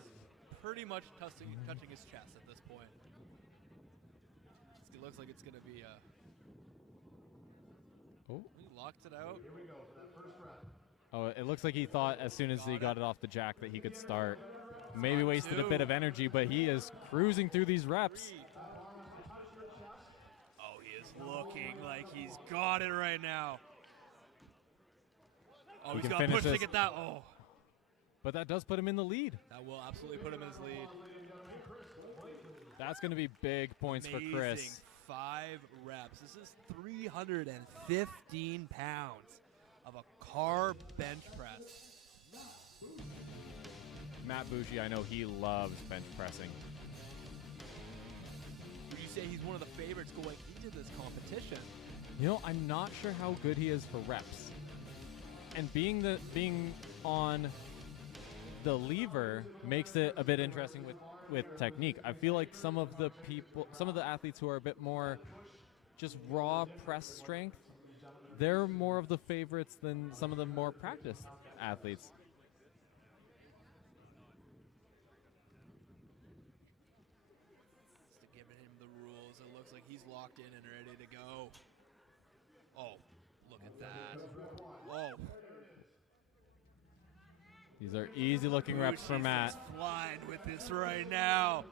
pretty much touching his chest at this point. It looks like it's going to be Oh. He locked it out. Here we go for that first rep. Oh, it looks like he thought as soon as he got it off the jack that he could start. Maybe wasted a bit of energy, but he is cruising through these reps. Oh, he is looking like he's got it right now. Oh, He he's can got to finish push to this. get that. Oh, But that does put him in the lead. that will absolutely put him in his lead. That's going to be big points Amazing. for Chris. 5 reps. This is 315 pounds of a car bench press. Matt Bougie, I know he loves bench pressing. Would you say he's one of the favorites going into this competition? You know, I'm not sure how good he is for reps. And being on the lever makes it a bit interesting with technique. I feel like some of the athletes who are a bit more just raw press strength, they're more of the favorites than some of the more practiced athletes. Just giving him the rules. It looks like he's locked in and ready to go. Oh, look at that. Oh. These are easy looking reps for Matt. He's flying with this right now.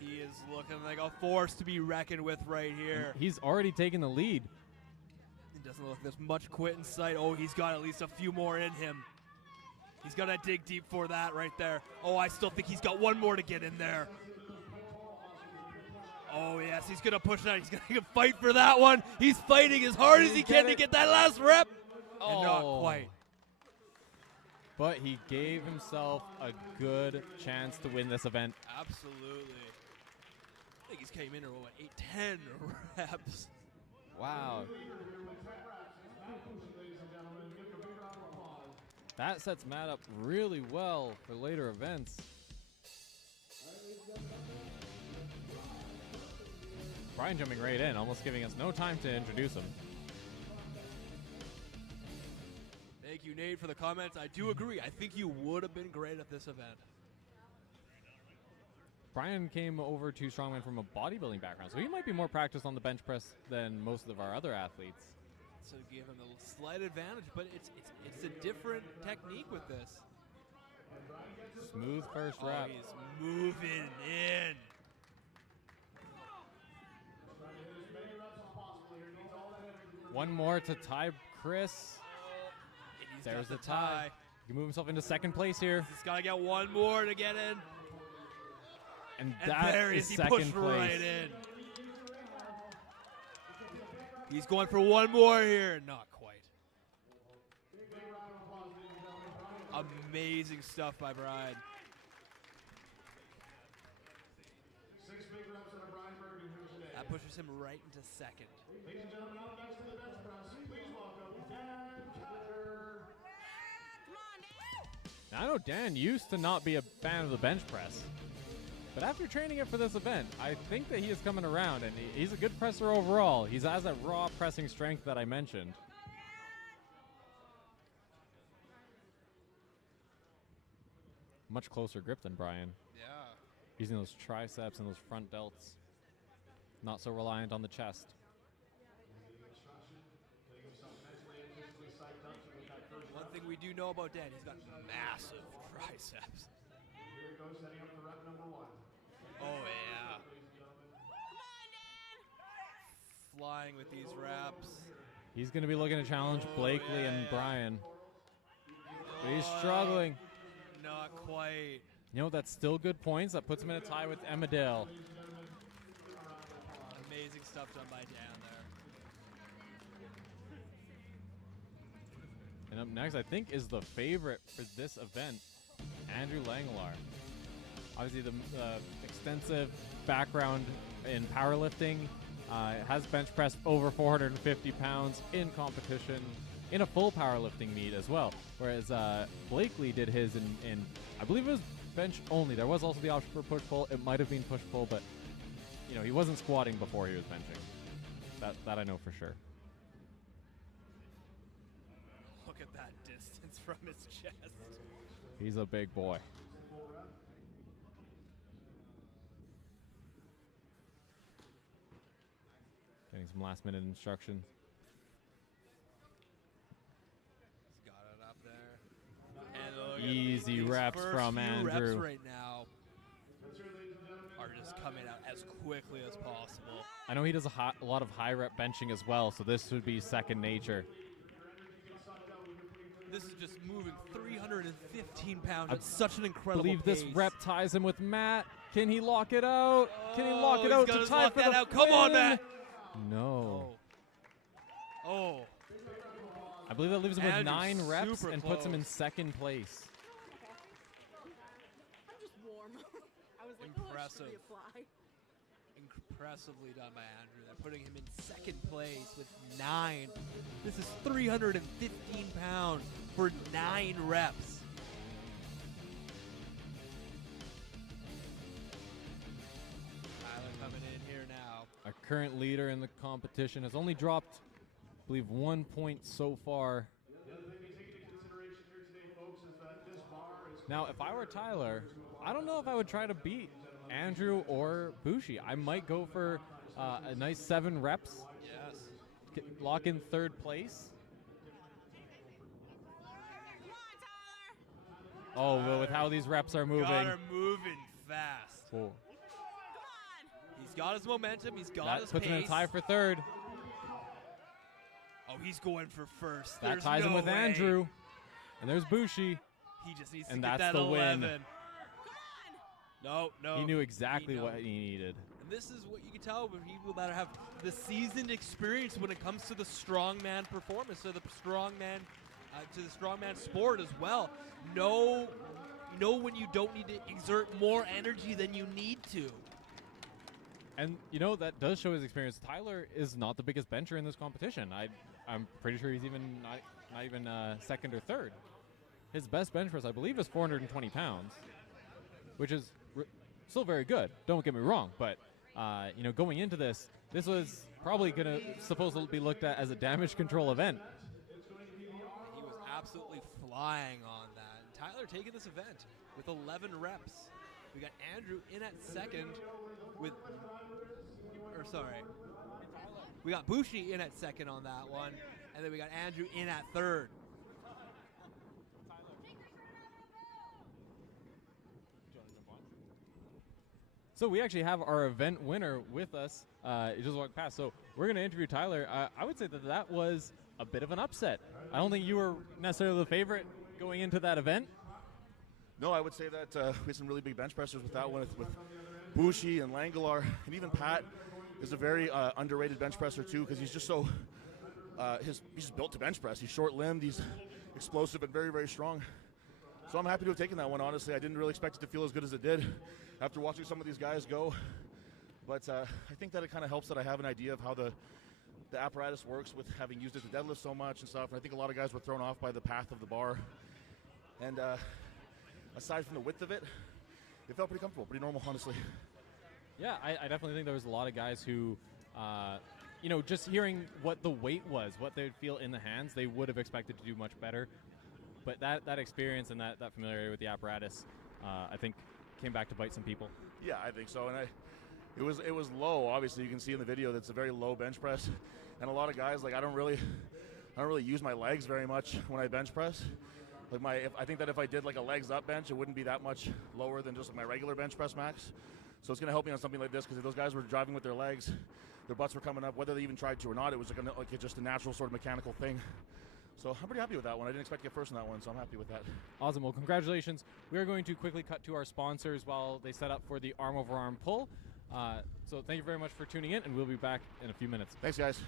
He is looking like a force to be reckoned with right here. He's already taken the lead. It doesn't look like there's much quit in sight. Oh, he's got at least a few more in him. He's got to dig deep for that right there. Oh, I still think he's got one more to get in there. Oh, yes, he's going to push that. He's going to fight for that one. He's fighting as hard as he can to get that last rep. And not quite. But he gave himself a good chance to win this event. Absolutely. I think he's came in at what, 8-10 reps. Wow. That sets Matt up really well for later events. Brian jumping right in, almost giving us no time to introduce him. Thank you, Nate, for the comments. I do agree. I think you would have been great at this event. Brian came over to Strongman from a bodybuilding background, so he might be more practiced on the bench press than most of our other athletes. So give him a slight advantage, but it's a different technique with this. Smooth first rep. He's moving in. One more to tie Chris. And he's There's got the tie. He can move himself into second place here. He's got to get one more to get in. And And that there is he second pushed place. right in. He's going for one more here. Not quite. Amazing stuff by Brian. 6 big reps out of Brian Bergen here today. That pushes him right into second. Ladies and gentlemen, up next to the bench press, please welcome Dan Keller. Now, I know Dan used to not be a fan of the bench press, but after training it for this event, I think that he is coming around, and he's a good presser overall. He has that raw pressing strength that I mentioned. Much closer grip than Brian. Yeah. Using those triceps and those front delts. Not so reliant on the chest. One thing we do know about Dan, he's got massive triceps. Here he goes, setting up for rep number 1. Oh, yeah. Flying with these reps. He's going to be looking to challenge Blakely and Brian. But he's struggling. Not quite. You know, that's still good points. That puts him in a tie with Emadale. Amazing stuff done by Dan there. And up next, I think, is the favorite for this event, Andrew Langelar. Obviously, the extensive background in powerlifting, has bench pressed over 450 pounds in competition, in a full powerlifting meet as well. Whereas Blakely did his in I believe it was bench only. There was also the option for push-pull. It might have been push-pull, but you know, he wasn't squatting before he was benching. That I know for sure. Look at that distance from his chest. He's a big boy. Getting some last-minute instruction. He's got it up there. And look at Easy these reps first from few Andrew. reps right now are just coming out as quickly as possible. I know he does a lot of high rep benching as well, so this would be second nature. This is just moving 315 pounds at such an incredible I believe pace. this rep ties him with Matt. Can he lock it out? Can he lock it he's out gotta to tie lock for that the out. Come on, win? Matt. No. Oh. I believe that leaves him with Andrew's 9 reps super and puts him in close. second place. I'm just warm. I was like, Impressive. oh, should reapply. Impressively done by Andrew. They're putting him in second place with 9. This is 315 pounds for 9 reps. Tyler coming in here now. Our current leader in the competition has only dropped, I believe, 1 point so far. The other thing to take into consideration here today, folks, is that this bar is Now, if I were Tyler, I don't know if I would try to beat Andrew or Bushi. I might go for a nice 7 reps, Yes. lock in third place. Oh, well, with how these reps are moving. Got her moving fast. Oh, He's got his momentum. He's got that his puts pace. him in a tie for third. Oh, he's going for first. That There's ties him no with way. Andrew. And there's Bushi. He just needs And to get that's that the win. 11. No. He knew exactly He what knows. he needed. And this is what you can tell when people that have the seasoned experience when it comes to the strongman performance, or the strongman, to the strongman sport as well. Know when you don't need to exert more energy than you need to. And, you know, that does show his experience. Tyler is not the biggest bencher in this competition. I'm pretty sure he's even not even second or third. His best bench press, I believe, is 420 pounds, which is still very good. Don't get me wrong, but you know, going into this was probably supposed to be looked at as a damage control event. He was absolutely flying on that. And Tyler taking this event with 11 reps. We got Andrew in at second with, we got Bushi in at second on that one, and then we got Andrew in at third. So we actually have our event winner with us. He just walked past. So we're going to interview Tyler. I would say that was a bit of an upset. I don't think you were necessarily the favorite going into that event. No, I would say that we had some really big bench pressers with that one, with Bushi and Langelar, and even Pat is a very underrated bench presser too, because he's just so he's just built to bench press. He's short-limbed, he's explosive and very, very strong. So I'm happy to have taken that one. Honestly, I didn't really expect it to feel as good as it did after watching some of these guys go. But I think that it kind of helps that I have an idea of how the apparatus works with having used it to deadlift so much and stuff. And I think a lot of guys were thrown off by the path of the bar. And aside from the width of it, it felt pretty comfortable, pretty normal, honestly. Yeah, I definitely think there was a lot of guys who, you know, just hearing what the weight was, what they would feel in the hands, they would have expected to do much better. But that experience and that familiarity with the apparatus, I think, came back to bite some people. Yeah, I think so. And it was low. Obviously, you can see in the video that's a very low bench press. And a lot of guys, like, I don't really use my legs very much when I bench press. Like I think that if I did like a legs up bench, it wouldn't be that much lower than just my regular bench press max. So it's going to help me on something like this, because if those guys were driving with their legs, their butts were coming up, whether they even tried to or not. It was like just a natural sort of mechanical thing. So I'm pretty happy with that one. I didn't expect to get first in that one, so I'm happy with that. Awesome. Well, congratulations. We are going to quickly cut to our sponsors while they set up for the arm over arm pull. So thank you very much for tuning in, and we'll be back in a few minutes. Thanks, guys.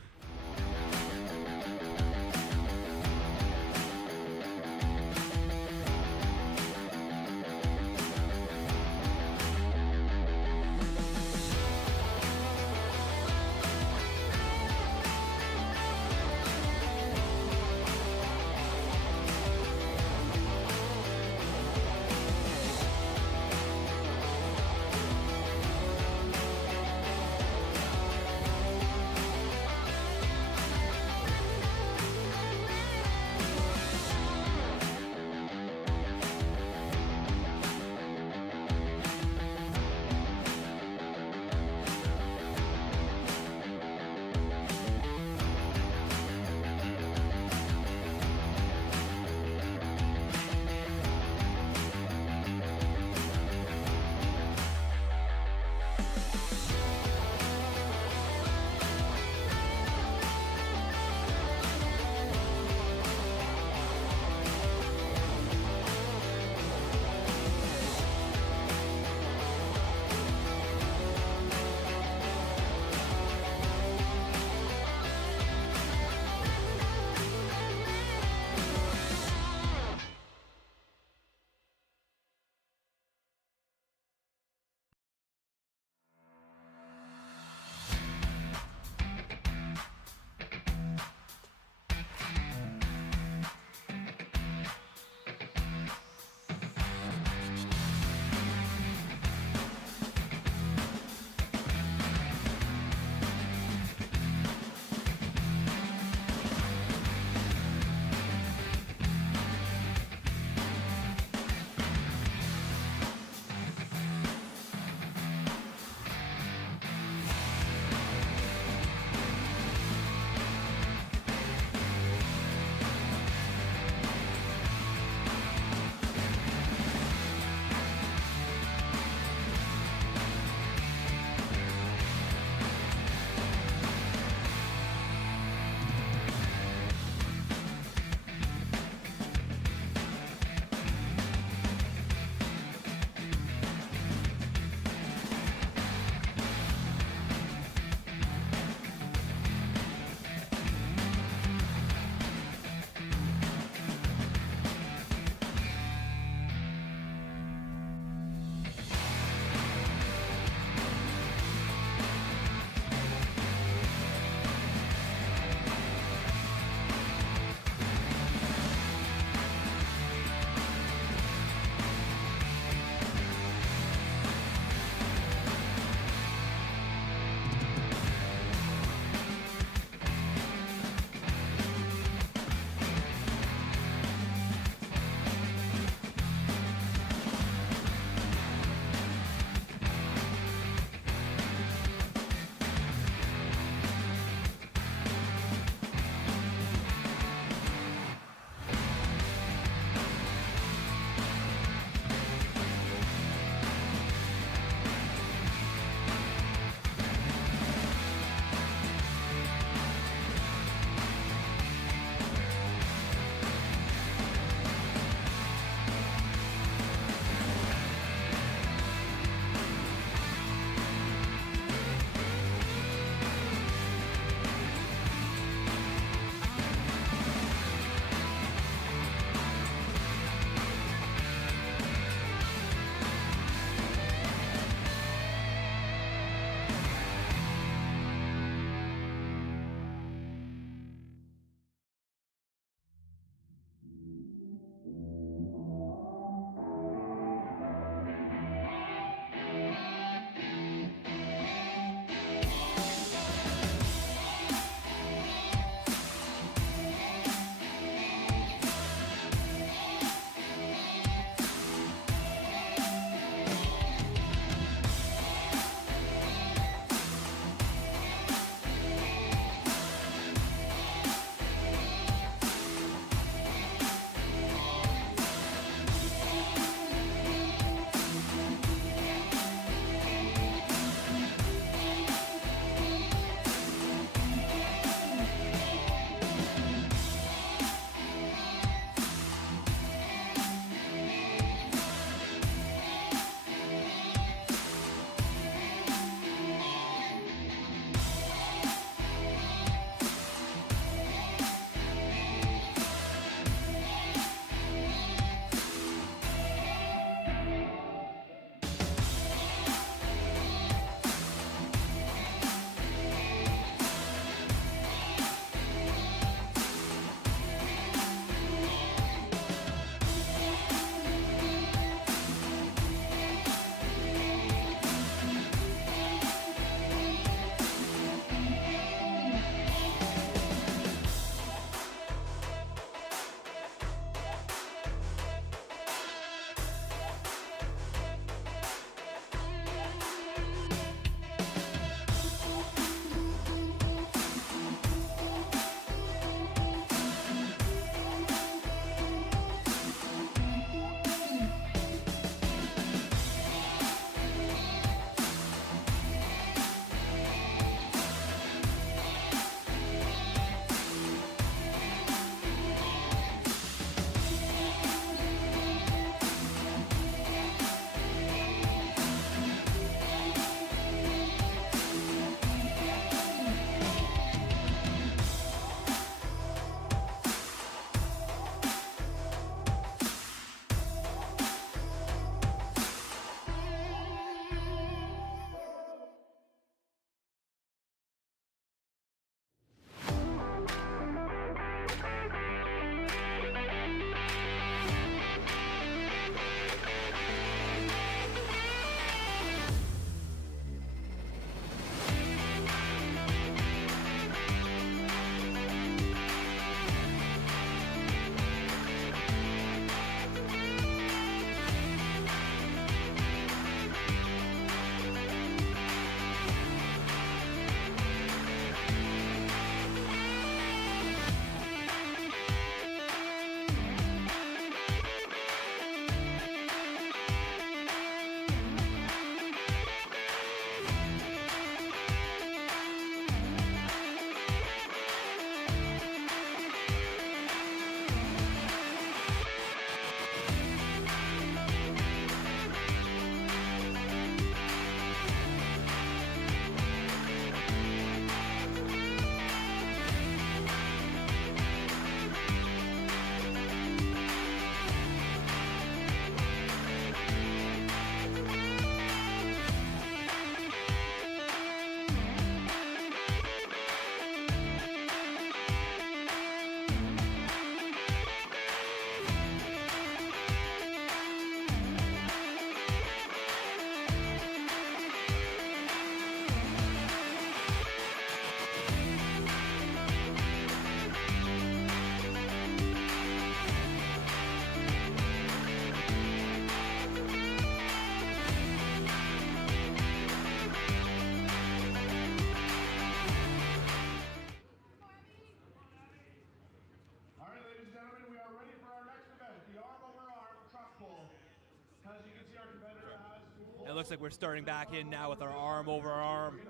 It looks like we're starting back in now with our arm over arm.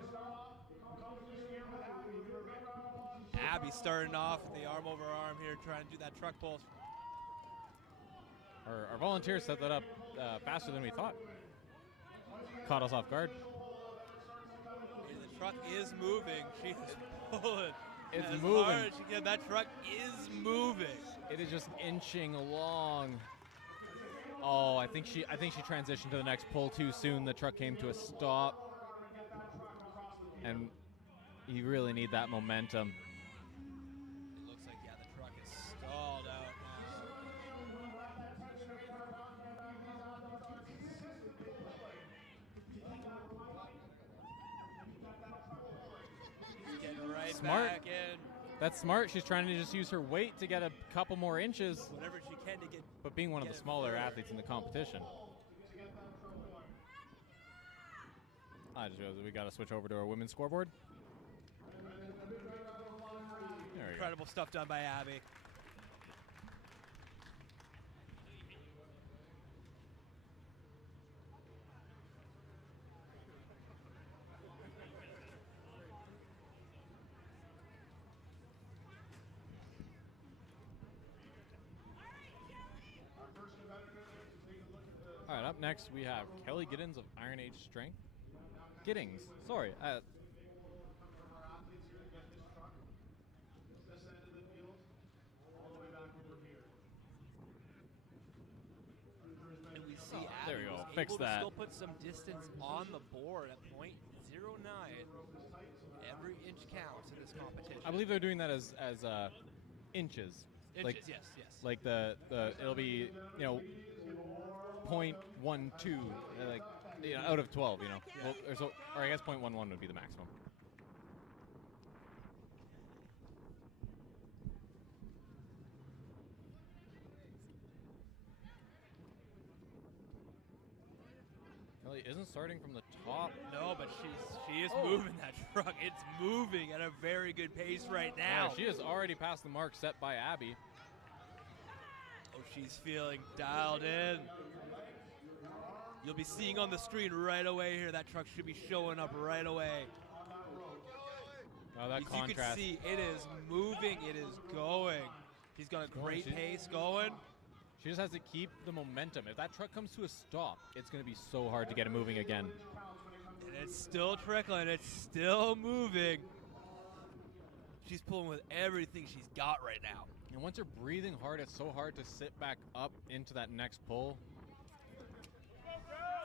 Abby starting off with the arm over arm here, trying to do that truck pull. Our volunteers set that up faster than we thought. Caught us off guard. The truck is moving. She's pulling. It's as moving. hard as she can. That truck is moving. It is just inching along. Oh, I think she transitioned to the next pull too soon. The truck came to a stop. And you really need that momentum. It looks like, yeah, the truck is stalled out now. Getting right Smart. back in. That's smart. She's trying to just use her weight to get a couple more inches. Whatever she can to get. But being one of the Get it smaller further. athletes in the competition. I just realized we got to switch over to our women's scoreboard. There we go. Incredible stuff done by Abby. All right, up next we have Kelly Giddens of Iron Age Strength. Giddings, sorry. And we see there Abby we go. was Fix able to that. still put some distance on the board at .09. Every inch counts in this competition. I believe they're doing that as inches. Inches, Like, yes. like the it'll be, you know, 0.12, like, you know, out of 12, you know. Well, or I guess 0.11 would be the maximum. Kelly isn't starting from the top. No, but she is moving that truck. It's moving at a very good pace right now. Yeah, she has already passed the mark set by Abby. Oh, she's feeling dialed in. You'll be seeing on the screen right away here. That truck should be showing up right away. Oh, that As contrast. you can see, it is moving. It is going. She's got a great pace going. She just has to keep the momentum. If that truck comes to a stop, it's going to be so hard to get it moving again. And it's still trickling. It's still moving. She's pulling with everything she's got right now. And once you're breathing hard, it's so hard to sit back up into that next pull.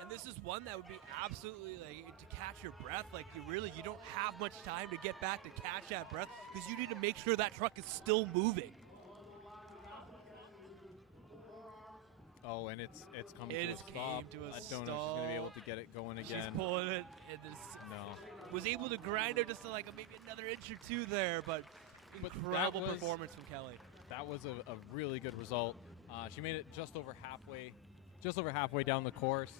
And this is one that would be absolutely like to catch your breath. Like you don't have much time to get back to catch that breath because you need to make sure that truck is still moving. Oh, and it's coming It to a has stop. came to a I don't know if she's going to be able to get it going again. She's pulling it. And No. was able to grind her just to like maybe another inch or two there, but incredible that was- performance from Kelly. That was a really good result. She made it just over halfway down the course.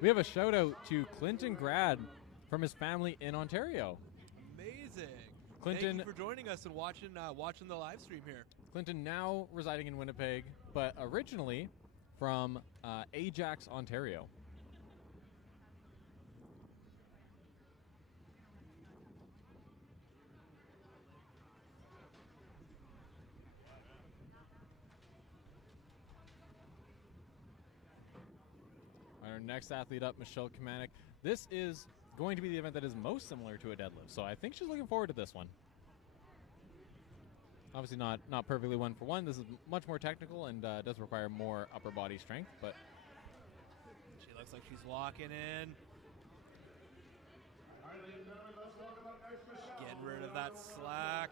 We have a shout out to Clinton Grad from his family in Ontario. Amazing. Clinton- Thank you for joining us and watching the live stream here. Clinton now residing in Winnipeg, but originally from Ajax, Ontario. Our next athlete up, Michelle Kamanik. This is going to be the event that is most similar to a deadlift, so I think she's looking forward to this one. Obviously not perfectly one for one. This is much more technical and does require more upper body strength, but She looks like she's locking in. Getting rid of that slack.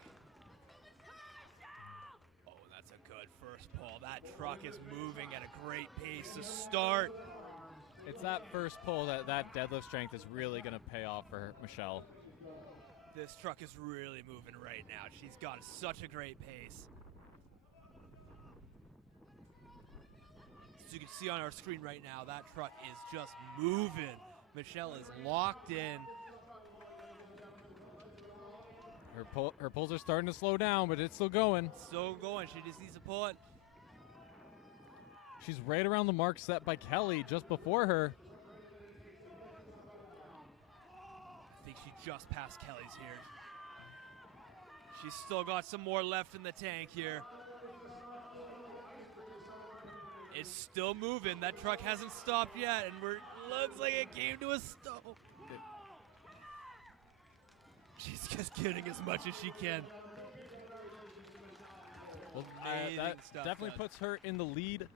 Oh, that's a good first pull. That truck is moving at a great pace to start. it's that first pull that deadlift strength is really going to pay off for Michelle. This truck is really moving right now. She's got such a great pace. As you can see on our screen right now, that truck is just moving. Michelle is locked in. Her pulls are starting to slow down, but it's still going. Still going. She just needs to pull it. She's right around the mark set by Kelly just before her. I think she just passed Kelly's here. She's still got some more left in the tank here. It's still moving. That truck hasn't stopped yet, and looks like it came to a stop. She's just getting as much as she can. Well, Amazing that stuff definitely done. puts her in the lead.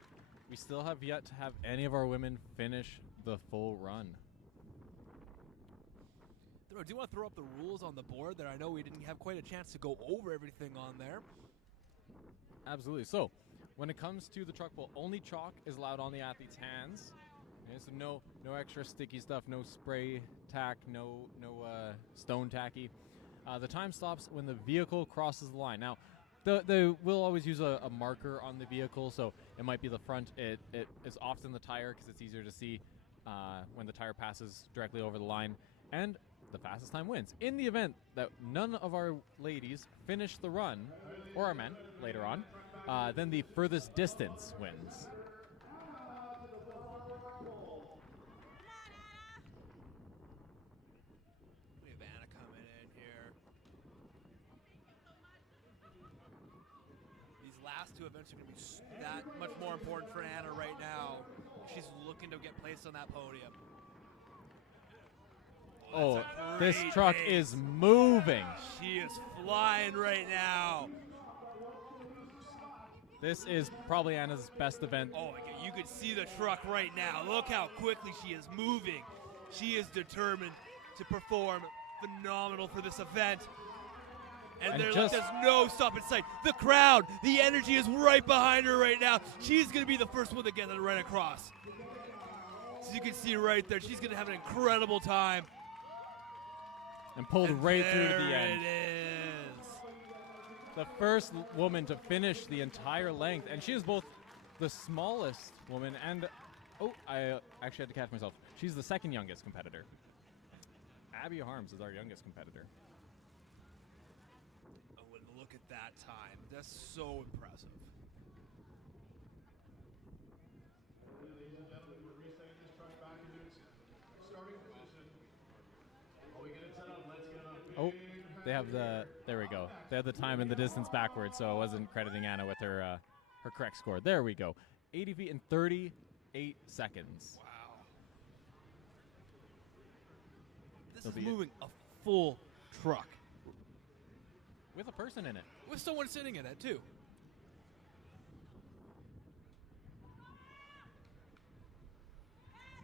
We still have yet to have any of our women finish the full run. I do want to throw up the rules on the board there. I know we didn't have quite a chance to go over everything on there. Absolutely. So, when it comes to the truck pull, only chalk is allowed on the athlete's hands. Okay, so no extra sticky stuff, no spray tack, no stone tacky. The time stops when the vehicle crosses the line. Now, we'll always use a marker on the vehicle, so it might be the front. It is often the tire because it's easier to see when the tire passes directly over the line, and the fastest time wins. In the event that none of our ladies finish the run, or our men later on, then the furthest distance wins. We have Anna coming in here. These last two events are going to be that much more important for Anna right now. She's looking to get placed on that podium. Oh, That's a this great truck pace. is moving. She is flying right now. This is probably Anna's best event. Oh my God, you could see the truck right now. Look how quickly she is moving. She is determined to perform phenomenal for this event. And there's no stop in sight. The crowd, the energy is right behind her right now. She's going to be the first one to get it right across. So you can see right there, she's going to have an incredible time. And pulled And right through to the there end. it is. The first woman to finish the entire length, and she is both the smallest woman and I actually had to catch myself. She's the second youngest competitor. Abby Harms is our youngest competitor. Oh, and look at that time. That's so impressive. Ladies and gentlemen, we're resetting this truck back into its starting position. While we get it set up, let's get a Oh, they have there we go. They have the time and the distance backwards, so I wasn't crediting Anna with her correct score. There we go. 80 feet in 38 seconds. Wow. This It'll is be moving a full truck with a person in it. with someone sitting in it too.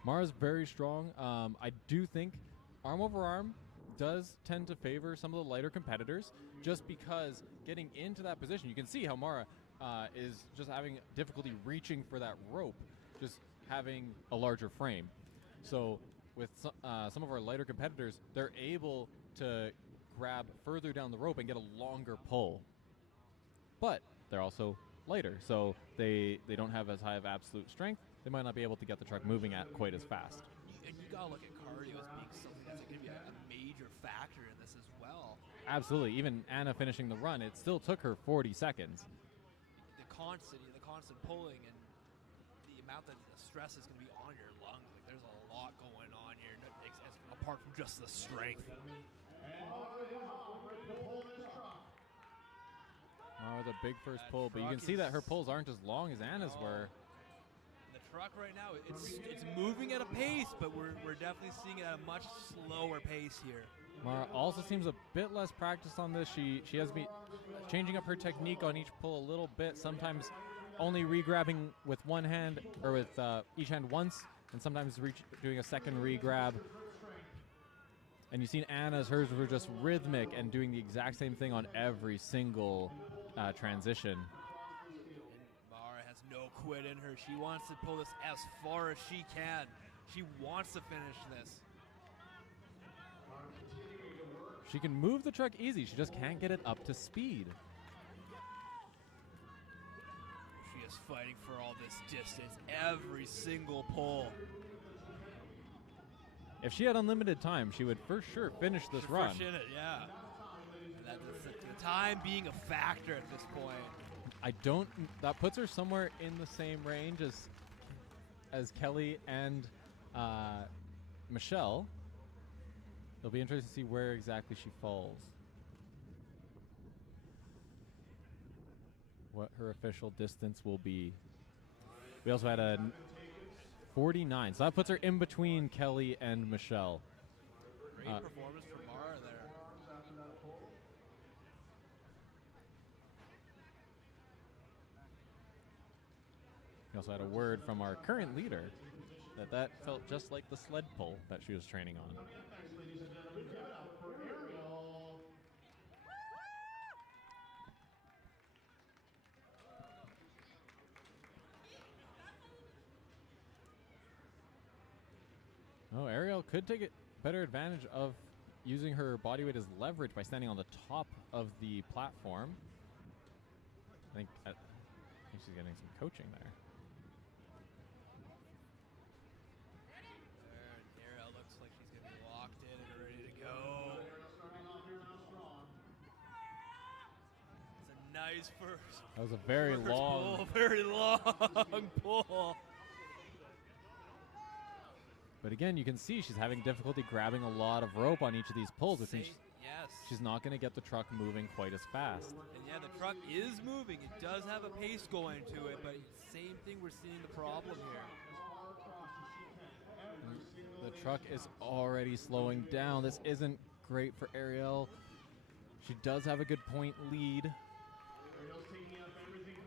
Mara's very strong. I do think arm over arm does tend to favor some of the lighter competitors just because getting into that position, you can see how Mara is just having difficulty reaching for that rope, just having a larger frame. So with some of our lighter competitors, they're able to grab further down the rope and get a longer pull. But they're also lighter, so they don't have as high of absolute strength. They might not be able to get the truck moving at quite as fast. And you gotta look at cardio as being something that's going to be a major factor in this as well. Absolutely. Even Anna finishing the run, it still took her 40 seconds. The constant pulling and the amount that the stress is going to be on your lungs. Like, there's a lot going on here, apart from just the strength. Oh, the big first pull, but you can see that her pulls aren't as long as Anna's were. The truck right now, it's moving at a pace, but we're definitely seeing it at a much slower pace here. Mara also seems a bit less practiced on this. She has been changing up her technique on each pull a little bit, sometimes only re-grabbing with one hand, or with each hand once, and sometimes doing a second re-grab. And you've seen Anna's, hers were just rhythmic and doing the exact same thing on every single transition. And Mara has no quit in her. She wants to pull this as far as she can. She wants to finish this. She can move the truck easy. She just can't get it up to speed. She is fighting for all this distance, every single pull. If she had unlimited time, she would for sure finish this run. Push in it, yeah. And the time being a factor at this point. I don't. That puts her somewhere in the same range as Kelly and Michelle. It'll be interesting to see where exactly she falls. What her official distance will be. We also had a 49, so that puts her in between Kelly and Michelle. Great performance from Mara there. We also had a word from our current leader that felt just like the sled pull that she was training on. Oh, Ariel could take it better advantage of using her body weight as leverage by standing on the top of the platform. I think she's getting some coaching there. Ariel looks like she's going to be locked in and ready to go. It's a nice first. That was a very long pull, very long pull. But again, you can see she's having difficulty grabbing a lot of rope on each of these pulls, which means Yes. she's not going to get the truck moving quite as fast. And yeah, the truck is moving. It does have a pace going to it, but same thing, we're seeing the problem here. The truck is already slowing down. This isn't great for Ariel. She does have a good point lead.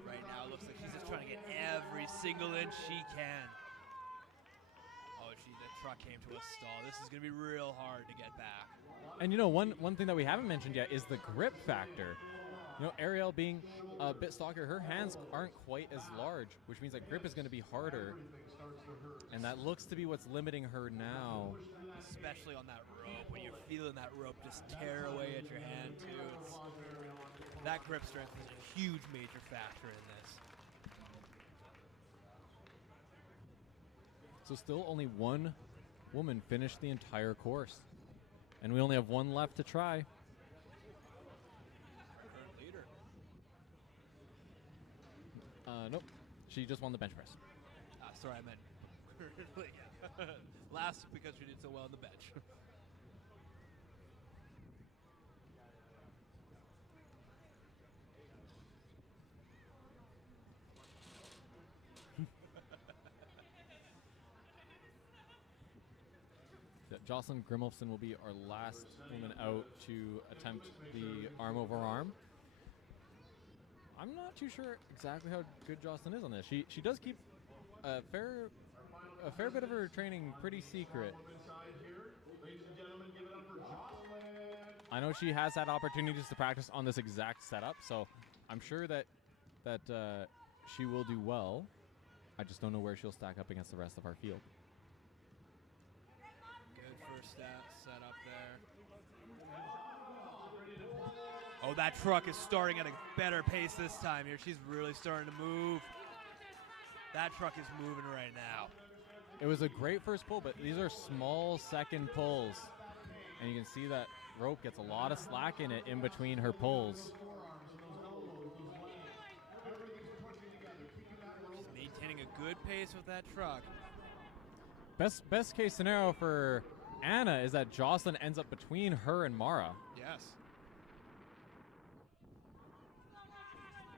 Right now, it looks like she's just trying to get every single inch she can. The truck came to a stall. This is going to be real hard to get back. And you know, one thing that we haven't mentioned yet is the grip factor. You know, Ariel being a bit stockier, her hands aren't quite as large, which means that grip is going to be harder. And that looks to be what's limiting her now. Especially on that rope, when you're feeling that rope just tear away at your hand too. That grip strength is a huge major factor in this. So still only one woman finished the entire course. And we only have one left to try. Current leader. Nope. She just won the bench press. Sorry, I meant currently. Last because she did so well on the bench. Jocelyn Grimolfson will be our last woman out to attempt the arm over arm. I'm not too sure exactly how good Jocelyn is on this. She does keep a fair bit of her training pretty secret. I know she has had opportunities to practice on this exact setup, so I'm sure that she will do well. I just don't know where she'll stack up against the rest of our field. Set up there. Oh, that truck is starting at a better pace this time here. She's really starting to move. That truck is moving right now. It was a great first pull, but these are small second pulls. And you can see that rope gets a lot of slack in it in between her pulls. She's maintaining a good pace with that truck. Best case scenario for Anna is that Jocelyn ends up between her and Mara. Yes.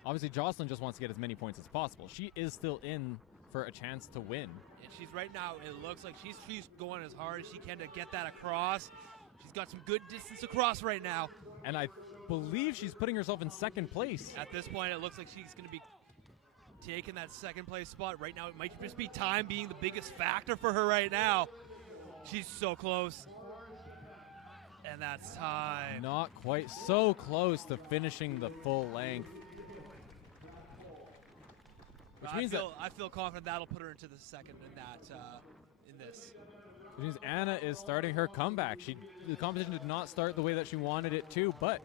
Obviously, Jocelyn just wants to get as many points as possible. She is still in for a chance to win. And she's right now, it looks like she's going as hard as she can to get that across. She's got some good distance across right now. And I believe she's putting herself in second place. At this point, it looks like she's going to be taking that second place spot. Right now, it might just be time being the biggest factor for her right now. She's so close. And that's time. Not quite so close to finishing the full length. Which means I feel confident that'll put her into the second in that in this. Which means Anna is starting her comeback. The competition did not start the way that she wanted it to, but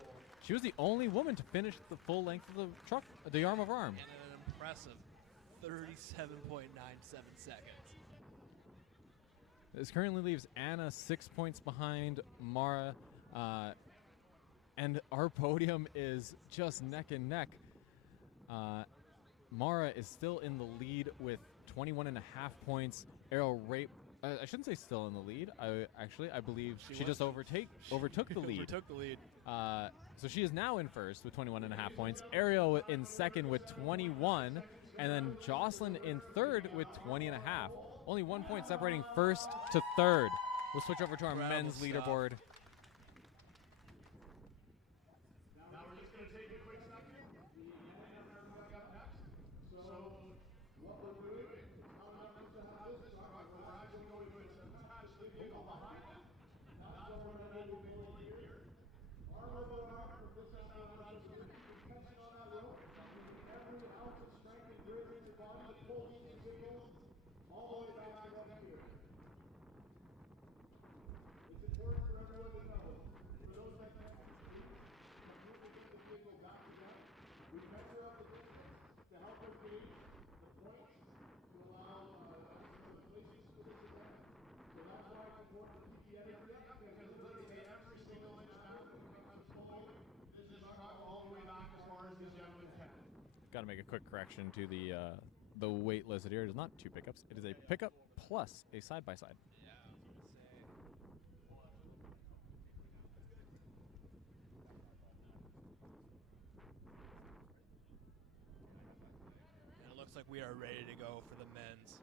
she was the only woman to finish the full length of the truck, the arm of arm. And an impressive 37.97 seconds. This currently leaves Anna 6 points behind Mara, and our podium is just neck and neck. Mara is still in the lead with 21.5 points. Aerial rape. I shouldn't say still in the lead. I believe she just overtook the lead. Overtook the lead. So she is now in first with 21.5 points. Ariel in second with 21, and then Jocelyn in third with 20.5. Only 1 point separating first to third. We'll switch over to our Incredible men's stuff. leaderboard. Now we're just going to take a quick second. The men are coming up next. So what we're doing, how I'm going to have this, we're actually going to attach the vehicle behind it. That's what we're going to do here. Arm over arm, from this side of the ladder, so we keep tension on that rope. Every ounce of strength and grit in your body, pulling these vehicles all the way back up here. It's important for everyone to know, for those that can when you get the vehicle back again, we measure out the distance to help us gauge the points to allow some places to this event. So that's why it's important to keep the energy up, because literally every single inch back when it comes to pulling this truck all the way back as far as these gentlemen can. Got to make a quick correction to the weight listed here. It is not 2 pickups. It is a pickup plus a side-by-side. And it looks like we are ready to go for the men's.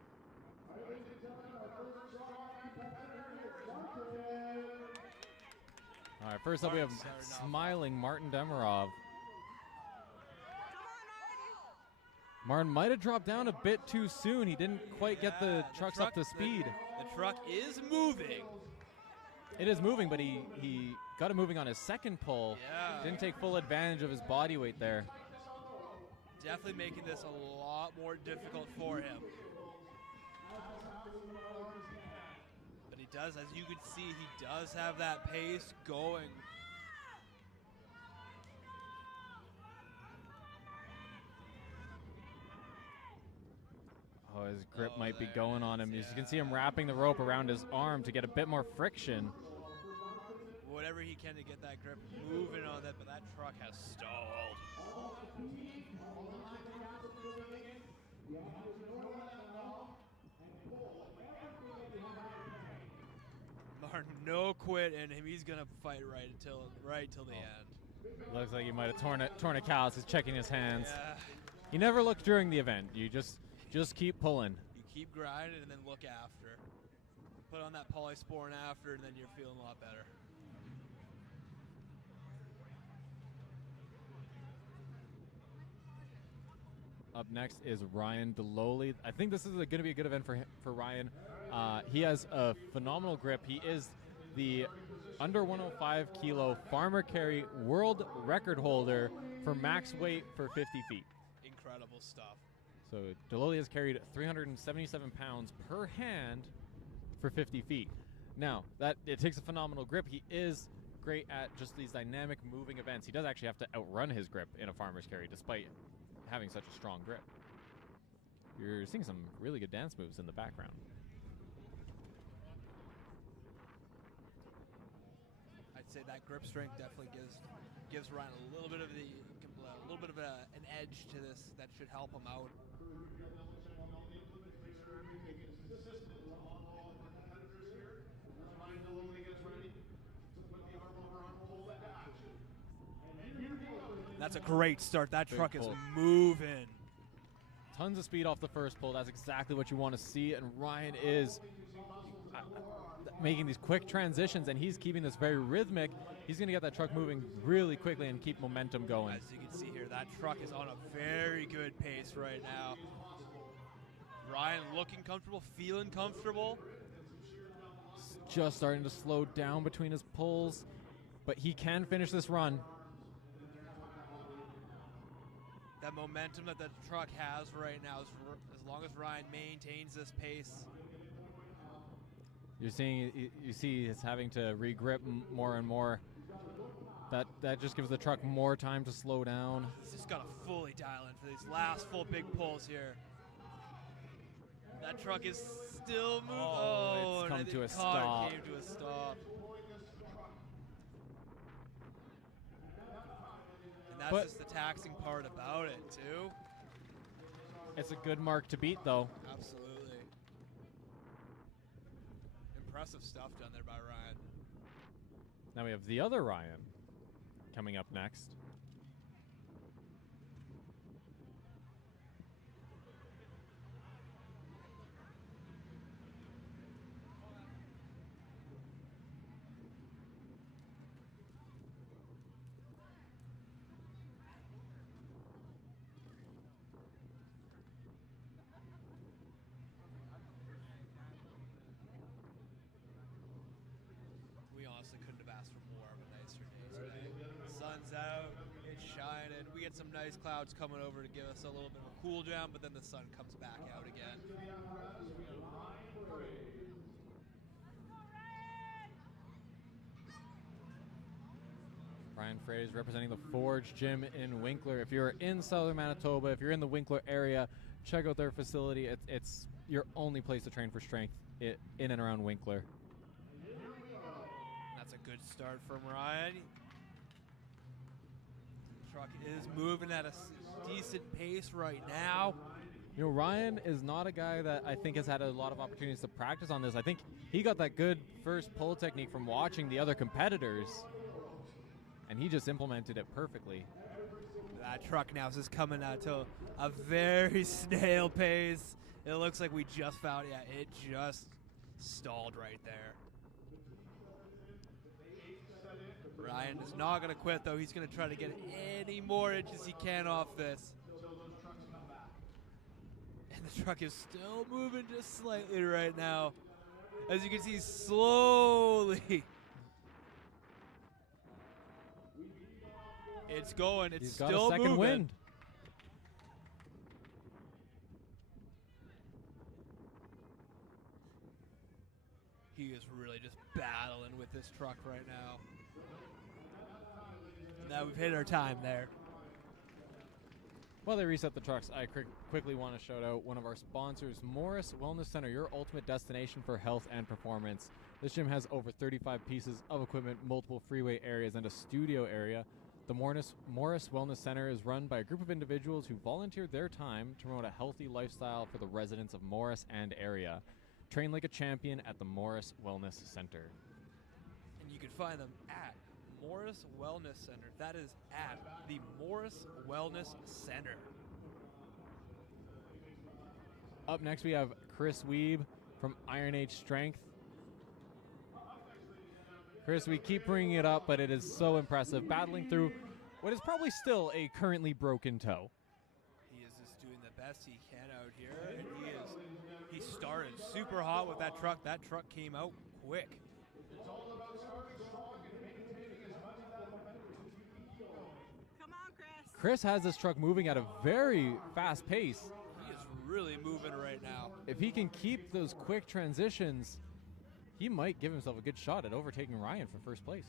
All right, first up we have smiling Martin Demirov. Martin might have dropped down a bit too soon. He didn't quite get the trucks up to speed. The truck is moving. It is moving, but he got it moving on his second pull. Yeah. Didn't take full advantage of his body weight there. Definitely making this a lot more difficult for him. But he does, as you can see, he does have that pace going. Oh, his grip might be there going it on him. is, You can see him wrapping the rope around his arm to get a bit more friction. Whatever he can to get that grip moving on that, but that truck has stalled. Martin, no quit in him. He's gonna fight right till the end. Looks like he might have torn a callus. He's checking his hands. Yeah. You never look during the event. You just keep pulling. You keep grinding and then look after. Put on that polysporin after, and then you're feeling a lot better. Up next is Ryan Deloli. I think this is going to be a good event for Ryan. He has a phenomenal grip. He is the under 105 kilo farmer carry world record holder for max weight for 50 feet. Incredible stuff. So Deloli has carried 377 pounds per hand for 50 feet. Now, that it takes a phenomenal grip. He is great at just these dynamic moving events. He does actually have to outrun his grip in a farmer's carry despite having such a strong grip. You're seeing some really good dance moves in the background. I'd say that grip strength definitely gives Ryan a little bit of an edge to this that should help him out. That's a great start. That Big truck pull. is moving. Tons of speed off the first pull. That's exactly what you want to see. And Ryan is making these quick transitions, and he's keeping this very rhythmic. He's going to get that truck moving really quickly and keep momentum going. As you can see here, that truck is on a very good pace right now. Ryan looking comfortable, feeling comfortable. Just starting to slow down between his pulls, but he can finish this run. That momentum that the truck has right now, as long as Ryan maintains this pace. You see it's having to regrip more and more. That just gives the truck more time to slow down. He's just got to fully dial in for these last full big pulls here. That truck is still moving. Oh, it's come and to a the car stop. came to a stop. And that's But- just the taxing part about it, too. It's a good mark to beat, though. Absolutely. Impressive stuff done there by Ryan. Now we have the other Ryan coming up next. We honestly couldn't have asked for more of a nicer day today. The sun's out, it's shining. We get some nice clouds coming over to give us a little bit of a cool down, but then the sun comes back out again. Ryan Fraser representing the Forge Gym in Winkler. If you're in southern Manitoba, if you're in the Winkler area, check out their facility. It's your only place to train for strength in and around Winkler. That's a good start from Ryan. Truck is moving at a decent pace right now. You know, Ryan is not a guy that I think has had a lot of opportunities to practice on this. I think he got that good first pull technique from watching the other competitors, and he just implemented it perfectly. That truck now is just coming out to a very snail pace. It looks like we just found, yeah, it just stalled right there. Ryan is not going to quit, though. He's going to try to get any more inches he can off this. And the truck is still moving just slightly right now. As you can see, slowly. It's going. It's He's still got a second moving. wind. He is really just battling with this truck right now. Now we've hit our time there. While they reset the trucks, I quickly want to shout out one of our sponsors, Morris Wellness Center, your ultimate destination for health and performance. This gym has over 35 pieces of equipment, multiple freeway areas, and a studio area. The Morris Wellness Center is run by a group of individuals who volunteer their time to promote a healthy lifestyle for the residents of Morris and area. Train like a champion at the Morris Wellness Center. And you can find them at Morris Wellness Center. That is at the Morris Wellness Center. Up next, we have Chris Weeb from Iron Age Strength. Chris, we keep bringing it up, but it is so impressive, battling through what is probably still a currently broken toe. He is just doing the best he can out here, and he started super hot with that truck. That truck came out quick. Come on, Chris. Chris has this truck moving at a very fast pace. He is really moving right now. If he can keep those quick transitions, he might give himself a good shot at overtaking Ryan for first place.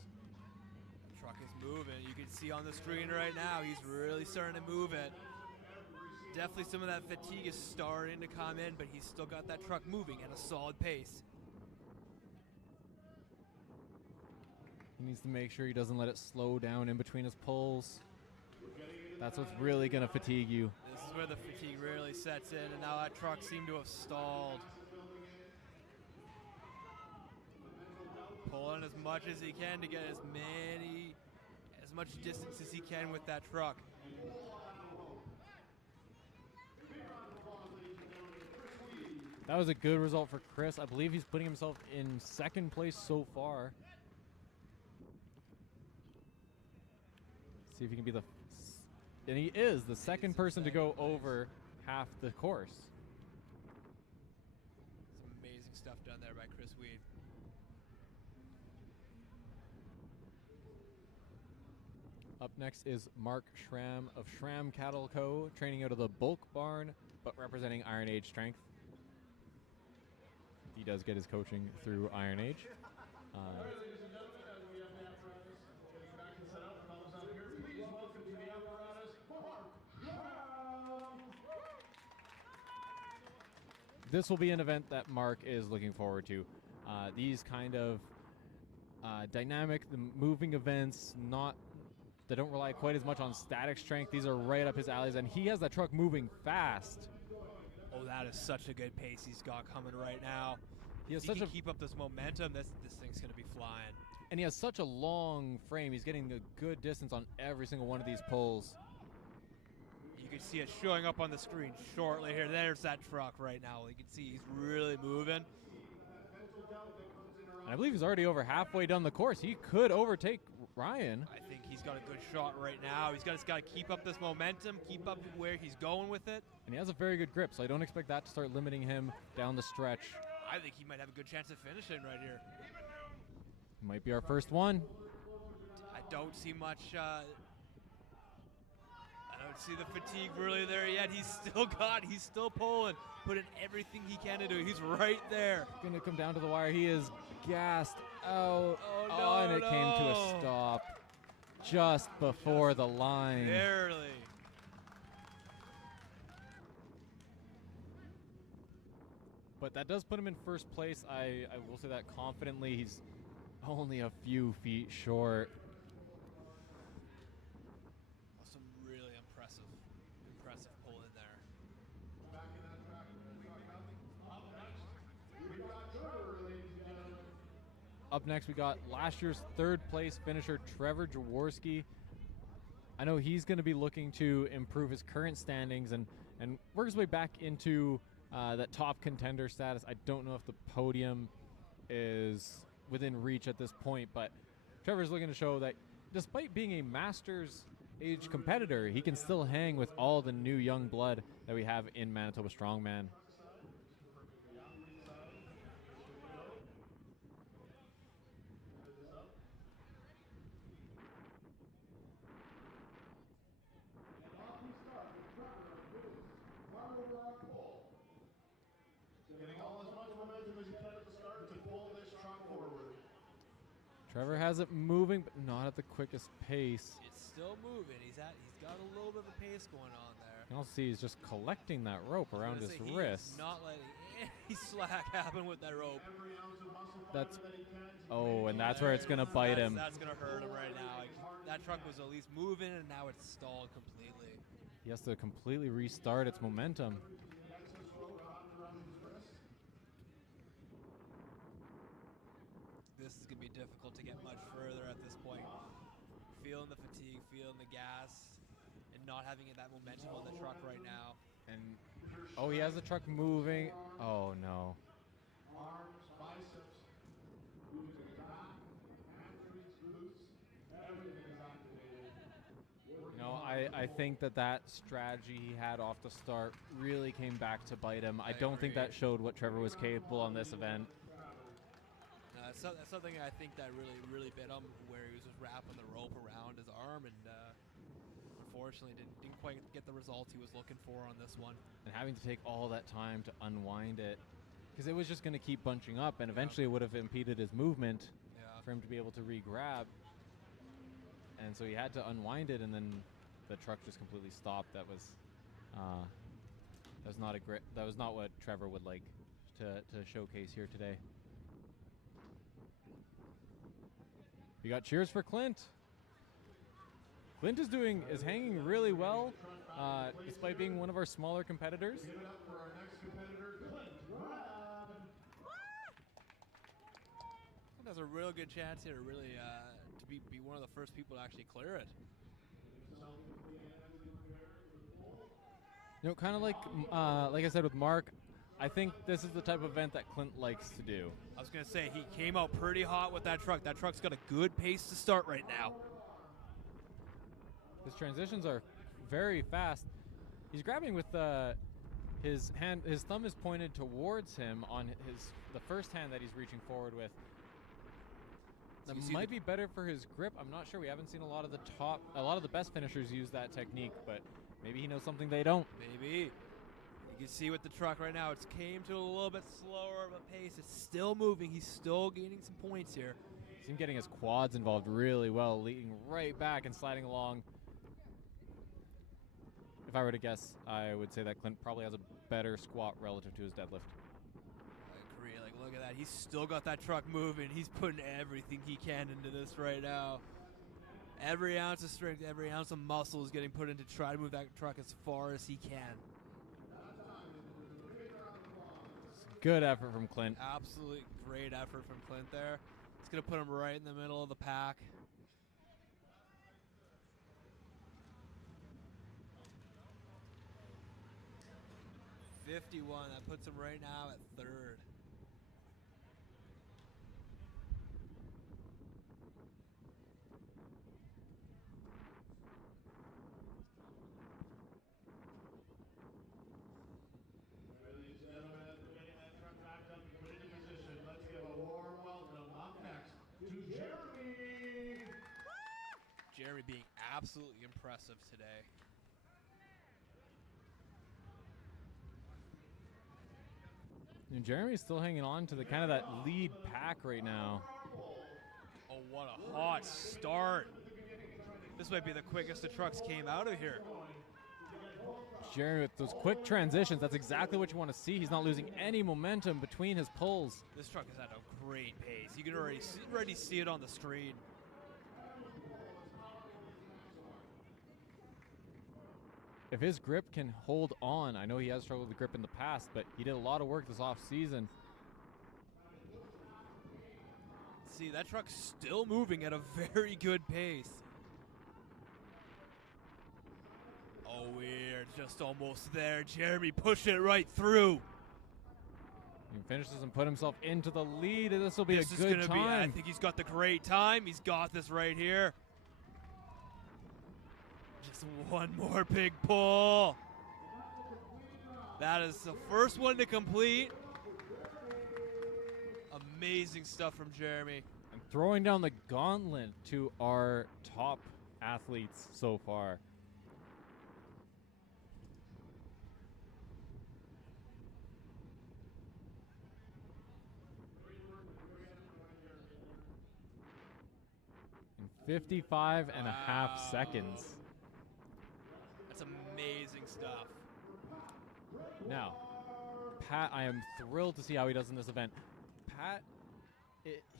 The truck is moving. You can see on the screen right now, he's really starting to move it. Definitely some of that fatigue is starting to come in, but he's still got that truck moving at a solid pace. He needs to make sure he doesn't let it slow down in between his pulls. That's what's really going to fatigue you. This is where the fatigue really sets in, and now that truck seemed to have stalled. Pulling as much as he can to get as much distance as he can with that truck. That was a good result for Chris. I believe he's putting himself in second place so far. See if he can be and he is the second person to go over half the course. Some amazing stuff done there by Chris Weed. Up next is Mark Schramm of Schramm Cattle Co., training out of the Bulk Barn, but representing Iron Age Strength. He does get his coaching through Iron Age. This will be an event that Mark is looking forward to. These kind of dynamic, moving events, not They don't rely quite as much on static strength. These are right up his alleys, and he has that truck moving fast. Oh, that is such a good pace he's got coming right now. He has If such he a can keep up this momentum, this thing's going to be flying. and he has such a long frame. He's getting a good distance on every single one of these pulls. You can see it showing up on the screen shortly here. There's that truck right now. You can see he's really moving. And I believe he's already over halfway down the course. He could overtake Ryan. I think he's got a good shot right now. He's just got to keep up this momentum, keep up where he's going with it. And he has a very good grip, so I don't expect that to start limiting him down the stretch. I think he might have a good chance of finishing right here. Might be our first one. I don't see much. I don't see the fatigue really there yet. He's still pulling, putting everything he can to do. He's right there. Gonna come down to the wire. He is gassed out. Oh, no, and it came to a stop just before the line. Barely. But that does put him in first place. I will say that confidently. He's only a few feet short. Some really impressive pull in there. Up next, we got last year's third place finisher, Trevor Jaworski. I know he's going to be looking to improve his current standings and work his way back into that top contender status. I don't know if the podium is within reach at this point, but Trevor's looking to show that despite being a Masters age competitor, he can still hang with all the new young blood that we have in Manitoba Strongman. Trevor has it moving, but not at the quickest pace. It's still moving. He's got a little bit of a pace going on there. You can also see he's just collecting that rope around his He wrist. is not letting any slack happen with that rope. And that's where it's going to bite him. That's going to hurt him right now. That truck was at least moving, and now it's stalled completely. He has to completely restart its momentum. This is going to be difficult to get much further at this point. Feeling the fatigue, feeling the gas, and not having that momentum on the truck right now. And he has the truck moving. Oh no. I think that strategy he had off the start really came back to bite him. I don't think that showed what Trevor was capable on this event. That's something I think that really bit him, where he was just wrapping the rope around his arm, and unfortunately didn't quite get the results he was looking for on this one. And having to take all that time to unwind it, because it was just going to keep bunching up, and eventually it would have impeded his movement for him to be able to re-grab. And so he had to unwind it, and then the truck just completely stopped. That was not what Trevor would like to showcase here today. We got cheers for Clint. Clint is hanging really well, despite being one of our smaller competitors. Clint has a real good chance here, really, to be one of the first people to actually clear it. You know, kind of like I said with Mark, I think this is the type of event that Clint likes to do. I was going to say, he came out pretty hot with that truck. That truck's got a good pace to start right now. His transitions are very fast. He's grabbing with his hand. His thumb is pointed towards him on the first hand that he's reaching forward with. That might be better for his grip. I'm not sure. We haven't seen a lot of the best finishers use that technique, but maybe he knows something they don't. Maybe. You can see with the truck right now, it's came to a little bit slower of a pace. It's still moving. He's still gaining some points here. See him getting his quads involved really well, leading right back and sliding along. If I were to guess, I would say that Clint probably has a better squat relative to his deadlift. I agree. Like, look at that. He's still got that truck moving. He's putting everything he can into this right now. Every ounce of strength, every ounce of muscle is getting put in to try to move that truck as far as he can. Good effort from Clint. Absolutely great effort from Clint there. It's going to put him right in the middle of the pack. .51, that puts him right now at third. Ladies and gentlemen, getting that truck backed up and coming into position, let's give a warm welcome up next to Jeremy. Jeremy being absolutely impressive today. And Jeremy's still hanging on to the kind of that lead pack right now. Oh, what a hot start. This might be the quickest the trucks came out of here. Jeremy with those quick transitions, that's exactly what you want to see. He's not losing any momentum between his pulls. This truck is at a great pace. You can already see it on the screen. If his grip can hold on, I know he has struggled with grip in the past, but he did a lot of work this off season. See, that truck's still moving at a very good pace. Oh, we're just almost there. Jeremy pushing it right through. He finishes and put himself into the lead, and this will be This a is good gonna time. I think he's got the great time. He's got this right here. Just one more big pull. That is the first one to complete. Amazing stuff from Jeremy. And throwing down the gauntlet to our top athletes so far. In 55 and a half seconds. That's amazing stuff. Now, Pat, I am thrilled to see how he does in this event. Pat,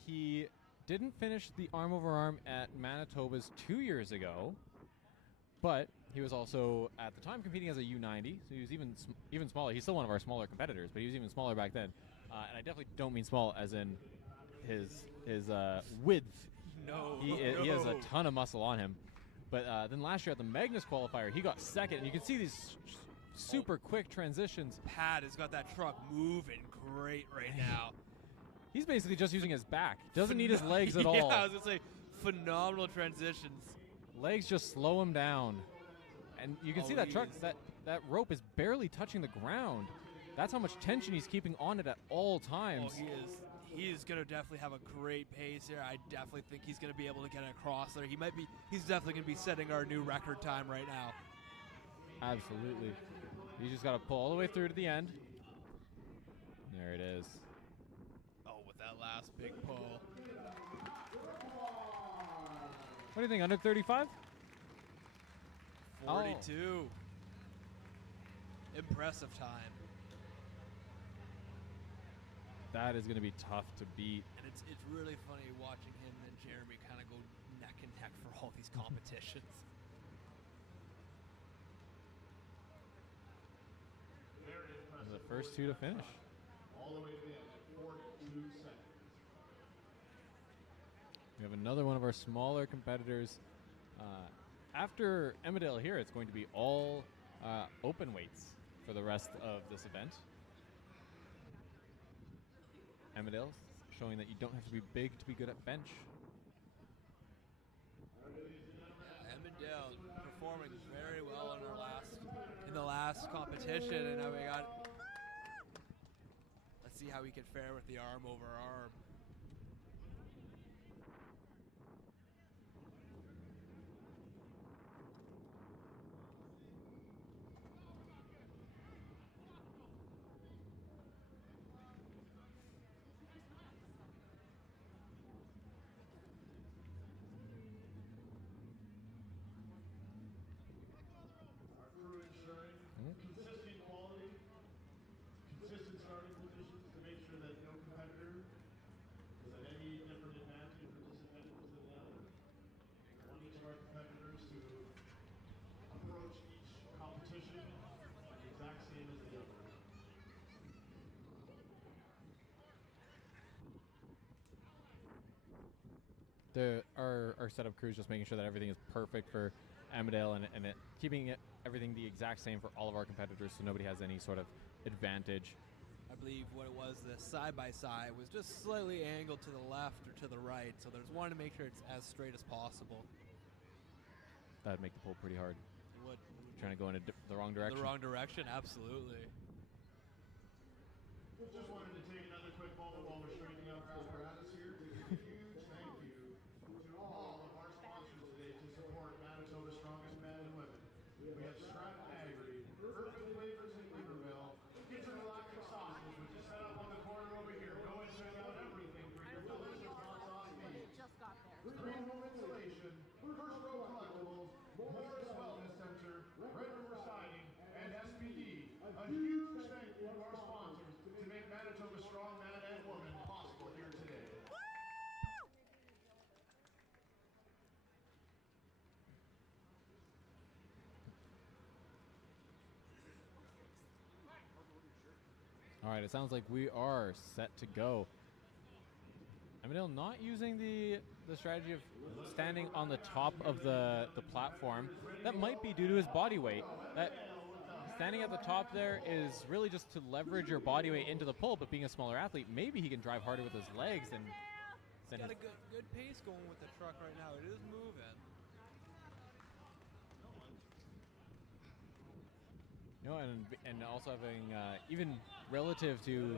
he didn't finish the arm over arm at Manitoba's 2 years ago, but he was also at the time competing as a U90, so he was even smaller. He's still one of our smaller competitors, but he was even smaller back then. And I definitely don't mean small as in his width. No, He has a ton of muscle on him. But then last year at the Magnus qualifier, he got second, and you can see these super quick transitions. Pat has got that truck moving great right now. He's basically just using his back. Doesn't need his legs at all. Yeah, I was going to say, phenomenal transitions. Legs just slow him down. And you can see that truck, is- that rope is barely touching the ground. That's how much tension he's keeping on it at all times. Oh, he is going to definitely have a great pace here. I definitely think he's going to be able to get across there. He's definitely going to be setting our new record time right now. Absolutely. You just got to pull all the way through to the end. There it is. Oh, with that last big pull. What do you think, under 35? 42. Impressive time. That is going to be tough to beat. And it's really funny watching him and Jeremy kind of go neck and neck for all these competitions. The first two to finish. All the way to the end at 42 seconds. We have another one of our smaller competitors. After Emmerdale here, it's going to be all open weights for the rest of this event. Emmerdale showing that you don't have to be big to be good at bench. Emmerdale performing very well in the last competition, and now we got. Let's see how we can fare with the arm over arm. Consistent quality, consistent starting positions to make sure that no competitor Our setup crew is just making sure that everything is perfect for Amidale and keeping everything the exact same for all of our competitors, so nobody has any sort of advantage. I believe what it was, the side-by-side was just slightly angled to the left or to the right, so there's wanting to make sure it's as straight as possible. That would make the pull pretty hard. It would. Trying to go in the wrong direction. The wrong direction, absolutely. Just wanted to take another quick moment while we're straightening out our apparatus here to give a huge thank you to all of our sponsors today to support Manitoba's strongest men and women. We have Stratton Agri, Urban Flavors in Weaverville, Kitchen Relaxing Sauces, which is set up on the corner over here. Go and check out everything for your delicious hot sauce needs. Green Home Insulation, First Row Collectibles, Morris Wellness Center, Red River Siding, and SPD. A huge thank you to our sponsors to make Manitoba strong man and woman possible here today. All right, it sounds like we are set to go. Amidale not using the strategy of standing on the top of the platform. That might be due to his body weight. That standing at the top there is really just to leverage your body weight into the pull, but being a smaller athlete, maybe he can drive harder with his legs than He's got a good pace going with the truck right now. It is moving. You know, and also having even relative to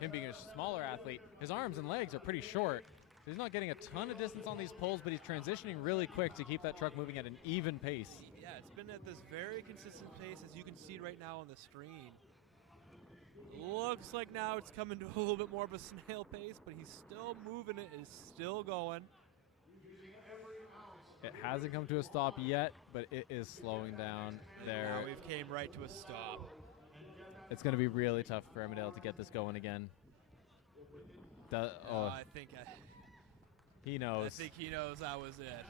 him being a smaller athlete, his arms and legs are pretty short. He's not getting a ton of distance on these pulls, but he's transitioning really quick to keep that truck moving at an even pace. Yeah, it's been at this very consistent pace, as you can see right now on the screen. Looks like now it's coming to a little bit more of a snail pace, but he's still moving it. It's still going. It hasn't come to a stop yet, but it is slowing down there. Now we've came right to a stop. It's going to be really tough for Amidale to get this going again. I think he knows. I think he knows that was it.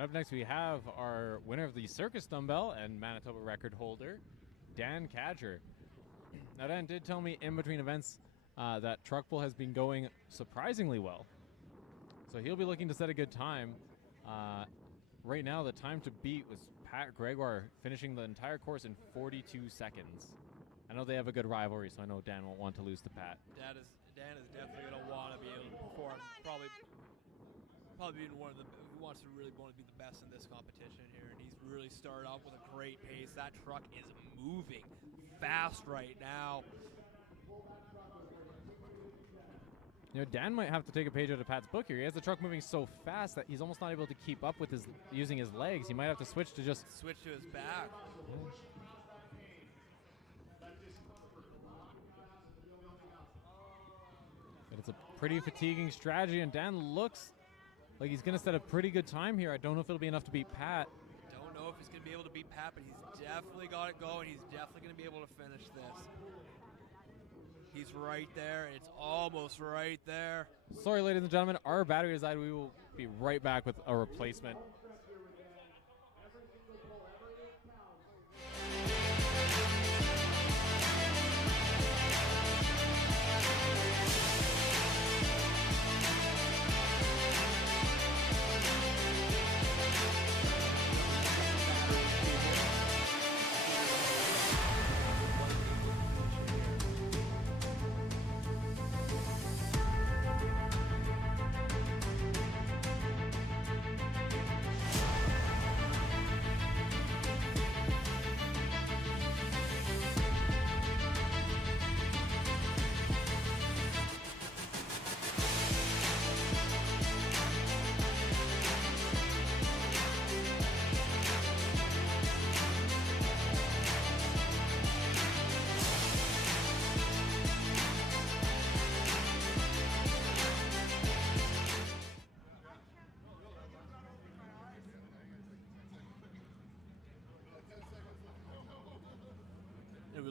Up next, we have our winner of the Circus dumbbell and Manitoba record holder, Dan Cadger. Now, Dan did tell me in between events that truck pull has been going surprisingly well. So he'll be looking to set a good time. Right now, the time to beat was Pat Gregoire, finishing the entire course in 42 seconds. I know they have a good rivalry, so I know Dan won't want to lose to Pat. Dan is definitely going to want to be able to perform. Probably being one of the wants to really want to be the best in this competition here, and he's really started off with a great pace. That truck is moving fast right now. You know, Dan might have to take a page out of Pat's book here. He has the truck moving so fast that he's almost not able to keep up with using his legs. He might have to switch to his back. But it's a pretty fatiguing strategy, and Dan looks like he's going to set a pretty good time here. I don't know if it'll be enough to beat Pat. Don't know if he's going to be able to beat Pat, but he's definitely got it going. He's definitely going to be able to finish this. He's right there. It's almost right there. Sorry, ladies and gentlemen. Our battery has died. We will be right back with a replacement.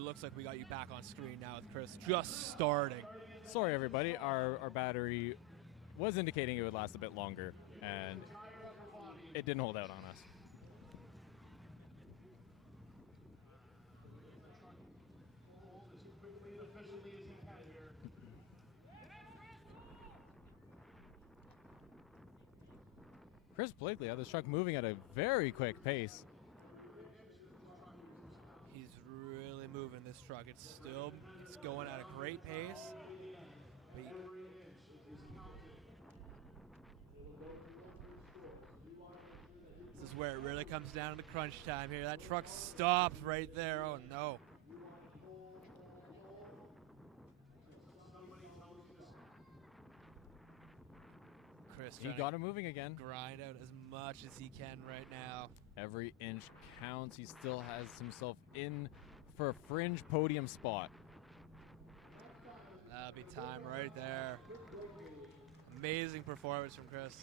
looks like we got you back on screen now with Chris just starting. Sorry, everybody. Our battery was indicating it would last a bit longer, and it didn't hold out on us. Chris Blakely had this truck moving at a very quick pace. He's really moving this truck. It's going at a great pace. But this is where it really comes down to the crunch time here. That truck stops right there. Oh no. Chris He got it moving again. grind out as much as he can right now. Every inch counts. He still has himself in for a fringe podium spot. That'll be time right there. Amazing performance from Chris.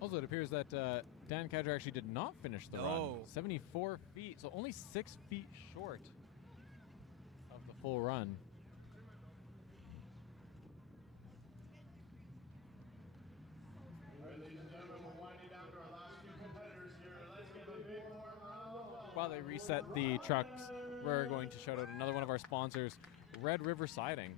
Also, it appears that Dan Cadger actually did not finish the run. No. 74 feet, so only 6 feet short of the full run. While they reset the trucks, we're going to shout out another one of our sponsors, Red River Siding.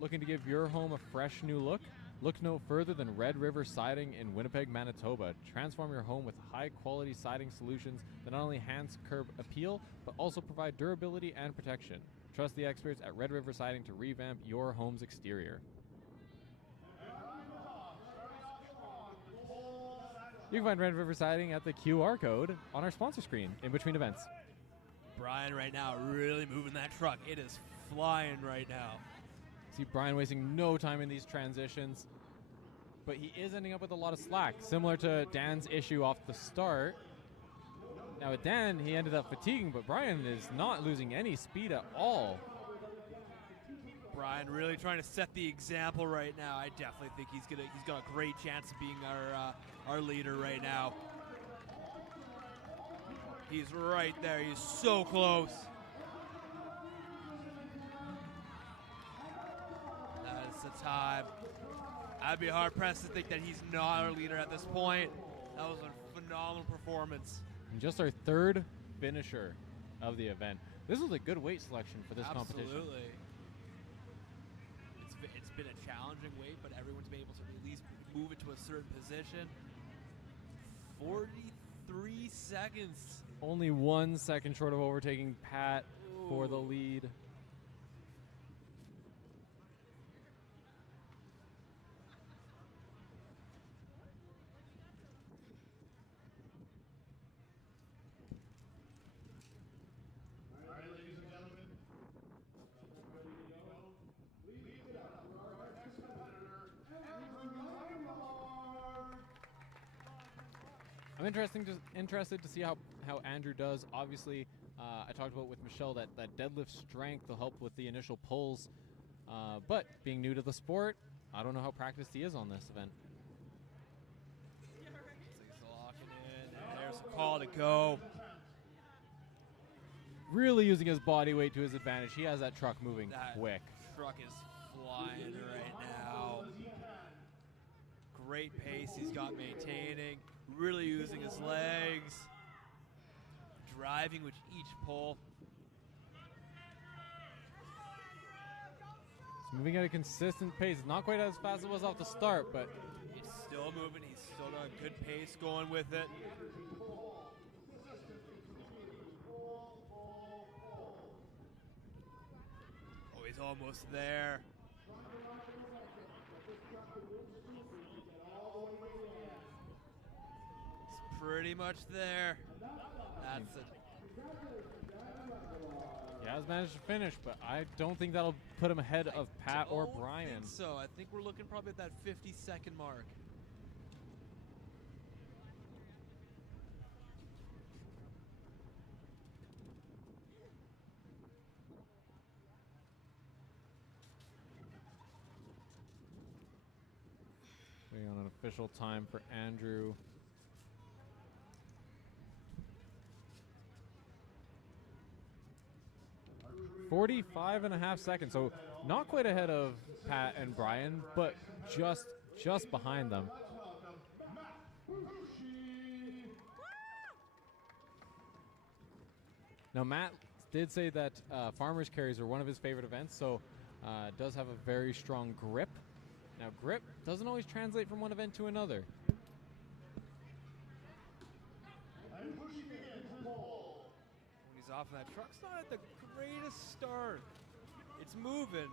Looking to give your home a fresh new look? Look no further than Red River Siding in Winnipeg, Manitoba. Transform your home with high-quality siding solutions that not only enhance curb appeal, but also provide durability and protection. Trust the experts at Red River Siding to revamp your home's exterior. You can find Red River Siding at the QR code on our sponsor screen in between events. Brian right now really moving that truck. It is flying right now. See Brian wasting no time in these transitions, but he is ending up with a lot of slack, similar to Dan's issue off the start. Now with Dan, he ended up fatiguing, but Brian is not losing any speed at all. Brian really trying to set the example right now. I definitely think he's got a great chance of being our leader right now. He's right there. He's so close. That is the time. I'd be hard pressed to think that he's not our leader at this point. That was a phenomenal performance. And just our third finisher of the event. This was a good weight selection for this competition. Absolutely. It's been a challenging weight, but everyone's been able to at least move it to a certain position. 43 seconds. Only 1 second short of overtaking Pat for the lead. I'm interested to see how Andrew does. Obviously, I talked about with Michelle that deadlift strength will help with the initial pulls. But being new to the sport, I don't know how practiced he is on this event. So he's locking in, and there's a call to go. Really using his body weight to his advantage. He has that truck moving quick. Truck is flying right now. Great pace he's got maintaining. Really using his legs. Driving with each pull. It's moving at a consistent pace. Not quite as fast as it was off the start, but He's still moving. He's still got a good pace going with it. Oh, he's almost there. He's pretty much there. That's it. he has managed to finish, but I don't think that'll put him ahead of Pat or Brian. I think so. I think we're looking probably at that 50-second mark. official time for Andrew. .45.5 seconds, so not quite ahead of Pat and Brian, but just behind them. Now, Matt did say that farmers carries are one of his favorite events, so does have a very strong grip. Now, grip doesn't always translate from one event to another. When he's off that truck's not at the greatest start. It's moving.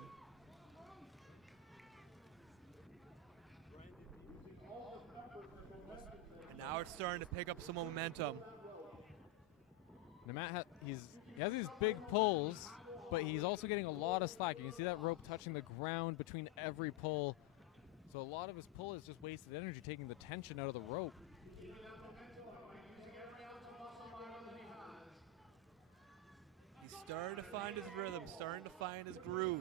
And now it's starting to pick up some momentum. Now, Matt he has these big pulls, but he's also getting a lot of slack. You can see that rope touching the ground between every pull. So a lot of his pull is just wasted energy, taking the tension out of the rope. He's starting to find his rhythm, starting to find his groove.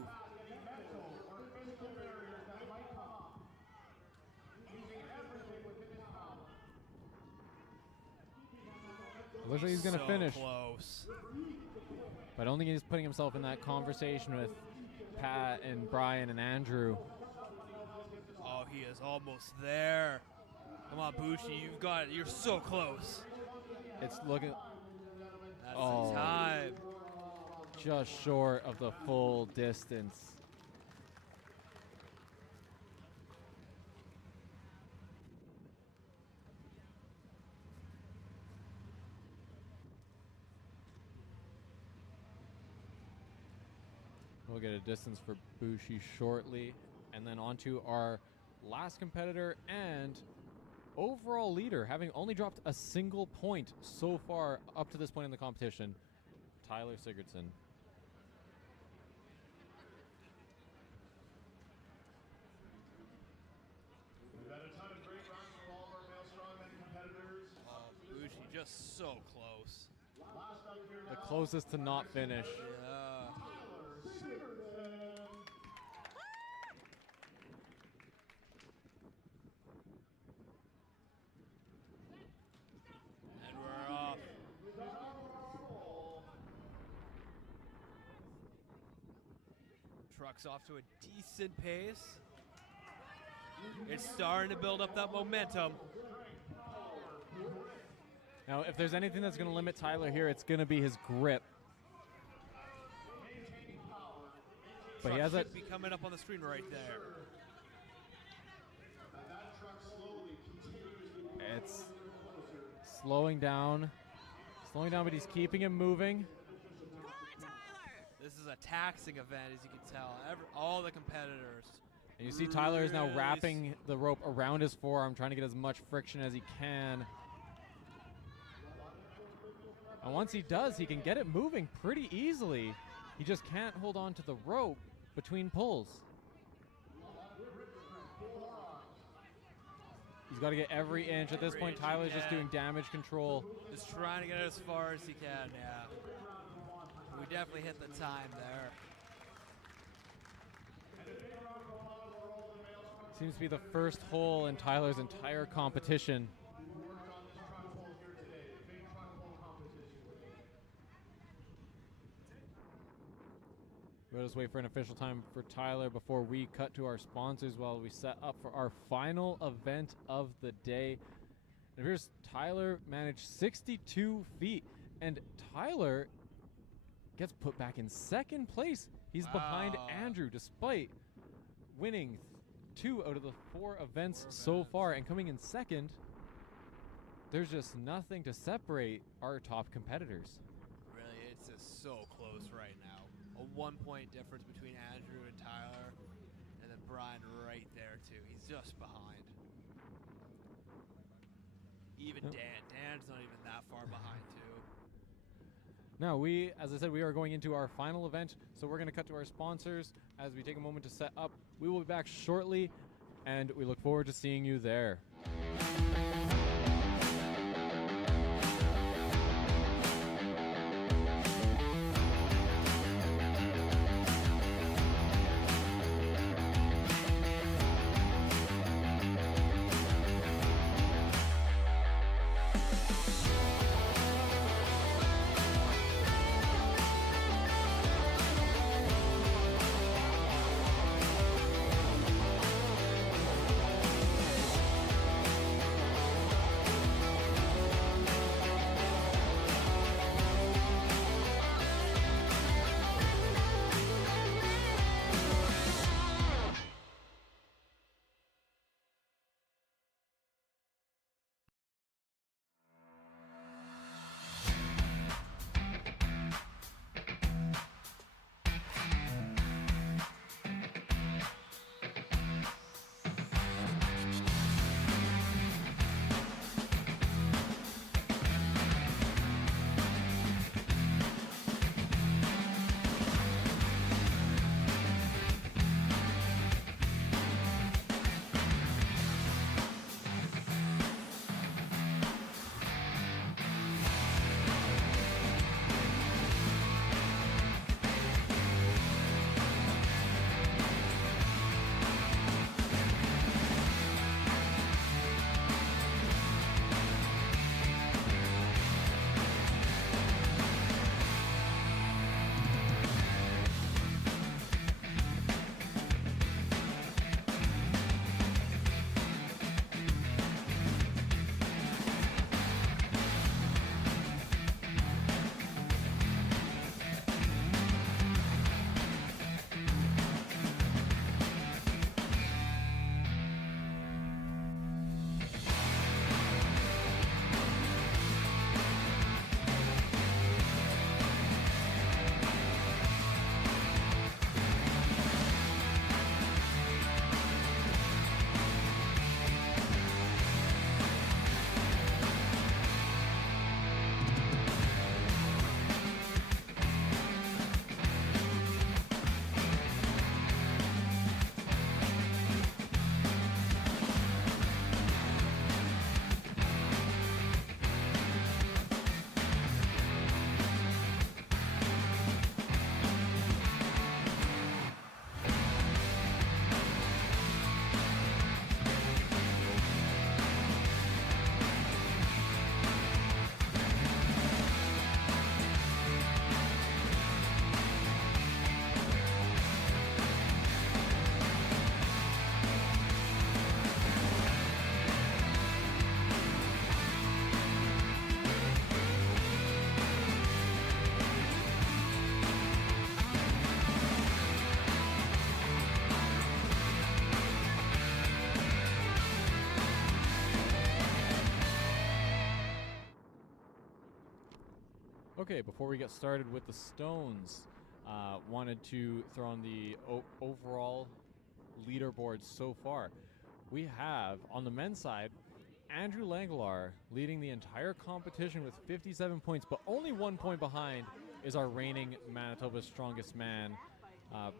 Looks like he's going to finish. Close. But I don't think he's putting himself in that conversation with Pat and Brian and Andrew. Oh, he is almost there. Come on, Bushi, you've got it. You're so close. It's looking... That's the time. Just short of the full distance. We'll get a distance for Bushi shortly. And then on to our last competitor and overall leader, having only dropped a single point so far up to this point in the competition, Tyler Sigurdsson. We've had a ton of great runs from all of our male strongman competitors. Bushi just so close. The closest to not finish. Yeah. And we're off. Truck's off to a decent pace. It's starting to build up that momentum. Now, if there's anything that's going to limit Tyler here, it's going to be his grip. But he has Truck that. should be coming up on the screen right there. It's slowing down, but he's keeping him moving. Come on, Tyler! This is a taxing event, as you can tell. All the competitors. And you see Tyler is now really wrapping the rope around his forearm, trying to get as much friction as he can. And once he does, he can get it moving pretty easily. He just can't hold on to the rope between pulls. He's got to get every inch. At this Every point, inch he Tyler's just can. doing damage control. Just trying to get it as far as he can, yeah. We definitely hit the time there. Seems to be the first hole in Tyler's entire competition. We'll just wait for an official time for Tyler before we cut to our sponsors while we set up for our final event of the day. And here's Tyler managed 62 feet, and Tyler gets put back in second place. He's behind Wow. Andrew despite winning 2 out of the 4 events so far, and coming in second. There's just nothing to separate our top competitors. Really, it's just so close right now. A 1-point difference between Andrew and Tyler, and then Brian right there too. He's just behind. Even Yep. Dan's not even that far behind too. Now, as I said, we are going into our final event, so we're going to cut to our sponsors as we take a moment to set up. We will be back shortly, and we look forward to seeing you there. Okay, before we get started with the stones, wanted to throw on the overall leaderboard so far. We have, on the men's side, Andrew Langlar leading the entire competition with 57 points, but only 1 point behind is our reigning Manitoba's strongest man.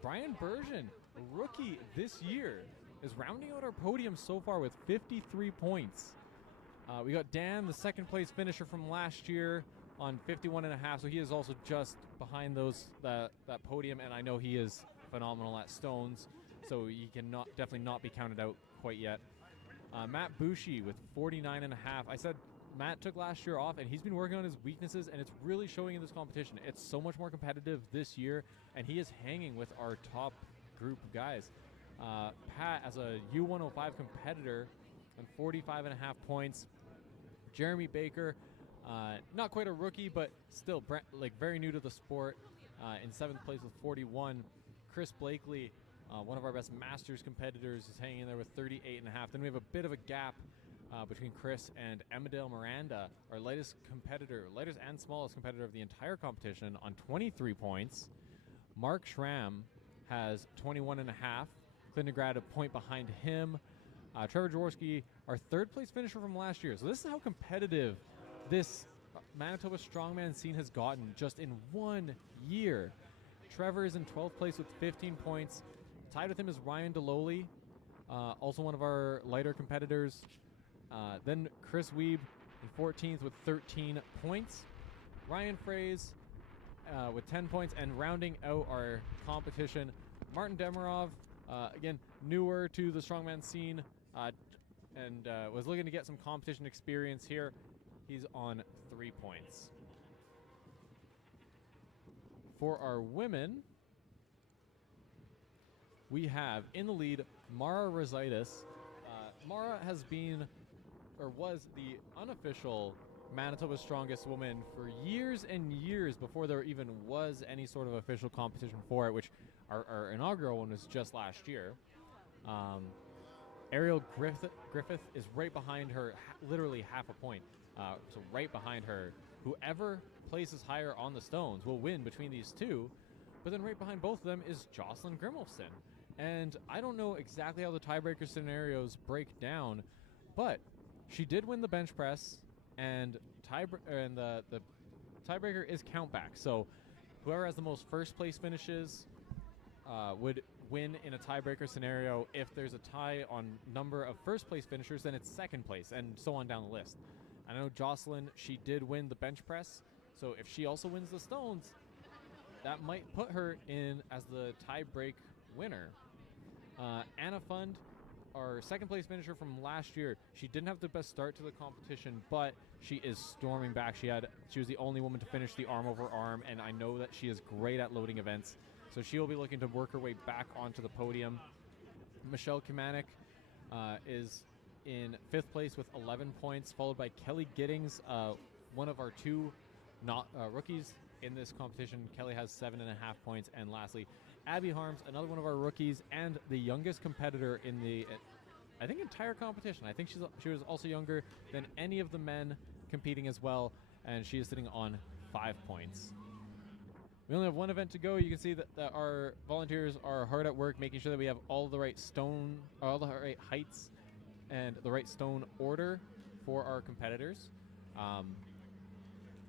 Brian Bergen, a rookie this year, is rounding out our podium so far with 53 points. We got Dan, the second place finisher from last year, on 51.5, so he is also just behind that podium, and I know he is phenomenal at stones, so he can definitely not be counted out quite yet. Matt Bushi with 49.5. I said Matt took last year off, and he's been working on his weaknesses, and it's really showing in this competition. It's so much more competitive this year, and he is hanging with our top group of guys. Pat, as a U105 competitor, and 45.5 points. Jeremy Baker, not quite a rookie, but still very new to the sport, in 7th place with 41. Chris Blakely, one of our best Masters competitors, is hanging in there with 38.5. Then we have a bit of a gap between Chris and Emadale Miranda, our lightest and smallest competitor of the entire competition, on 23 points. Mark Schramm has 21.5. Clinton Grad a point behind him. Trevor Jaworski, our 3rd place finisher from last year. So this is how competitive this Manitoba strongman scene has gotten just in 1 year. Trevor is in 12th place with 15 points. Tied with him is Ryan Deloli, also one of our lighter competitors. Then Chris Weeb in 14th with 13 points. Ryan Fraze with 10 points. And rounding out our competition, Martin Demirov, again, newer to the strongman scene, and was looking to get some competition experience here. He's on 3 points. For our women, we have in the lead Mara Rosaitis. Mara has been, or was, the unofficial Manitoba's strongest woman for years and years before there even was any sort of official competition for it, which our inaugural one was just last year. Ariel Griffith is right behind her, literally half a point. So right behind her. Whoever places higher on the stones will win between these two. But then right behind both of them is Jocelyn Grimmelson. And I don't know exactly how the tiebreaker scenarios break down, but she did win the bench press, and the tiebreaker is count back. So whoever has the most first place finishes would win in a tiebreaker scenario. If there's a tie on number of first place finishers, then it's second place, and so on down the list. I know Jocelyn, she did win the bench press, so if she also wins the stones, that might put her in as the tie-break winner. Anna Fund, our second place finisher from last year, she didn't have the best start to the competition, but she is storming back. She was the only woman to finish the arm over arm, and I know that she is great at loading events, so she will be looking to work her way back onto the podium. Michelle Kamanik is in 5th place with 11 points, followed by Kelly Giddings, one of our two rookies in this competition. Kelly has 7.5 points. And lastly, Abby Harms, another one of our rookies and the youngest competitor in the, I think, entire competition. I think she was also younger than any of the men competing as well, and she is sitting on 5 points. We only have one event to go. You can see that our volunteers are hard at work making sure that we have all the right heights and the right stone order for our competitors.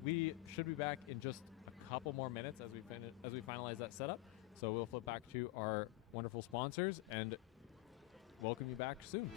We should be back in just a couple more minutes as we finalize that setup. So we'll flip back to our wonderful sponsors and welcome you back soon.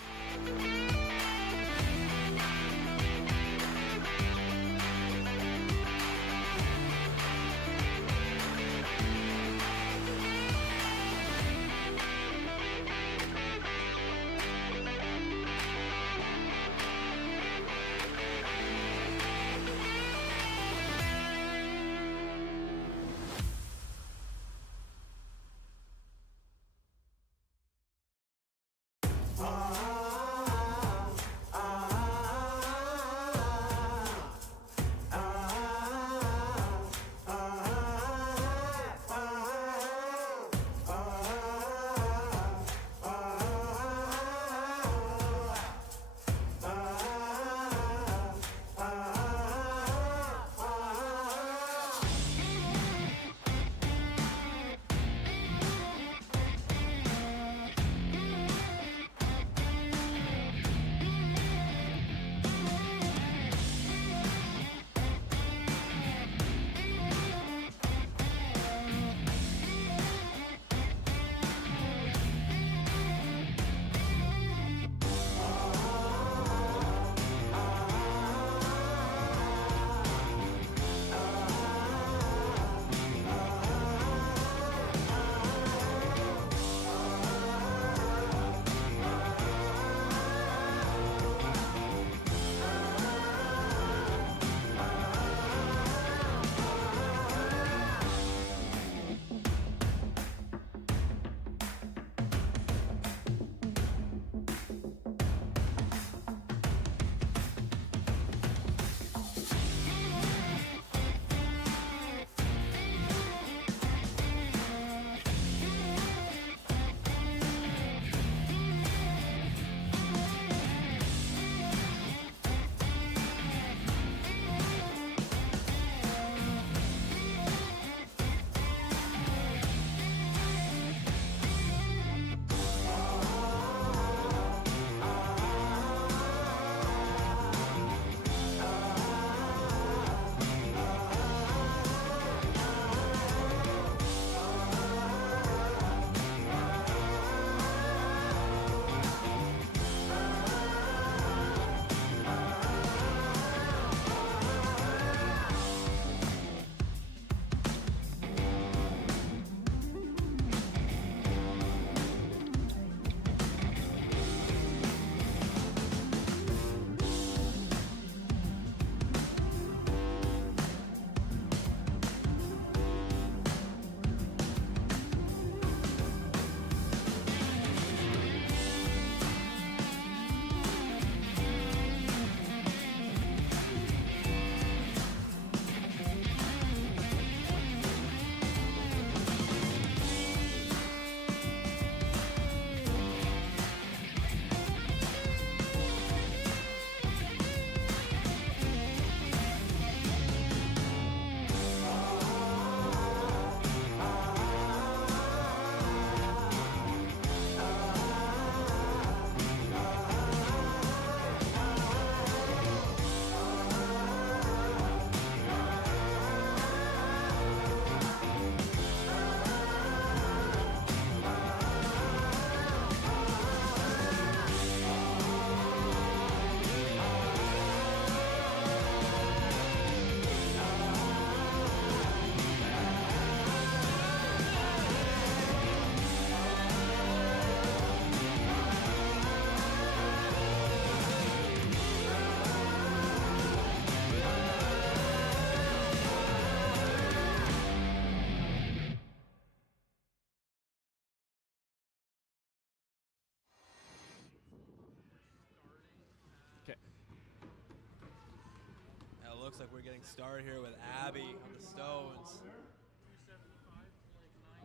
like we're getting started here with Abby on the stones.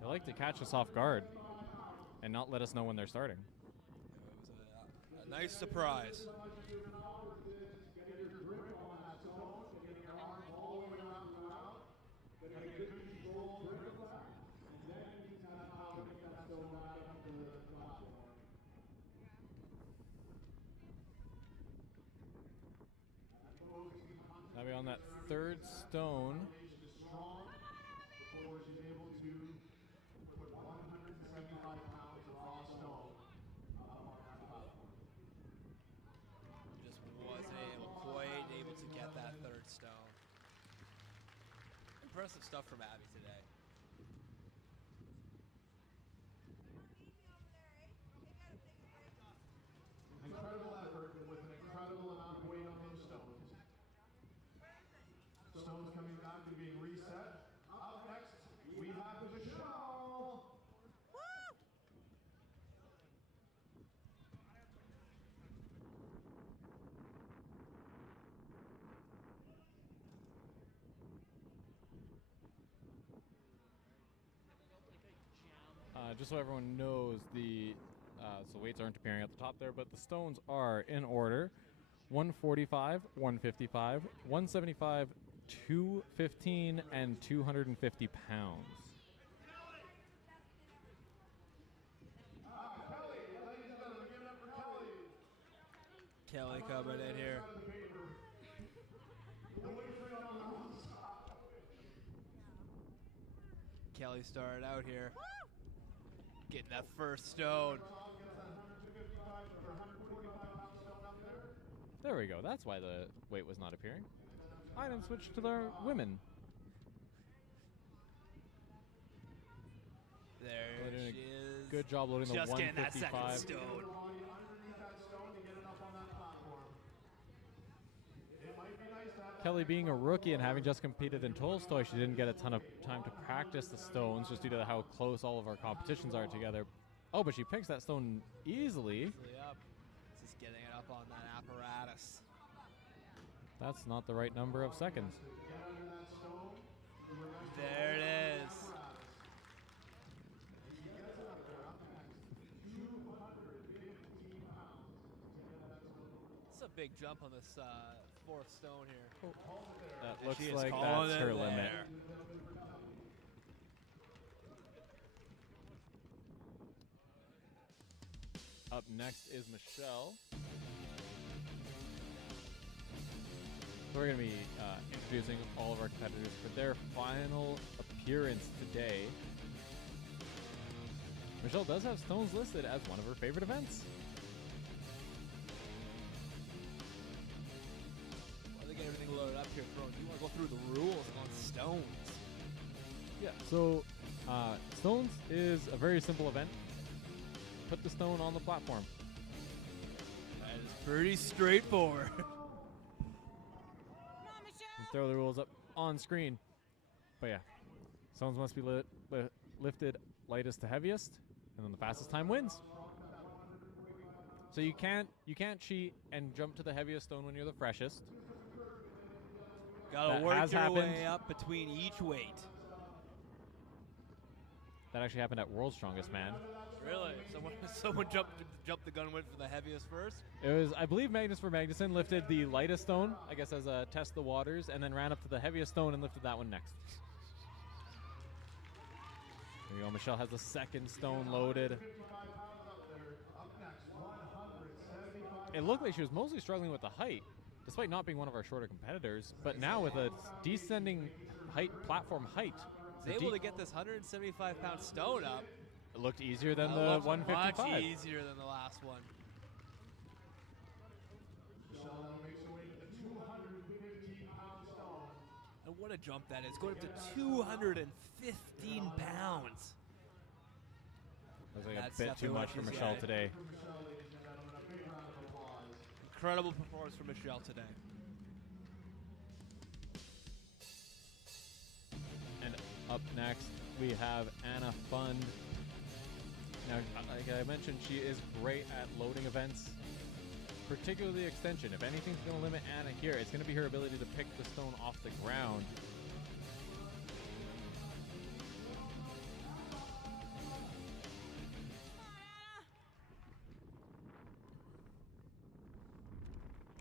They like to catch us off guard and not let us know when they're starting. It was a nice surprise. Abby on that third stone. Just wasn't quite able to get that third stone. Impressive stuff from Abby today. Incredible effort with an incredible amount of weight on those stones. Stones coming back and being reset. Up next, we have Michelle. Just so everyone knows, so weights aren't appearing at the top there, but the stones are in order: 145, 155, 175, 215, and 250 pounds. Kelly, ladies and gentlemen, give it up for Kelly. Kelly coming in here. The weight's right on the wrong side. Kelly started out here. Getting that first stone. There we go. That's why the weight was not appearing. Item switch to the women. There They're doing she a is. good job loading the Just getting that second 155. stone. Underneath that stone to get it up on that platform. It might be nice to have Kelly being a rookie and having just competed in Tolstoy, she didn't get a ton of time to practice the stones just due to how close all of our competitions are together. Oh, but she picks that stone easily. Easily up. Just getting it up on that apparatus. That's not the right number of seconds. There it is. It's a big jump on this fourth stone here. That And looks she is like calling that's it her limit. there. Up next is Michelle. So we're going to be introducing all of our competitors for their final appearance today. Michelle does have stones listed as one of her favorite events. While they get everything loaded up here, Throne, you want to go through the rules on stones? Yeah, so stones is a very simple event. Put the stone on the platform. That is pretty straightforward. Come on, Michelle. And throw the rules up on screen. But yeah, stones must be lifted lightest to heaviest, and then the fastest time wins. So you can't cheat and jump to the heaviest stone when you're the freshest. Gotta That work has your happened. way up between each weight. That actually happened at World's Strongest Man. Really? Someone jumped the gun, went for the heaviest first? It was, I believe, Magnus for Magnuson lifted the lightest stone, I guess as a test the waters, and then ran up to the heaviest stone and lifted that one next. There you go. Michelle has the second stone loaded. It looked like she was mostly struggling with the height, despite not being one of our shorter competitors. But now with a descending platform height, Was able to get this 175-pound stone up. it looked easier than That the looked 155. much easier than the last one. Michelle now makes her way to the 215-pound stone. And what a jump that is. Going up to 215 pounds. Looks like That's a bit too definitely much what for she's Michelle got. today. Michelle, ladies and gentlemen, a big round of applause. Incredible performance from Michelle today. And up next, we have Anna Fund. Now, like I mentioned, she is great at loading events. particularly extension. If anything's going to limit Anna here, it's going to be her ability to pick the stone off the ground.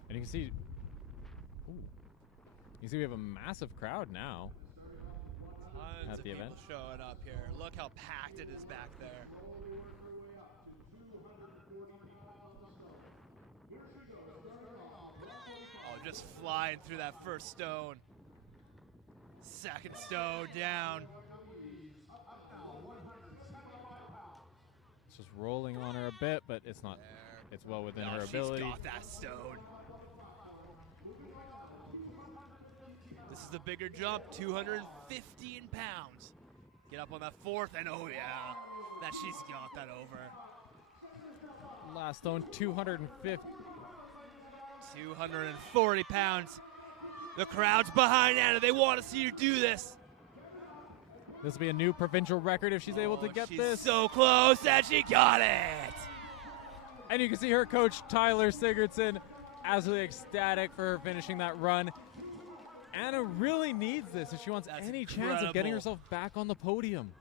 And you can see, we have a massive crowd now. Tons At of the people event. showing up here. Look how packed it is back there. Oh, just flying through that first stone. Second stone down. It's just rolling on her a bit, but it's not. There. It's well within Oh, her ability. She's got that stone. This is the bigger jump, 215 pounds. Get up on that fourth, and oh yeah, that she's got that over. Last stone, 250. 240 pounds. The crowd's behind Anna. They want to see you do this. This will be a new provincial record if she's able to get she's this. so close, and she got it. And you can see her coach, Tyler Sigurdsson, absolutely ecstatic for her finishing that run. Anna really needs this if she wants That's any chance of getting incredible. herself back on the podium.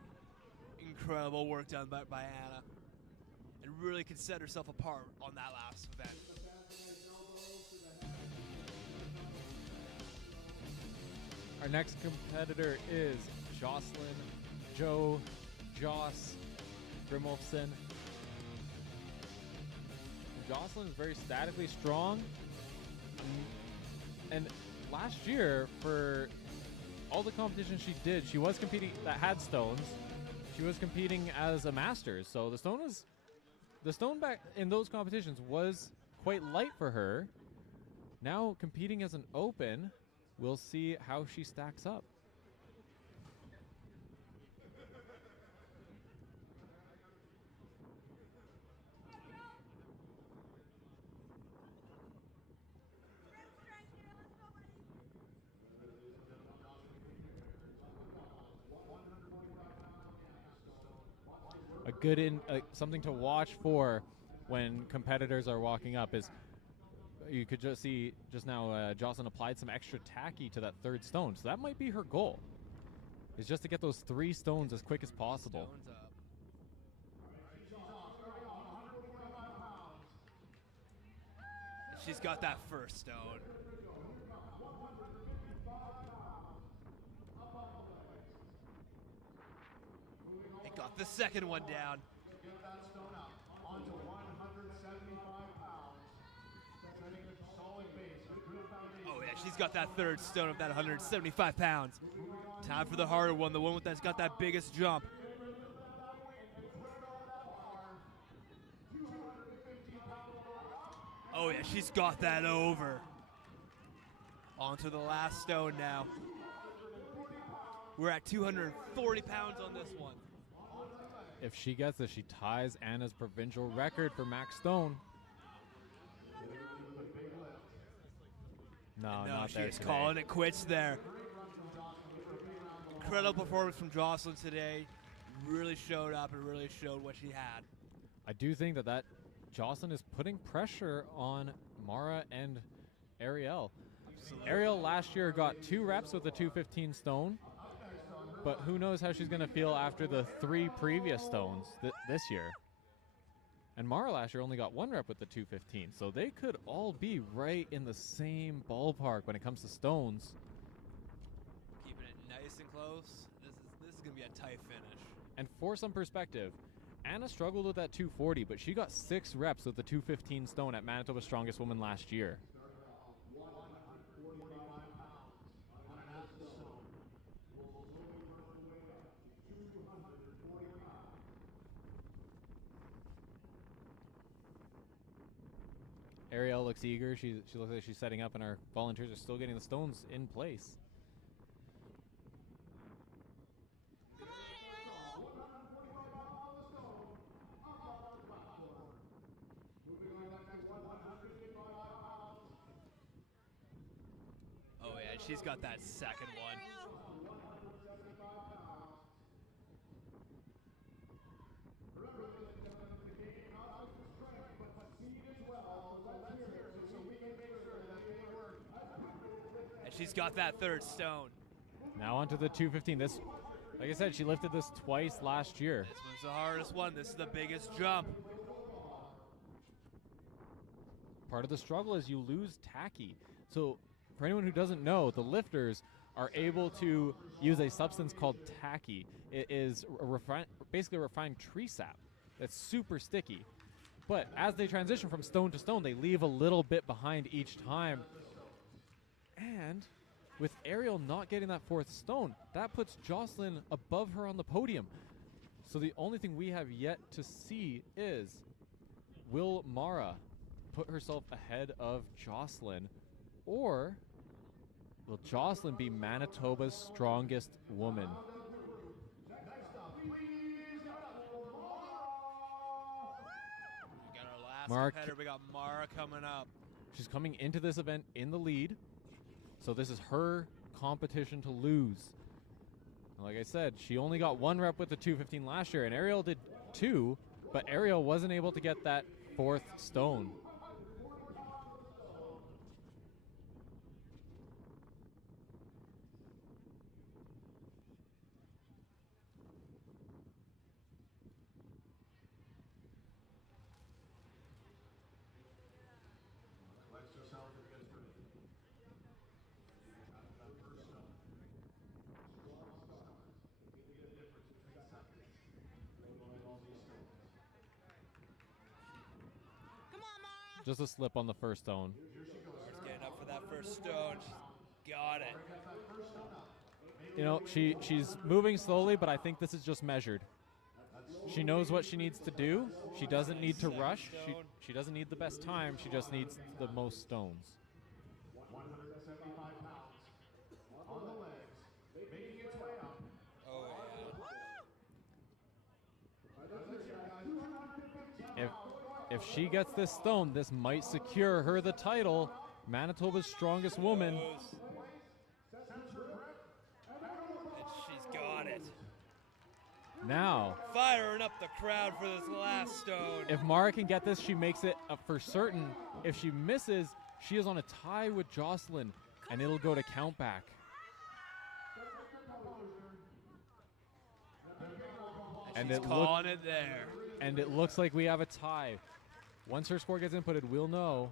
Incredible work done by Anna. And really could set herself apart on that last event. Our next competitor is Jocelyn Joss Grimolfsson. Jocelyn is very statically strong. And last year, for all the competitions she did, she was competing that had stones. She was competing as a Masters. So the stone back in those competitions was quite light for her. Now competing as an Open, we'll see how she stacks up. A good something to watch for when competitors are walking up is you could just see just now Jocelyn applied some extra tacky to that third stone. So that might be her goal, is just to get those 3 stones as quick as possible. Stones up. And she's got that first stone. And got the second one down. Get that stone up onto 175 pounds. Setting a solid base, a good foundation. Oh yeah, she's got that third stone of that 175 pounds. Time for the harder one, the one that's got that biggest jump. Oh yeah, she's got that over. Onto the last stone now. We're at 240 pounds on this one. If she gets this, she ties Anna's provincial record for max stone. No, not there she's today. calling it quits there. Incredible performance from Jocelyn today. Really showed up and really showed what she had. I do think that Jocelyn is putting pressure on Mara and Ariel. Absolutely. Ariel last year got 2 reps with the 215 stone, but who knows how she's going to feel after the 3 previous stones this year. And Mara last year only got 1 rep with the 215, so they could all be right in the same ballpark when it comes to stones. Keeping it nice and close. This is going to be a tight finish. And for some perspective, Anna struggled with that 240, but she got 6 reps with the 215 stone at Manitoba's Strongest Woman last year. Ariel looks eager. She looks like she's setting up, and our volunteers are still getting the stones in place. Oh yeah, she's got that second one. She's got that third stone. Now onto the 215. This, like I said, she lifted this twice last year. This one's the hardest one. This is the biggest jump. Part of the struggle is you lose tacky. So for anyone who doesn't know, the lifters are able to use a substance called tacky. It is basically a refined tree sap that's super sticky. But as they transition from stone to stone, they leave a little bit behind each time. And with Ariel not getting that fourth stone, that puts Jocelyn above her on the podium. So the only thing we have yet to see is, will Mara put herself ahead of Jocelyn, or will Jocelyn be Manitoba's strongest woman? We got our last Mara competitor. We got Mara coming up. She's coming into this event in the lead, so this is her competition to lose. Like I said, she only got 1 rep with the 215 last year, and Ariel did 2, but Ariel wasn't able to get that 4th stone. Come on, Mara. Just a slip on the first stone. Mara's getting up for that first stone. She's got it. You know, she's moving slowly, but I think this is just measured. She knows what she needs to do. She doesn't need to rush. She doesn't need the best time. She just needs the most stones. 175 pounds on the legs, making its way up. Oh, If she gets this stone, this might secure her the title, Manitoba's strongest woman. And she's got it. Now, Firing up the crowd for this last stone. if Mara can get this, she makes it for certain. If she misses, she is on a tie with Jocelyn, and it'll go to count back. And She's it calling it there. And it looks like we have a tie. Once her score gets inputted, we'll know.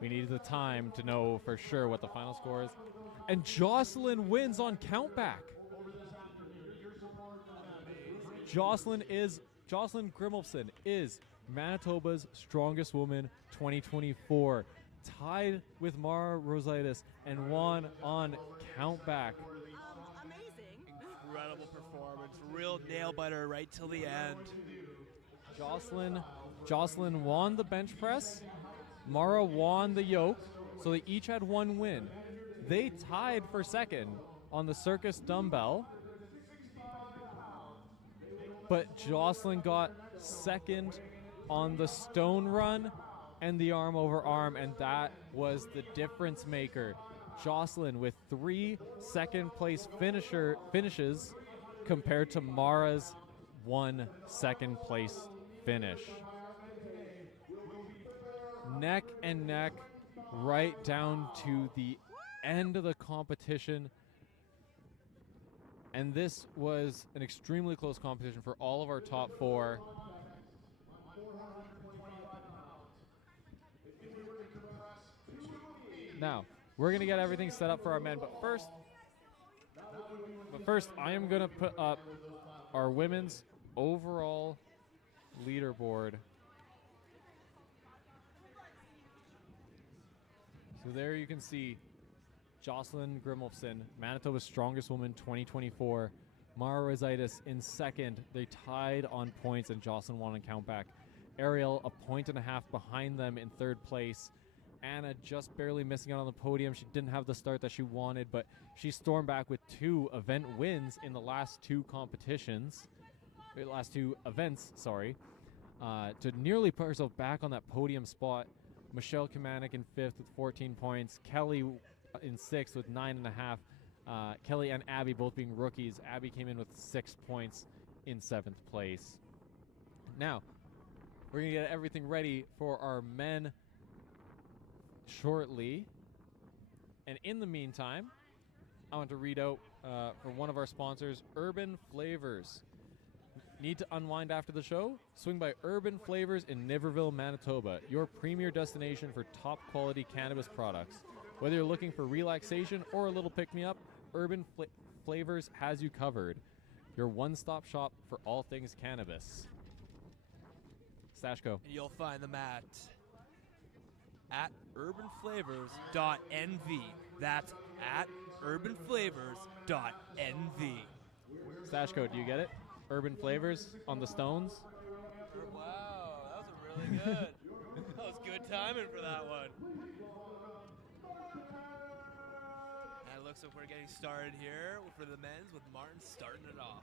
We need the time to know for sure what the final score is. And Jocelyn wins on countback. Jocelyn Grimmelson is Manitoba's strongest woman 2024. Tied with Mara Rosaitis and won on countback. Amazing. Incredible performance. Real nail biter right till the end. Jocelyn won the bench press. Mara won the yoke, so they each had 1 win. They tied for second on the Circus dumbbell, but Jocelyn got second on the stone run and the arm over arm, and that was the difference maker. Jocelyn with 3 second-place finishes compared to Mara's 1 second-place finish. Neck and neck right down to the end of the competition. And this was an extremely close competition for all of our top 4. Now, we're going to get everything set up for our men, but first I am going to put up our women's overall leaderboard. So there you can see Jocelyn Grimmelson, Manitoba's strongest woman 2024. Mara Rosaitis in second. They tied on points, and Jocelyn won on countback. Ariel a 1.5 points behind them in third place. Anna just barely missing out on the podium. She didn't have the start that she wanted, but she stormed back with 2 event wins in the last 2 competitions. Last 2 events, sorry. To nearly put herself back on that podium spot. Michelle Kamanik in 5th with 14 points. Kelly in 6th with 9.5. Kelly and Abby both being rookies. Abby came in with 6 points in 7th place. Now, We're going to get everything ready for our men shortly. And in the meantime, I want to read out for one of our sponsors, Urban Flavors. Need to unwind after the show? Swing by Urban Flavors in Niverville, Manitoba, your premier destination for top quality cannabis products. Whether you're looking for relaxation or a little pick-me-up, Urban Flavors has you covered. Your one-stop shop for all things cannabis. Stashko. And you'll find them at urbanflavors.nv. That's at urbanflavors.nv. Stashko, do you get it? Urban Flavors on the Stones. Wow, that was really good. That was good timing for that one. And it looks like we're getting started here for the men's with Martin starting it off.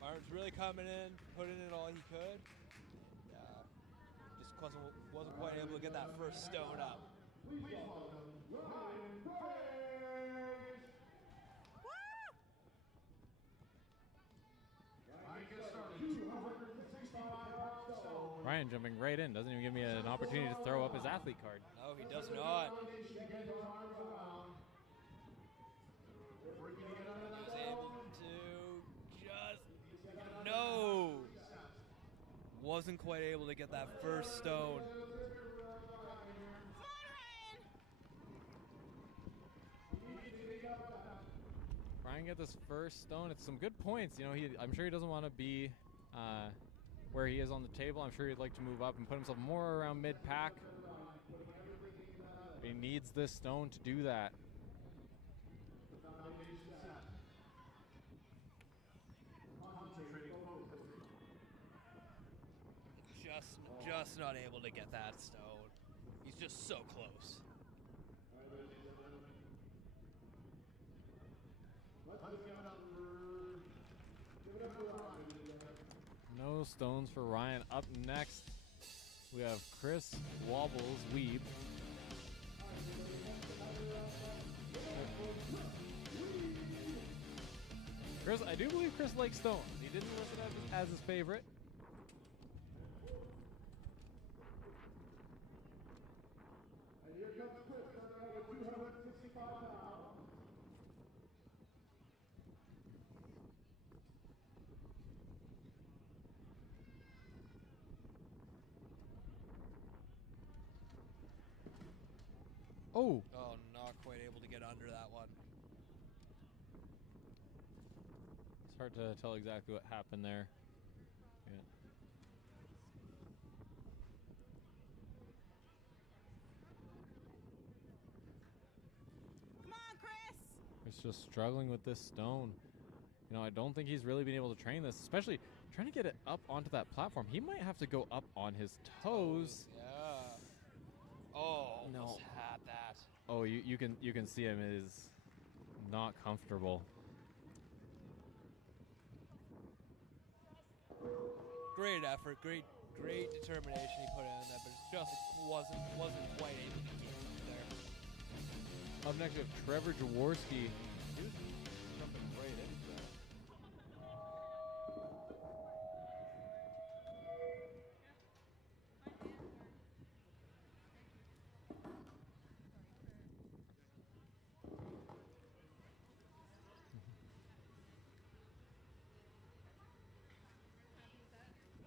Martin's really coming in, putting in all he could. Just wasn't quite able to get that first stone up. Ryan jumping right in. Doesn't even give me an opportunity to throw up his athlete card. No, he does not. He was able to just... No! Wasn't quite able to get that first stone. Ryan get this first stone. It's some good points. You know, I'm sure he doesn't want to be where he is on the table. I'm sure he'd like to move up and put himself more around mid-pack. He needs this stone to do that. Just not able to get that stone. He's just so close. No stones for Ryan. Up next, we have Chris Wobbles Weeb. Chris, I do believe Chris likes stones. He didn't list it as his favorite. Oh, not quite able to get under that one. It's hard to tell exactly what happened there. Yeah. Come on, Chris. He's just struggling with this stone. You know, I don't think he's really been able to train this, especially trying to get it up onto that platform. He might have to go up on his toes. Yeah. Oh, no. Almost had that. Oh, you can see him is not comfortable. Great effort, great determination he put in there, but it just wasn't quite able to get up there. Up next we have Trevor Jaworski. He was jumping right into that.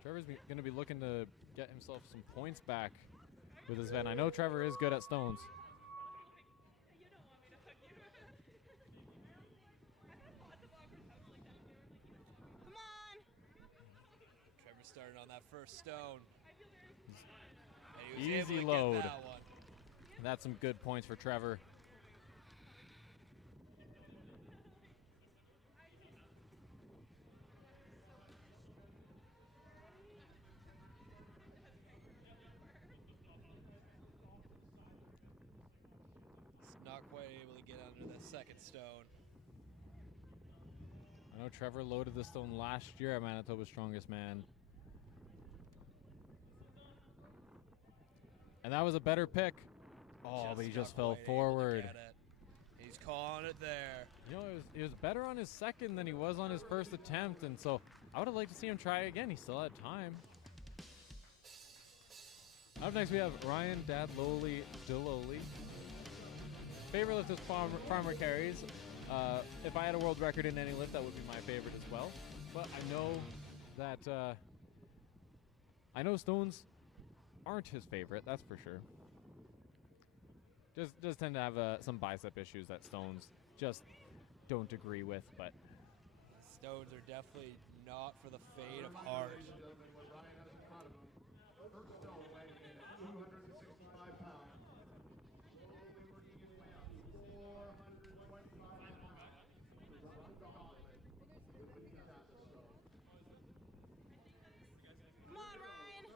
Trevor's going to be looking to get himself some points back with his event. I know Trevor is good at stones. started on that first stone. And he was Easy able to load. Get that one. That's some good points for Trevor. He's not quite able to get under the second stone. I know Trevor loaded the stone last year at Manitoba's Strongest Man. And that was a better pick. Oh, but he just fell forward. He's calling it there. You know, he was better on his second than he was on his first attempt, and so I would have liked to see him try again. He still had time. Up next, we have Ryan Dadloli Deloli. Favorite lift is farmer carries. If I had a world record in any lift, that would be my favorite as well. But I know that I know stones aren't his favorite. That's for sure. Just tend to have some bicep issues that stones just don't agree with. But stones are definitely not for the faint of heart. First stone weighing in at 265 pounds. Slowly working his way up. 425 pounds. The rubber gauntlet with the Picasso stone. Come on, Ryan.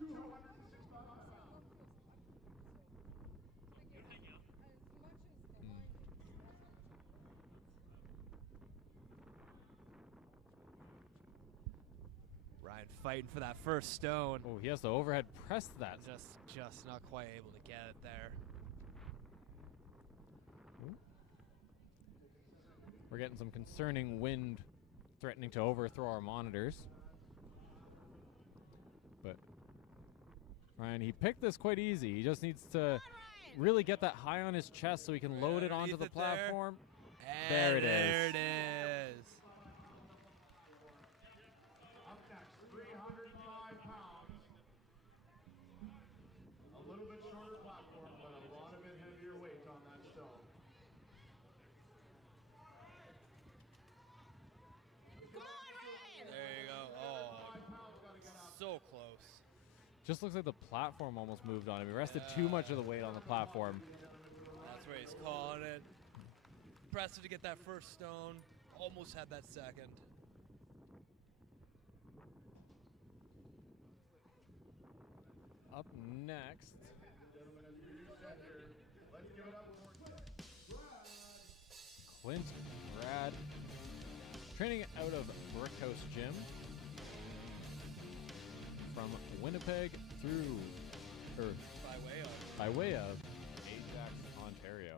265 pounds. Ryan fighting for that first stone. oh, he has to overhead press that. Just not quite able to get it there. We're getting some concerning wind threatening to overthrow our monitors. But Ryan, he picked this quite easy. He just needs to really get that high on his chest so he can load it onto the platform. There it is. There it is. Up next, 305 pounds. A little bit shorter platform, but a lot of it heavier weight on that stone. Come on, Ryan. There you go. Oh, 5 pounds got to get out. so close. Just looks like the platform almost moved on him. He rested too much of the weight on the platform. That's where he's calling it. Impressive to get that first stone. Almost had that second. Up next, Let's give it up for Clint Brad, training out of Brickhouse Gym from Winnipeg through, or by way of Ajax, Ontario.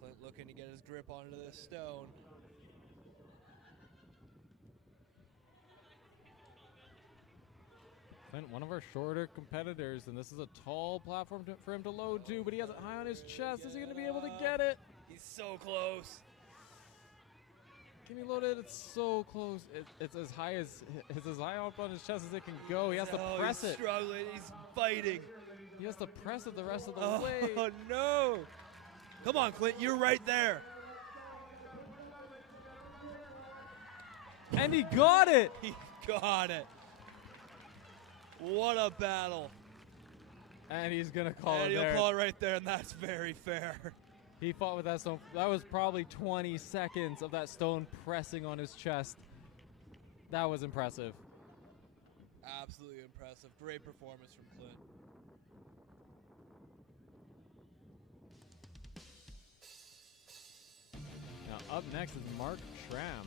Clint looking to get his grip onto this stone. Clint, one of our shorter competitors, and this is a tall platform for him to load to, but he has it high on his chest. Is he going to be able to get it? He's so close. Can he load it? It's so close. It's as high up on his chest as it can go. He has to press he's it. Struggling. He's fighting. He has to press it the rest of the way. Oh no! Come on, Clint. You're right there. And he got it. He got it. What a battle. And he's going to call And it he'll there. call it right there, and that's very fair. He fought with that stone. That was probably 20 seconds of that stone pressing on his chest. That was impressive. Absolutely impressive. Great performance from Clint. Now up next is Mark Schramm.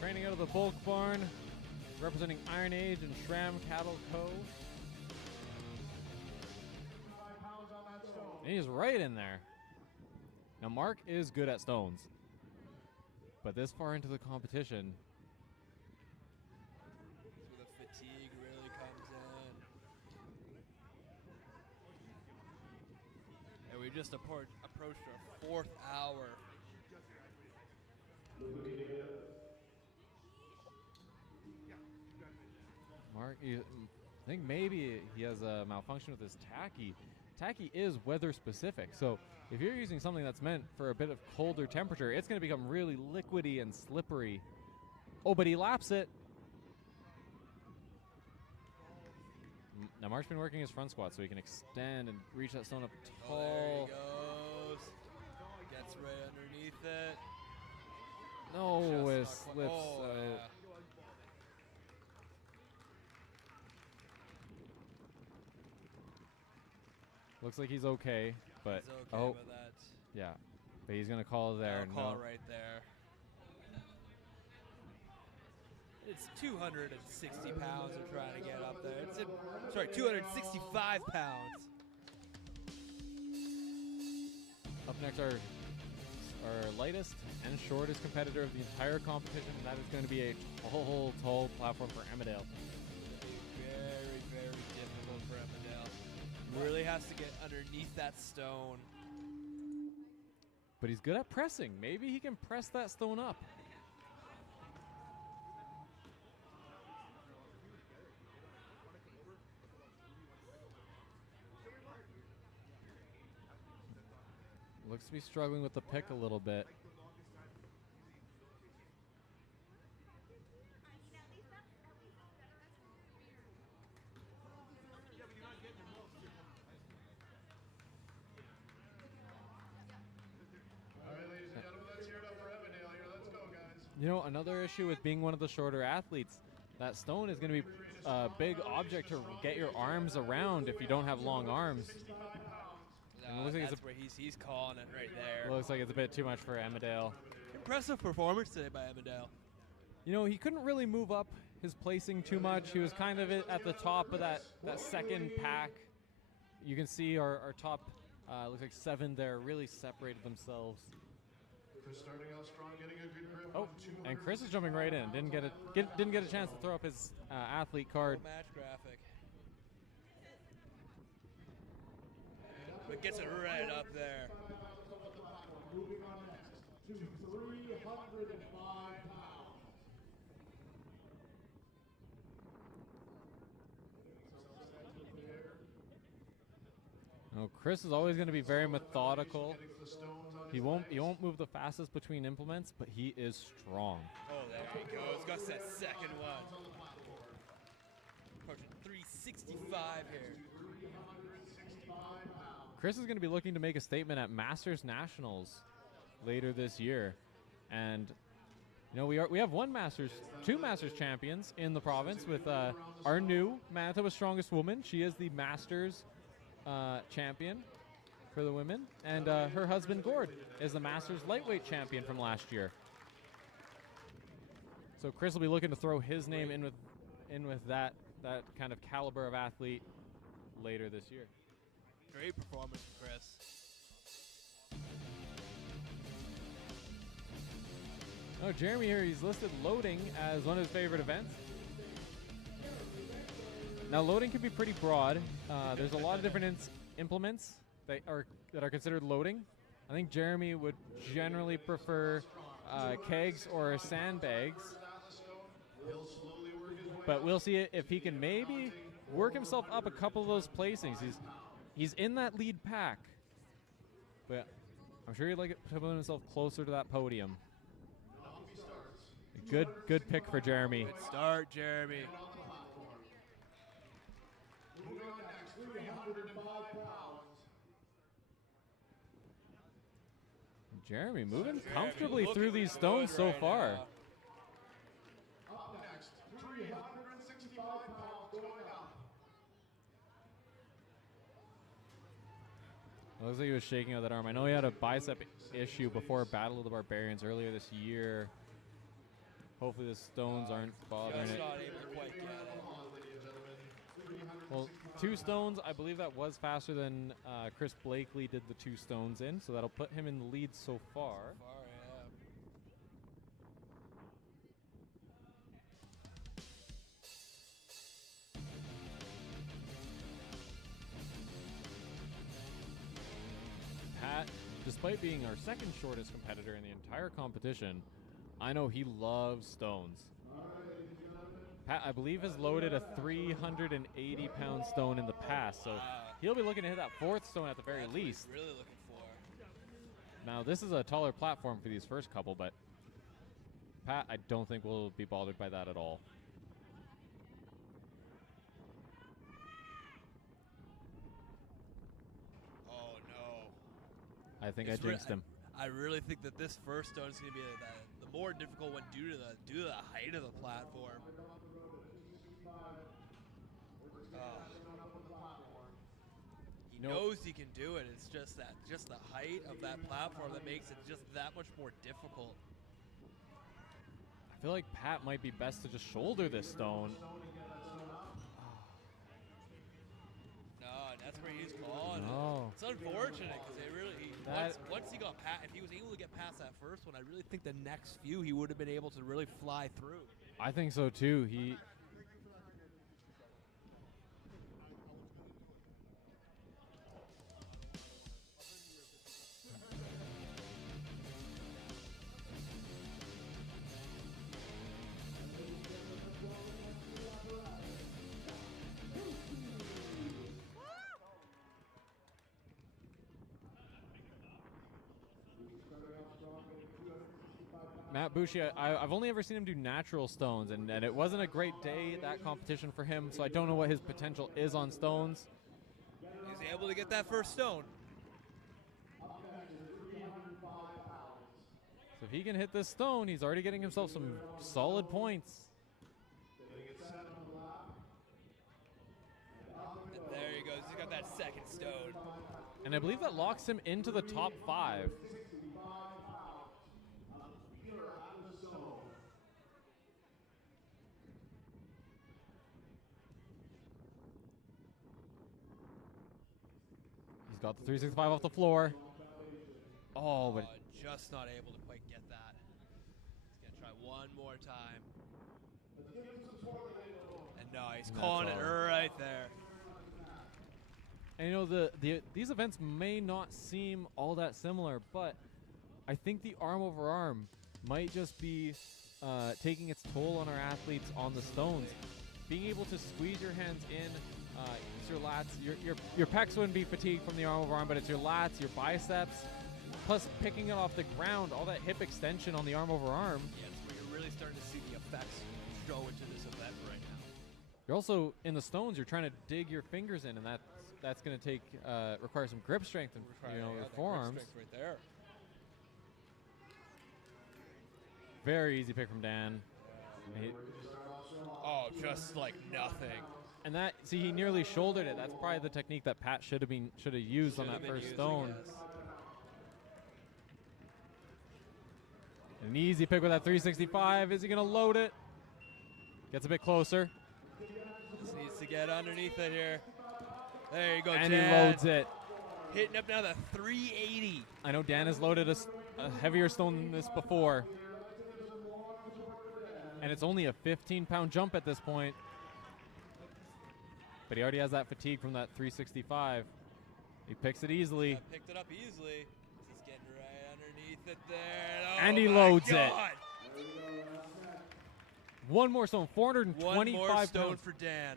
Training out of the Bulk Barn, representing Iron Age and Schramm Cattle Co. 5 pounds on that stone. And he's right in there. Now Mark is good at stones. But this far into the competition, That's where the fatigue really comes in. And we just approached our 4th hour. Mark, I think maybe he has a malfunction with his tacky. Tacky is weather specific, so if you're using something that's meant for a bit of colder temperature, it's going to become really liquidy and slippery. Oh, but he laps it. Now Mark's been working his front squat so he can extend and reach that stone up Oh, there tall. he goes. Gets right underneath it. No, it Just not slips quite- out. yeah. Looks like he's okay, but He's okay oh, with that. yeah. But he's gonna call there. I'll call No. right there. It's 260 pounds they're trying to get up there. Sorry, 265 pounds. Up next, our lightest and shortest competitor of the entire competition, and that is going to be a tall platform for Emmerdale. Very, very difficult for Emmerdale. Really has to get underneath that stone. But he's good at pressing. Maybe he can press that stone up. Looks to be struggling with the pick a little bit. All right, ladies and gentlemen, let's hear it up for Evandale here. Let's go, guys. You know, another issue with being one of the shorter athletes, that stone is going to be a big object to get your arms around if you don't have long arms. And it looks like it's That's where he's calling it right there. Looks like it's a bit too much for Emmerdale. Impressive performance today by Emmerdale. You know, he couldn't really move up his placing too much. He was kind of at the top of that second pack. You can see our top, looks like 7 there, really separated themselves. Chris starting out strong, getting a good grip. Oh, and Chris is jumping right in. Didn't get a chance to throw up his athlete card. Match graphic. But gets it right up there. Moving on next to 305 pounds. No, Chris is always going to be very methodical. He won't move the fastest between implements, but he is strong. Oh, there he goes. Got that second one. Approaching 365 here. Chris is going to be looking to make a statement at Masters Nationals later this year, and you know we have two Masters champions in the province with our new Manitoba strongest woman. She is the Masters champion for the women, and her husband Gord is the Masters lightweight champion from last year. So Chris will be looking to throw his name in with that kind of caliber of athlete later this year. Great performance from Chris. Oh, Jeremy here, he's listed loading as one of his favorite events. Now, loading can be pretty broad. There's a lot of different implements that are considered loading. I think Jeremy would generally prefer kegs or sandbags. But we'll see if he can maybe work himself up a couple of those placings. He's in that lead pack, but I'm sure he'd like to put himself closer to that podium. Good pick for Jeremy. Good start, Jeremy. Moving on next, 305 pounds. Jeremy moving comfortably through these stones so right far. now. Up next, 365 pounds going up. It looks like he was shaking out that arm. I know he had a bicep issue before Battle of the Barbarians earlier this year. Hopefully the stones aren't bothering Just it. not able to quite get it. Well, 2 stones, I believe that was faster than Chris Blakely did the 2 stones in, so that'll put him in the lead so far. Far, yeah. despite being our second shortest competitor in the entire competition, I know he loves stones. Pat, I believe, has loaded a 380-pound stone in the past, so he'll be looking to hit that fourth stone at the very That's what he's least. really looking for. Now, this is a taller platform for these first couple, but Pat, I don't think will be bothered by that at all. Oh, no. I think I jinxed him. I really think that this first stone is going to be the more difficult one due to the height of the platform. He knows he can do it. It's just the height of that platform that makes it just that much more difficult. I feel like Pat might be best to just shoulder this stone. No, that's where he's calling No. it. It's unfortunate because once he got past, if he was able to get past that first one, I really think the next few he would have been able to really fly through. I think so too. Matt Bushi, I've only ever seen him do natural stones, and it wasn't a great day, that competition for him, so I don't know what his potential is on stones. He's able to get that first stone. So if he can hit this stone, he's already getting himself some solid points. And there he goes. He's got that second stone. And I believe that locks him into the top 5. He's got the 365 off the floor. Oh, but just not able to quite get that. He's going to try one more time. And no, he's calling it right there. and you know these events may not seem all that similar, but I think the arm over arm might just be taking its toll on our athletes on the stones. Being able to squeeze your hands in, your lats, your pecs wouldn't be fatigued from the arm over arm, but it's your lats, your biceps, plus picking it off the ground, all that hip extension on the arm over arm. Yeah, it's where you're really starting to see the effects show into this event right now. You're also in the stones. You're trying to dig your fingers in, and that's going to take require some grip strength and your forearms. Grip strength right there. Very easy pick from Dan. Oh, just like nothing. And that, see, he nearly shouldered it. That's probably the technique that Pat should have used on that first stone. Yes. An easy pick with that 365. Is he going to load it? Gets a bit closer. Just needs to get underneath it here. There you go, And Dan. he loads it. Hitting up now the 380. I know Dan has loaded a heavier stone than this before. And it's only a 15-pound jump at this point. But he already has that fatigue from that 365. He picks it easily. Yeah, picked it up easily. Just getting right underneath it there. Oh, And he my loads God. it. One more stone, 425 One more stone pounds. for Dan.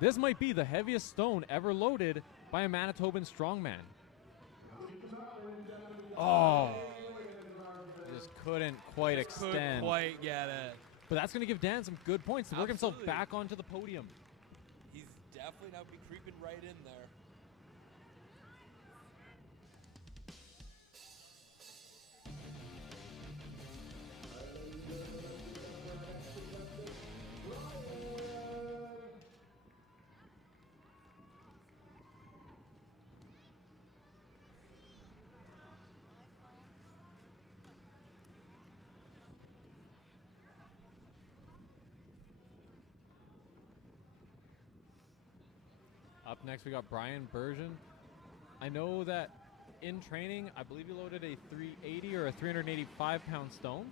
This might be the heaviest stone ever loaded by a Manitoban strongman. Oh. Just couldn't quite extend. Couldn't quite get it. But that's going to give Dan some good points to work himself Absolutely. back onto the podium. He's definitely now be creeping right in there. Up next, we got Brian Bergen. I know that in training, I believe he loaded a 380 or a 385-pound stone,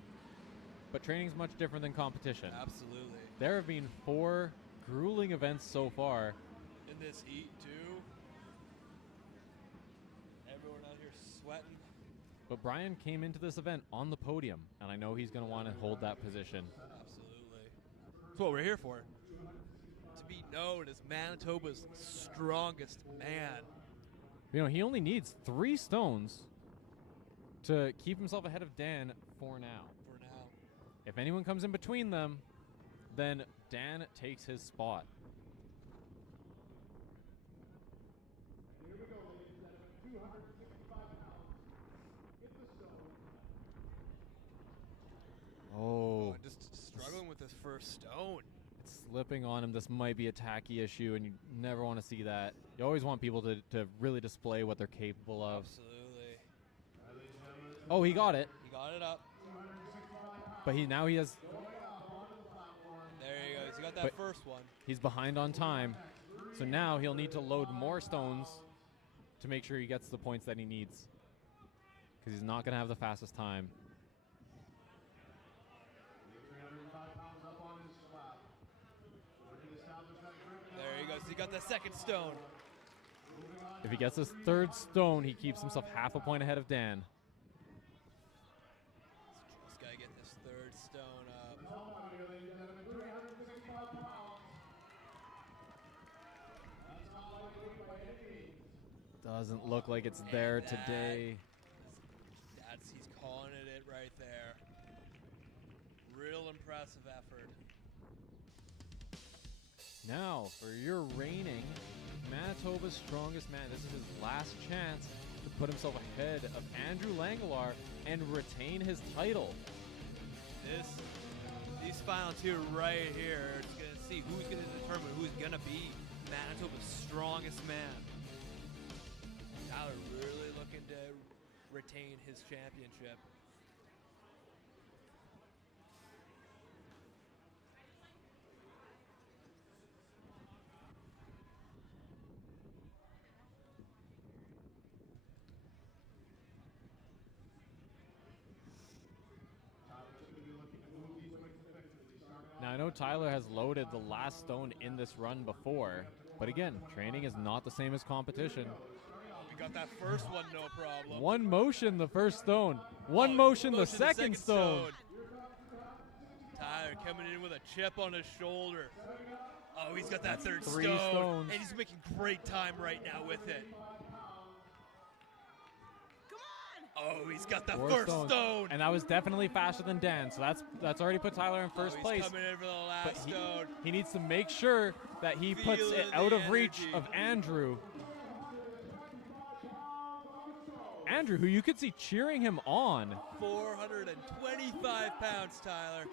but training is much different than competition. Absolutely. There have been 4 grueling events so far. In this heat, too. sweating. But Brian came into this event on the podium, and I know he's going to want to hold that position. Absolutely. That's what we're here for. To be known as Manitoba's strongest man. You know, he only needs 3 stones to keep himself ahead of Dan for now. For now. If anyone comes in between them, then Dan takes his spot. Here we go, ladies and gentlemen. 265 pounds. Get the stone. Oh, Just struggling with this first stone. it's slipping on him. This might be a tacky issue, and you never want to see that. You always want people to really display what they're capable of. Absolutely. Oh, he got it. He got it up. But now he has. There he goes. He got that But- first one. He's behind on time, so now he'll need to load more stones to make sure he gets the points that he needs, because he's not going to have the fastest time. There he goes. He got that second stone. If he gets his 3rd stone, he keeps himself half a point ahead of Dan. This guy getting this 3rd stone up. Doesn't look like it's there today. He's calling it right there. Real impressive effort. Now, for your reigning Manitoba's strongest man, this is his last chance to put himself ahead of Andrew Langelar and retain his title. These final 2 right here are going to see who's going to determine who's going to be Manitoba's strongest man. Tyler really looking to retain his championship. Now, I know Tyler has loaded the last stone in this run before, but again, training is not the same as competition. We got that first one, no problem. One motion, the first stone. One motion, the second stone. Tyler coming in with a chip on his shoulder. Oh, he's got that That's 3rd 3 stone. stones. And he's making great time right now with it. Come on! Oh, he's got that 4 first stones. stone. And that was definitely faster than Dan, so that's already put Tyler in first He's place. coming in for the But last stone. he needs to make sure that he puts it Feeling out the of reach energy. of Andrew. Andrew, who you could see cheering him on. 425 pounds, Tyler.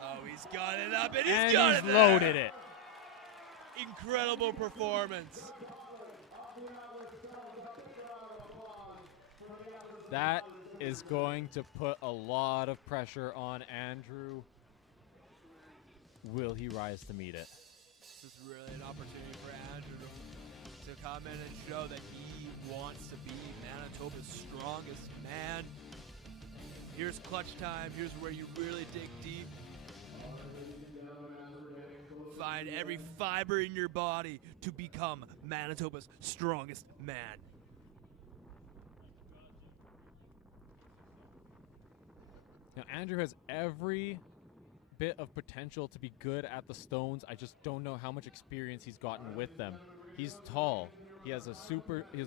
Oh, he's got it up, and And he's got he's it there. loaded it. Incredible performance. That is going to put a lot of pressure on Andrew. Will he rise to meet it? This is really an opportunity for Andrew to come in and show that he wants to be Manitoba's strongest man. Here's clutch time. Here's where you really dig deep. Find every fiber in your body to become Manitoba's strongest man. Now, Andrew has every bit of potential to be good at the stones. I just don't know how much experience he's gotten with them. He's tall. He has a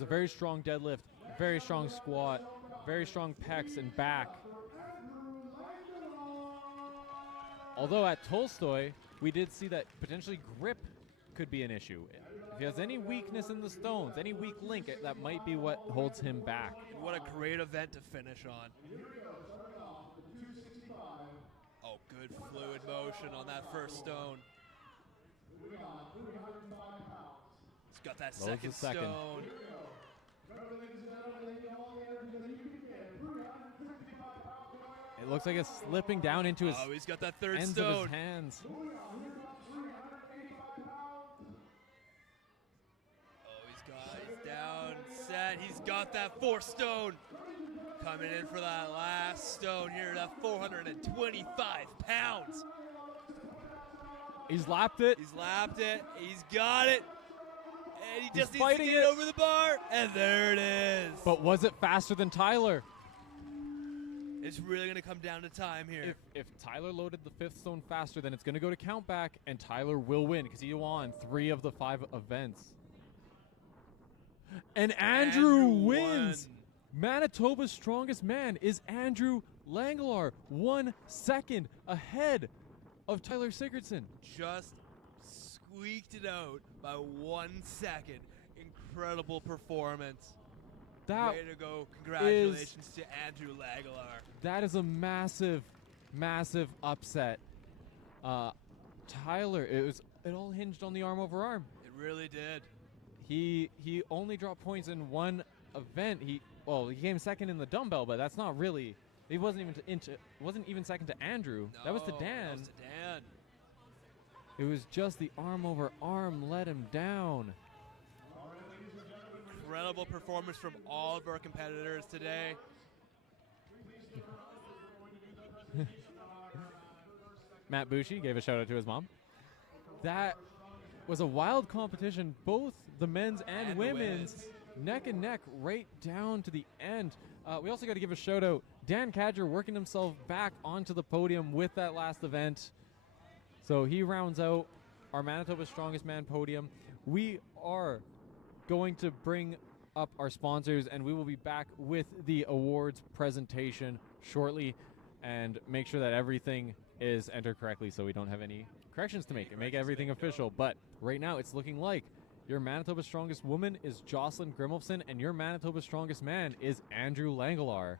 very strong deadlift, very strong squat, very strong pecs and back. Although at Tolstoy, we did see that potentially grip could be an issue. If he has any weakness in the stones, any weak link, that might be what holds him back. What a great event to finish on. Oh, good fluid motion on that first stone. He's got that Loads second of second. stone. It looks like it's slipping down into his Oh, he's got that third ends stone. of his hands. Oh, he's down, set. He's got that fourth stone. Coming in for that last stone here, that 425 pounds. He's lapped it. He's lapped it. He's got it. And he He's just needs to fighting get it. it over the bar. And there it is. But was it faster than Tyler? It's really going to come down to time here. If Tyler loaded the 5th stone faster, then it's going to go to count back, and Tyler will win because he won 3 of the 5 events. And Andrew wins. Manitoba's strongest man is Andrew Langelaar, 1 second ahead of Tyler Sigurdsson. Just squeaked it out by 1 second. Incredible performance. That Way to go. Congratulations to Andrew Langelaar. That is a massive, massive upset. Tyler, it all hinged on the arm over arm. It really did. He only dropped points in one event. He came second in the dumbbell, but that's not really. He wasn't even second to Andrew. No, that was to Dan. That was to Dan. It was just the arm over arm let him down. Incredible performance from all of our competitors today. Matt Bushi gave a shout out to his mom. That was a wild competition, both the men's and women's, neck and neck right down to the end. We also got to give a shout out, Dan Cadger working himself back onto the podium with that last event. So he rounds out our Manitoba Strongest Man podium. We are going to bring up our sponsors, and we will be back with the awards presentation shortly and make sure that everything is entered correctly so we don't have any corrections to make and make everything official. But right now it's looking like your Manitoba Strongest Woman is Jocelyn Grimmelson and your Manitoba Strongest Man is Andrew Langelaar.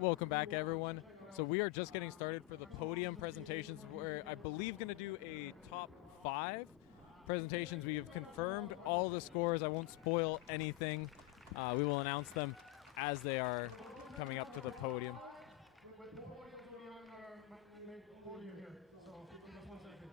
Welcome back, everyone. So we are just getting started for the podium presentations. We're, I believe, going to do a top 5 presentations. We have confirmed all the scores. I won't spoil anything. We will announce them as they are coming up to the podium. With the podiums will be on our podium here. So give us 1 second.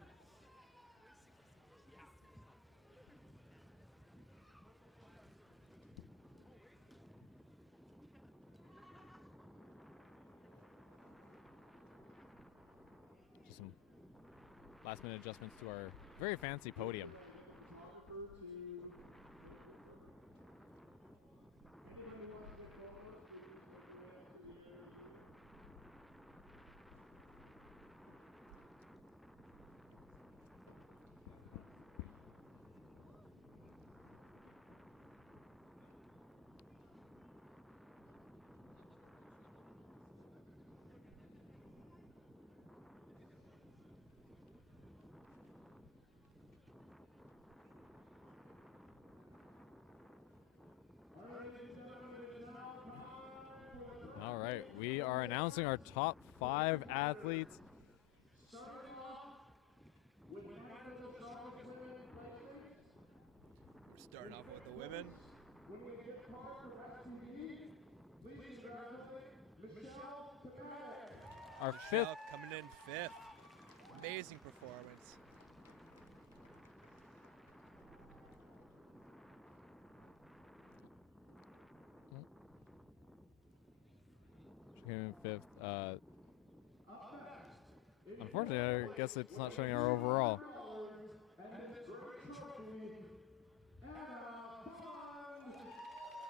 Just some last-minute adjustments to our very fancy podium. All right, we are announcing our top 5 athletes. Starting off with the Manitoba women. We're starting off with the women. When we get card for STD, please congratulate Michelle Picard. Our Michelle 5th. coming in 5th. Amazing performance. She came in 5th. Unfortunately, I guess it's not showing our overall.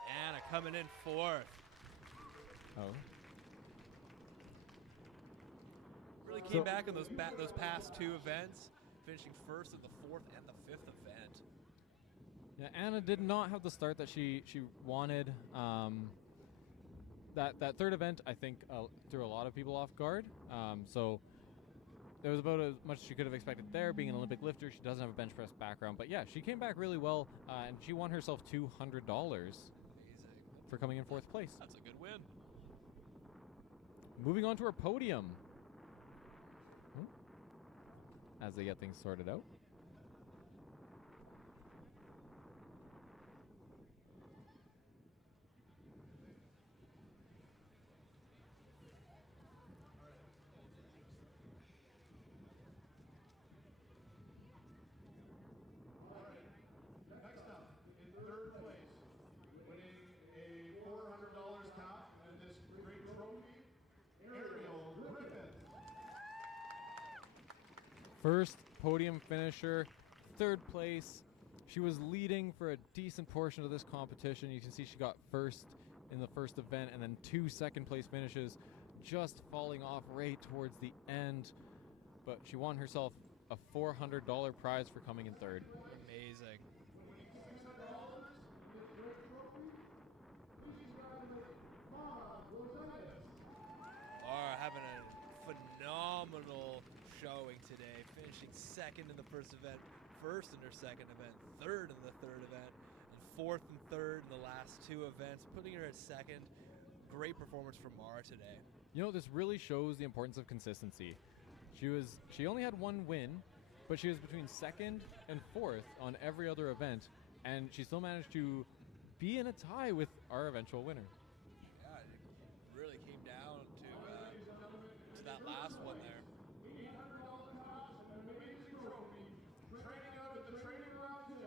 Anna coming in 4th. Oh. Really came back on those past 2 events, finishing 1st in the 4th and the 5th event. Yeah, Anna did not have the start that she wanted. That 3rd event, I think, threw a lot of people off guard. So there was about as much as she could have expected there. Being an Olympic lifter, she doesn't have a bench press background. But yeah, she came back really well, and she won herself $200 Amazing. for coming in 4th place. That's a good win. Moving on to our podium. As they get things sorted out. Next up, in 3rd place, winning a $400 cap and this great trophy, Ariel Griffith. First podium finisher, 3rd place. She was leading for a decent portion of this competition. You can see she got 1st in the 1st event and then 2 second place finishes, just falling off right towards the end. But she won herself a $400 prize for coming in 3rd. Amazing. Laura having a phenomenal showing today, finishing 2nd in the 1st event, 1st in her 2nd event, 3rd in the 3rd event, and 4th and 3rd in the last 2 events, putting her at 2nd. Great performance from Mara today. You know, this really shows the importance of consistency. She only had 1 win, but she was between 2nd and 4th on every other event, and she still managed to be in a tie with our eventual winner. Yeah, it really came down to that last one there.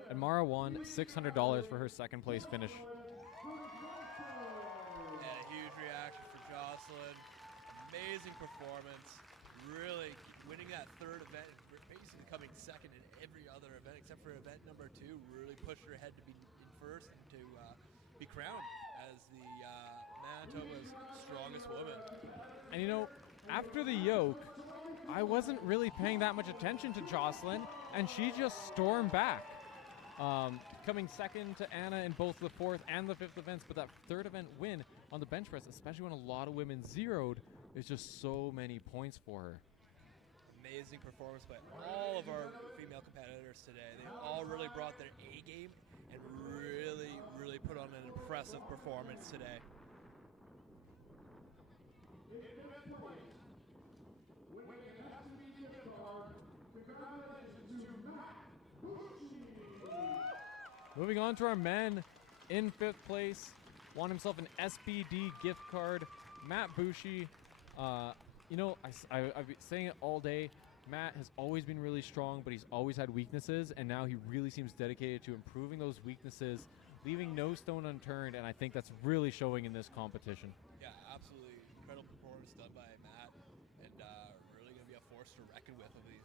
And Mara won $600 for her 2nd place finish. And a huge reaction for Jocelyn. Amazing performance. Really winning that 3rd event, basically coming 2nd in every other event except for event number 2. Really pushed her ahead to be in 1st and to be crowned as the Manitoba's strongest woman. And you know, after the yoke, I wasn't really paying that much attention to Jocelyn, and she just stormed back. Coming 2nd to Anna in both the 4th and the 5th events, but that 3rd event win on the bench press, especially when a lot of women zeroed, is just so many points for her. Amazing performance by all of our female competitors today. They all really brought their A game and really put on an impressive performance today. Moving on to our men in 5th place. Won himself an SBD gift card. Matt Bushi. You know, I've been saying it all day. Matt has always been really strong, but he's always had weaknesses, and now he really seems dedicated to improving those weaknesses, leaving no stone unturned, and I think that's really showing in this competition. Yeah, absolutely incredible performance done by Matt, and really going to be a force to reckon with over these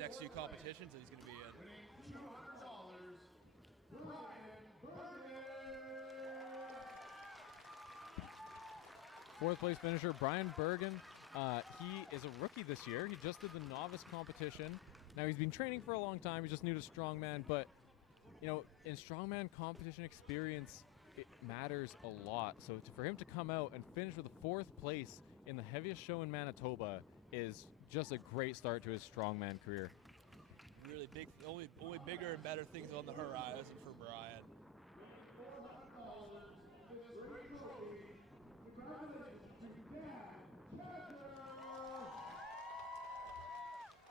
next few competitions that he's going to be in. Fourth place finisher Brian Bergen. He is a rookie this year. He just did the novice competition. Now he's been training for a long time. He's just new to strongman, but you know, in strongman competition experience, it matters a lot. So for him to come out and finish with a 4th place in the heaviest show in Manitoba is just a great start to his strongman career. Really big, only bigger and better things on the horizon for Brian.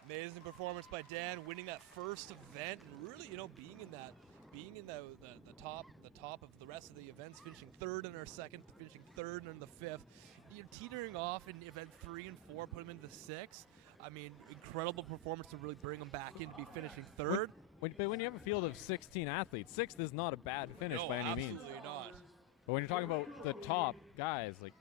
Amazing performance by Dan, winning that first event, and really, you know, being in the top of the rest of the events, finishing 3rd in our 2nd, finishing 3rd in the 5th. You're teetering off in event 3 and 4, put him into 6. I mean, incredible performance to really bring him back in to be finishing 3rd. But when you have a field of 16 athletes, 6th is not a bad finish by any means. Absolutely not. But when you're talking about the top guys, like,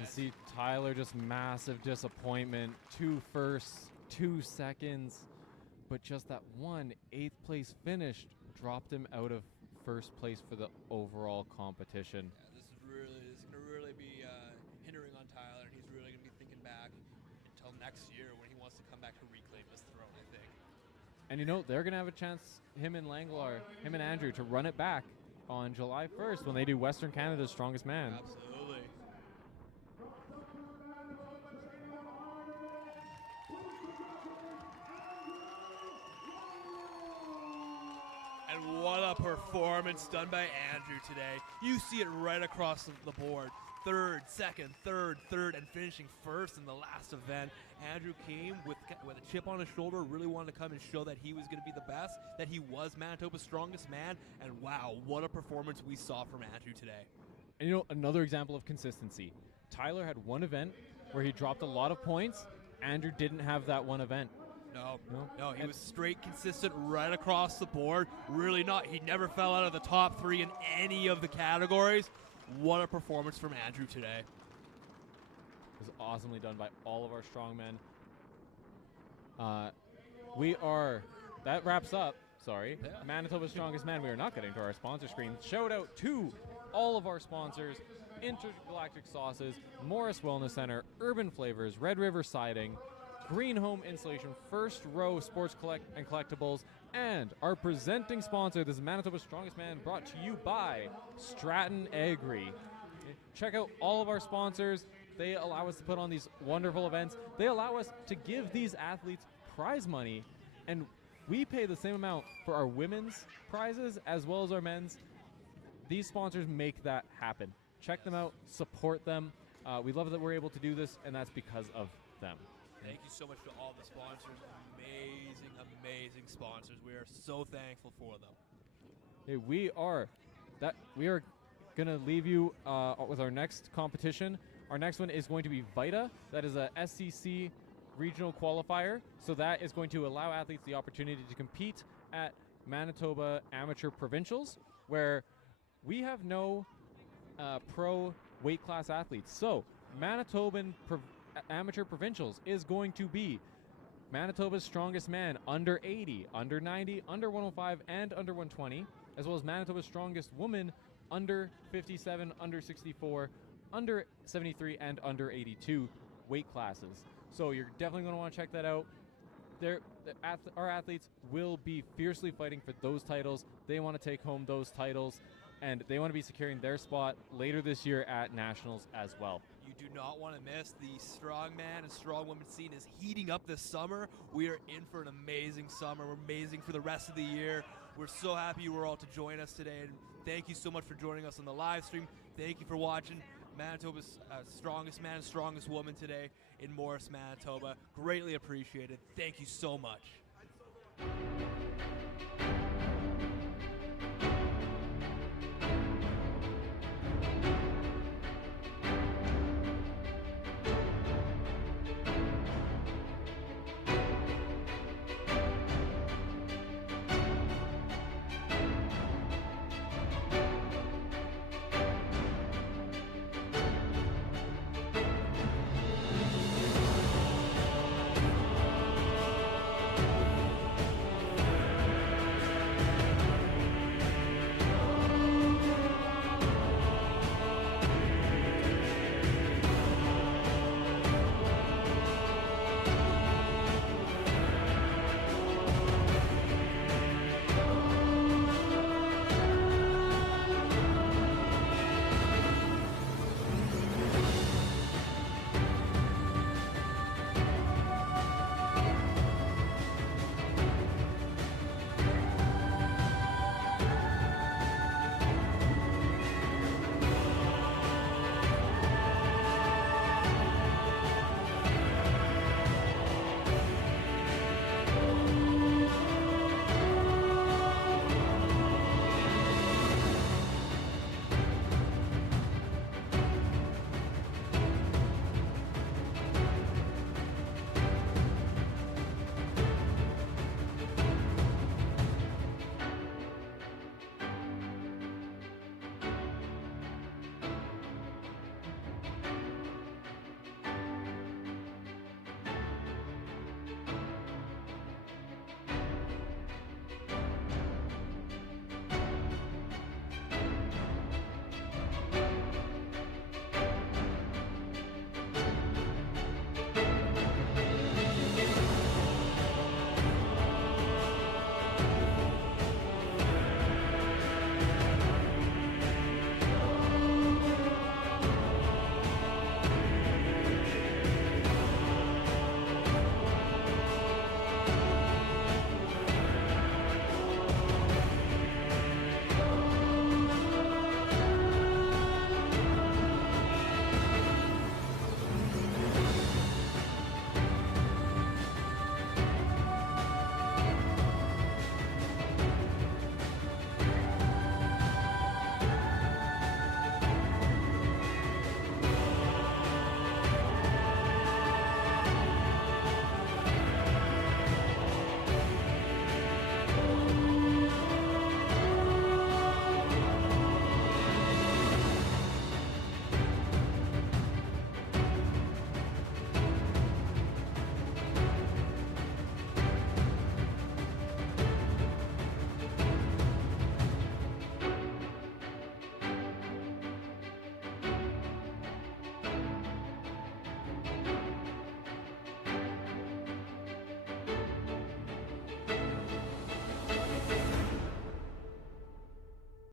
you see Tyler, just massive disappointment. 2 firsts, 2 seconds, but just that 8th place finish dropped him out of 1st place for the overall competition. Yeah, this is going to really be hindering on Tyler, and he's really going to be thinking back until next year when he wants to come back to reclaim his throne, I think. And you know, they're going to have a chance, him and Andrew, to run it back on July 1st when they do Western Canada's Strongest Man. Absolutely. And what a performance done by Andrew today. You see it right across the board. 3rd, 2nd, 3rd, and finishing 1st in the last event. Andrew came with a chip on his shoulder, really wanted to come and show that he was going to be the best, that he was Manitoba's strongest man, and wow, what a performance we saw from Andrew today. And you know, another example of consistency. Tyler had one event where he dropped a lot of points. Andrew didn't have that one event. No, he was straight consistent right across the board. Really not. He never fell out of the top 3 in any of the categories. What a performance from Andrew today. It was awesomely done by all of our strongmen. That wraps up, Manitoba's Strongest Man. We are not getting to our sponsor screen. Shout out to all of our sponsors: Intergalactic Sauces, Morris Wellness Center, Urban Flavors, Red River Siding, Green Home Insulation, First Row Sports and Collectibles, and our presenting sponsor, this is Manitoba's Strongest Man, brought to you by Stratton Agri. Check out all of our sponsors. They allow us to put on these wonderful events. They allow us to give these athletes prize money, and we pay the same amount for our women's prizes as well as our men's. These sponsors make that happen. Check them out, support them. We love that we're able to do this, and that's because of them. Thank you so much to all the sponsors. Amazing sponsors. We are so thankful for them. Hey, we are going to leave you with our next competition. Our next one is going to be VITA. That is a SCC regional qualifier. So that is going to allow athletes the opportunity to compete at Manitoba Amateur Provincials, where we have no pro weight class athletes. So Manitoban Amateur Provincials is going to be Manitoba's Strongest Man under 80, under 90, under 105, and under 120, as well as Manitoba's Strongest Woman under 57, under 64, under 73, and under 82 weight classes. So you're definitely going to want to check that out. Our athletes will be fiercely fighting for those titles. They want to take home those titles, and they want to be securing their spot later this year at Nationals as well. You do not want to miss. The strongman and strongwoman scene is heating up this summer. We are in for an amazing summer. We're amazing for the rest of the year. We're so happy you were all to join us today, and thank you so much for joining us on the live stream. Thank you for watching. Manitoba's strongest man, strongest woman today in Morris, Manitoba. Greatly appreciated. Thank you so much.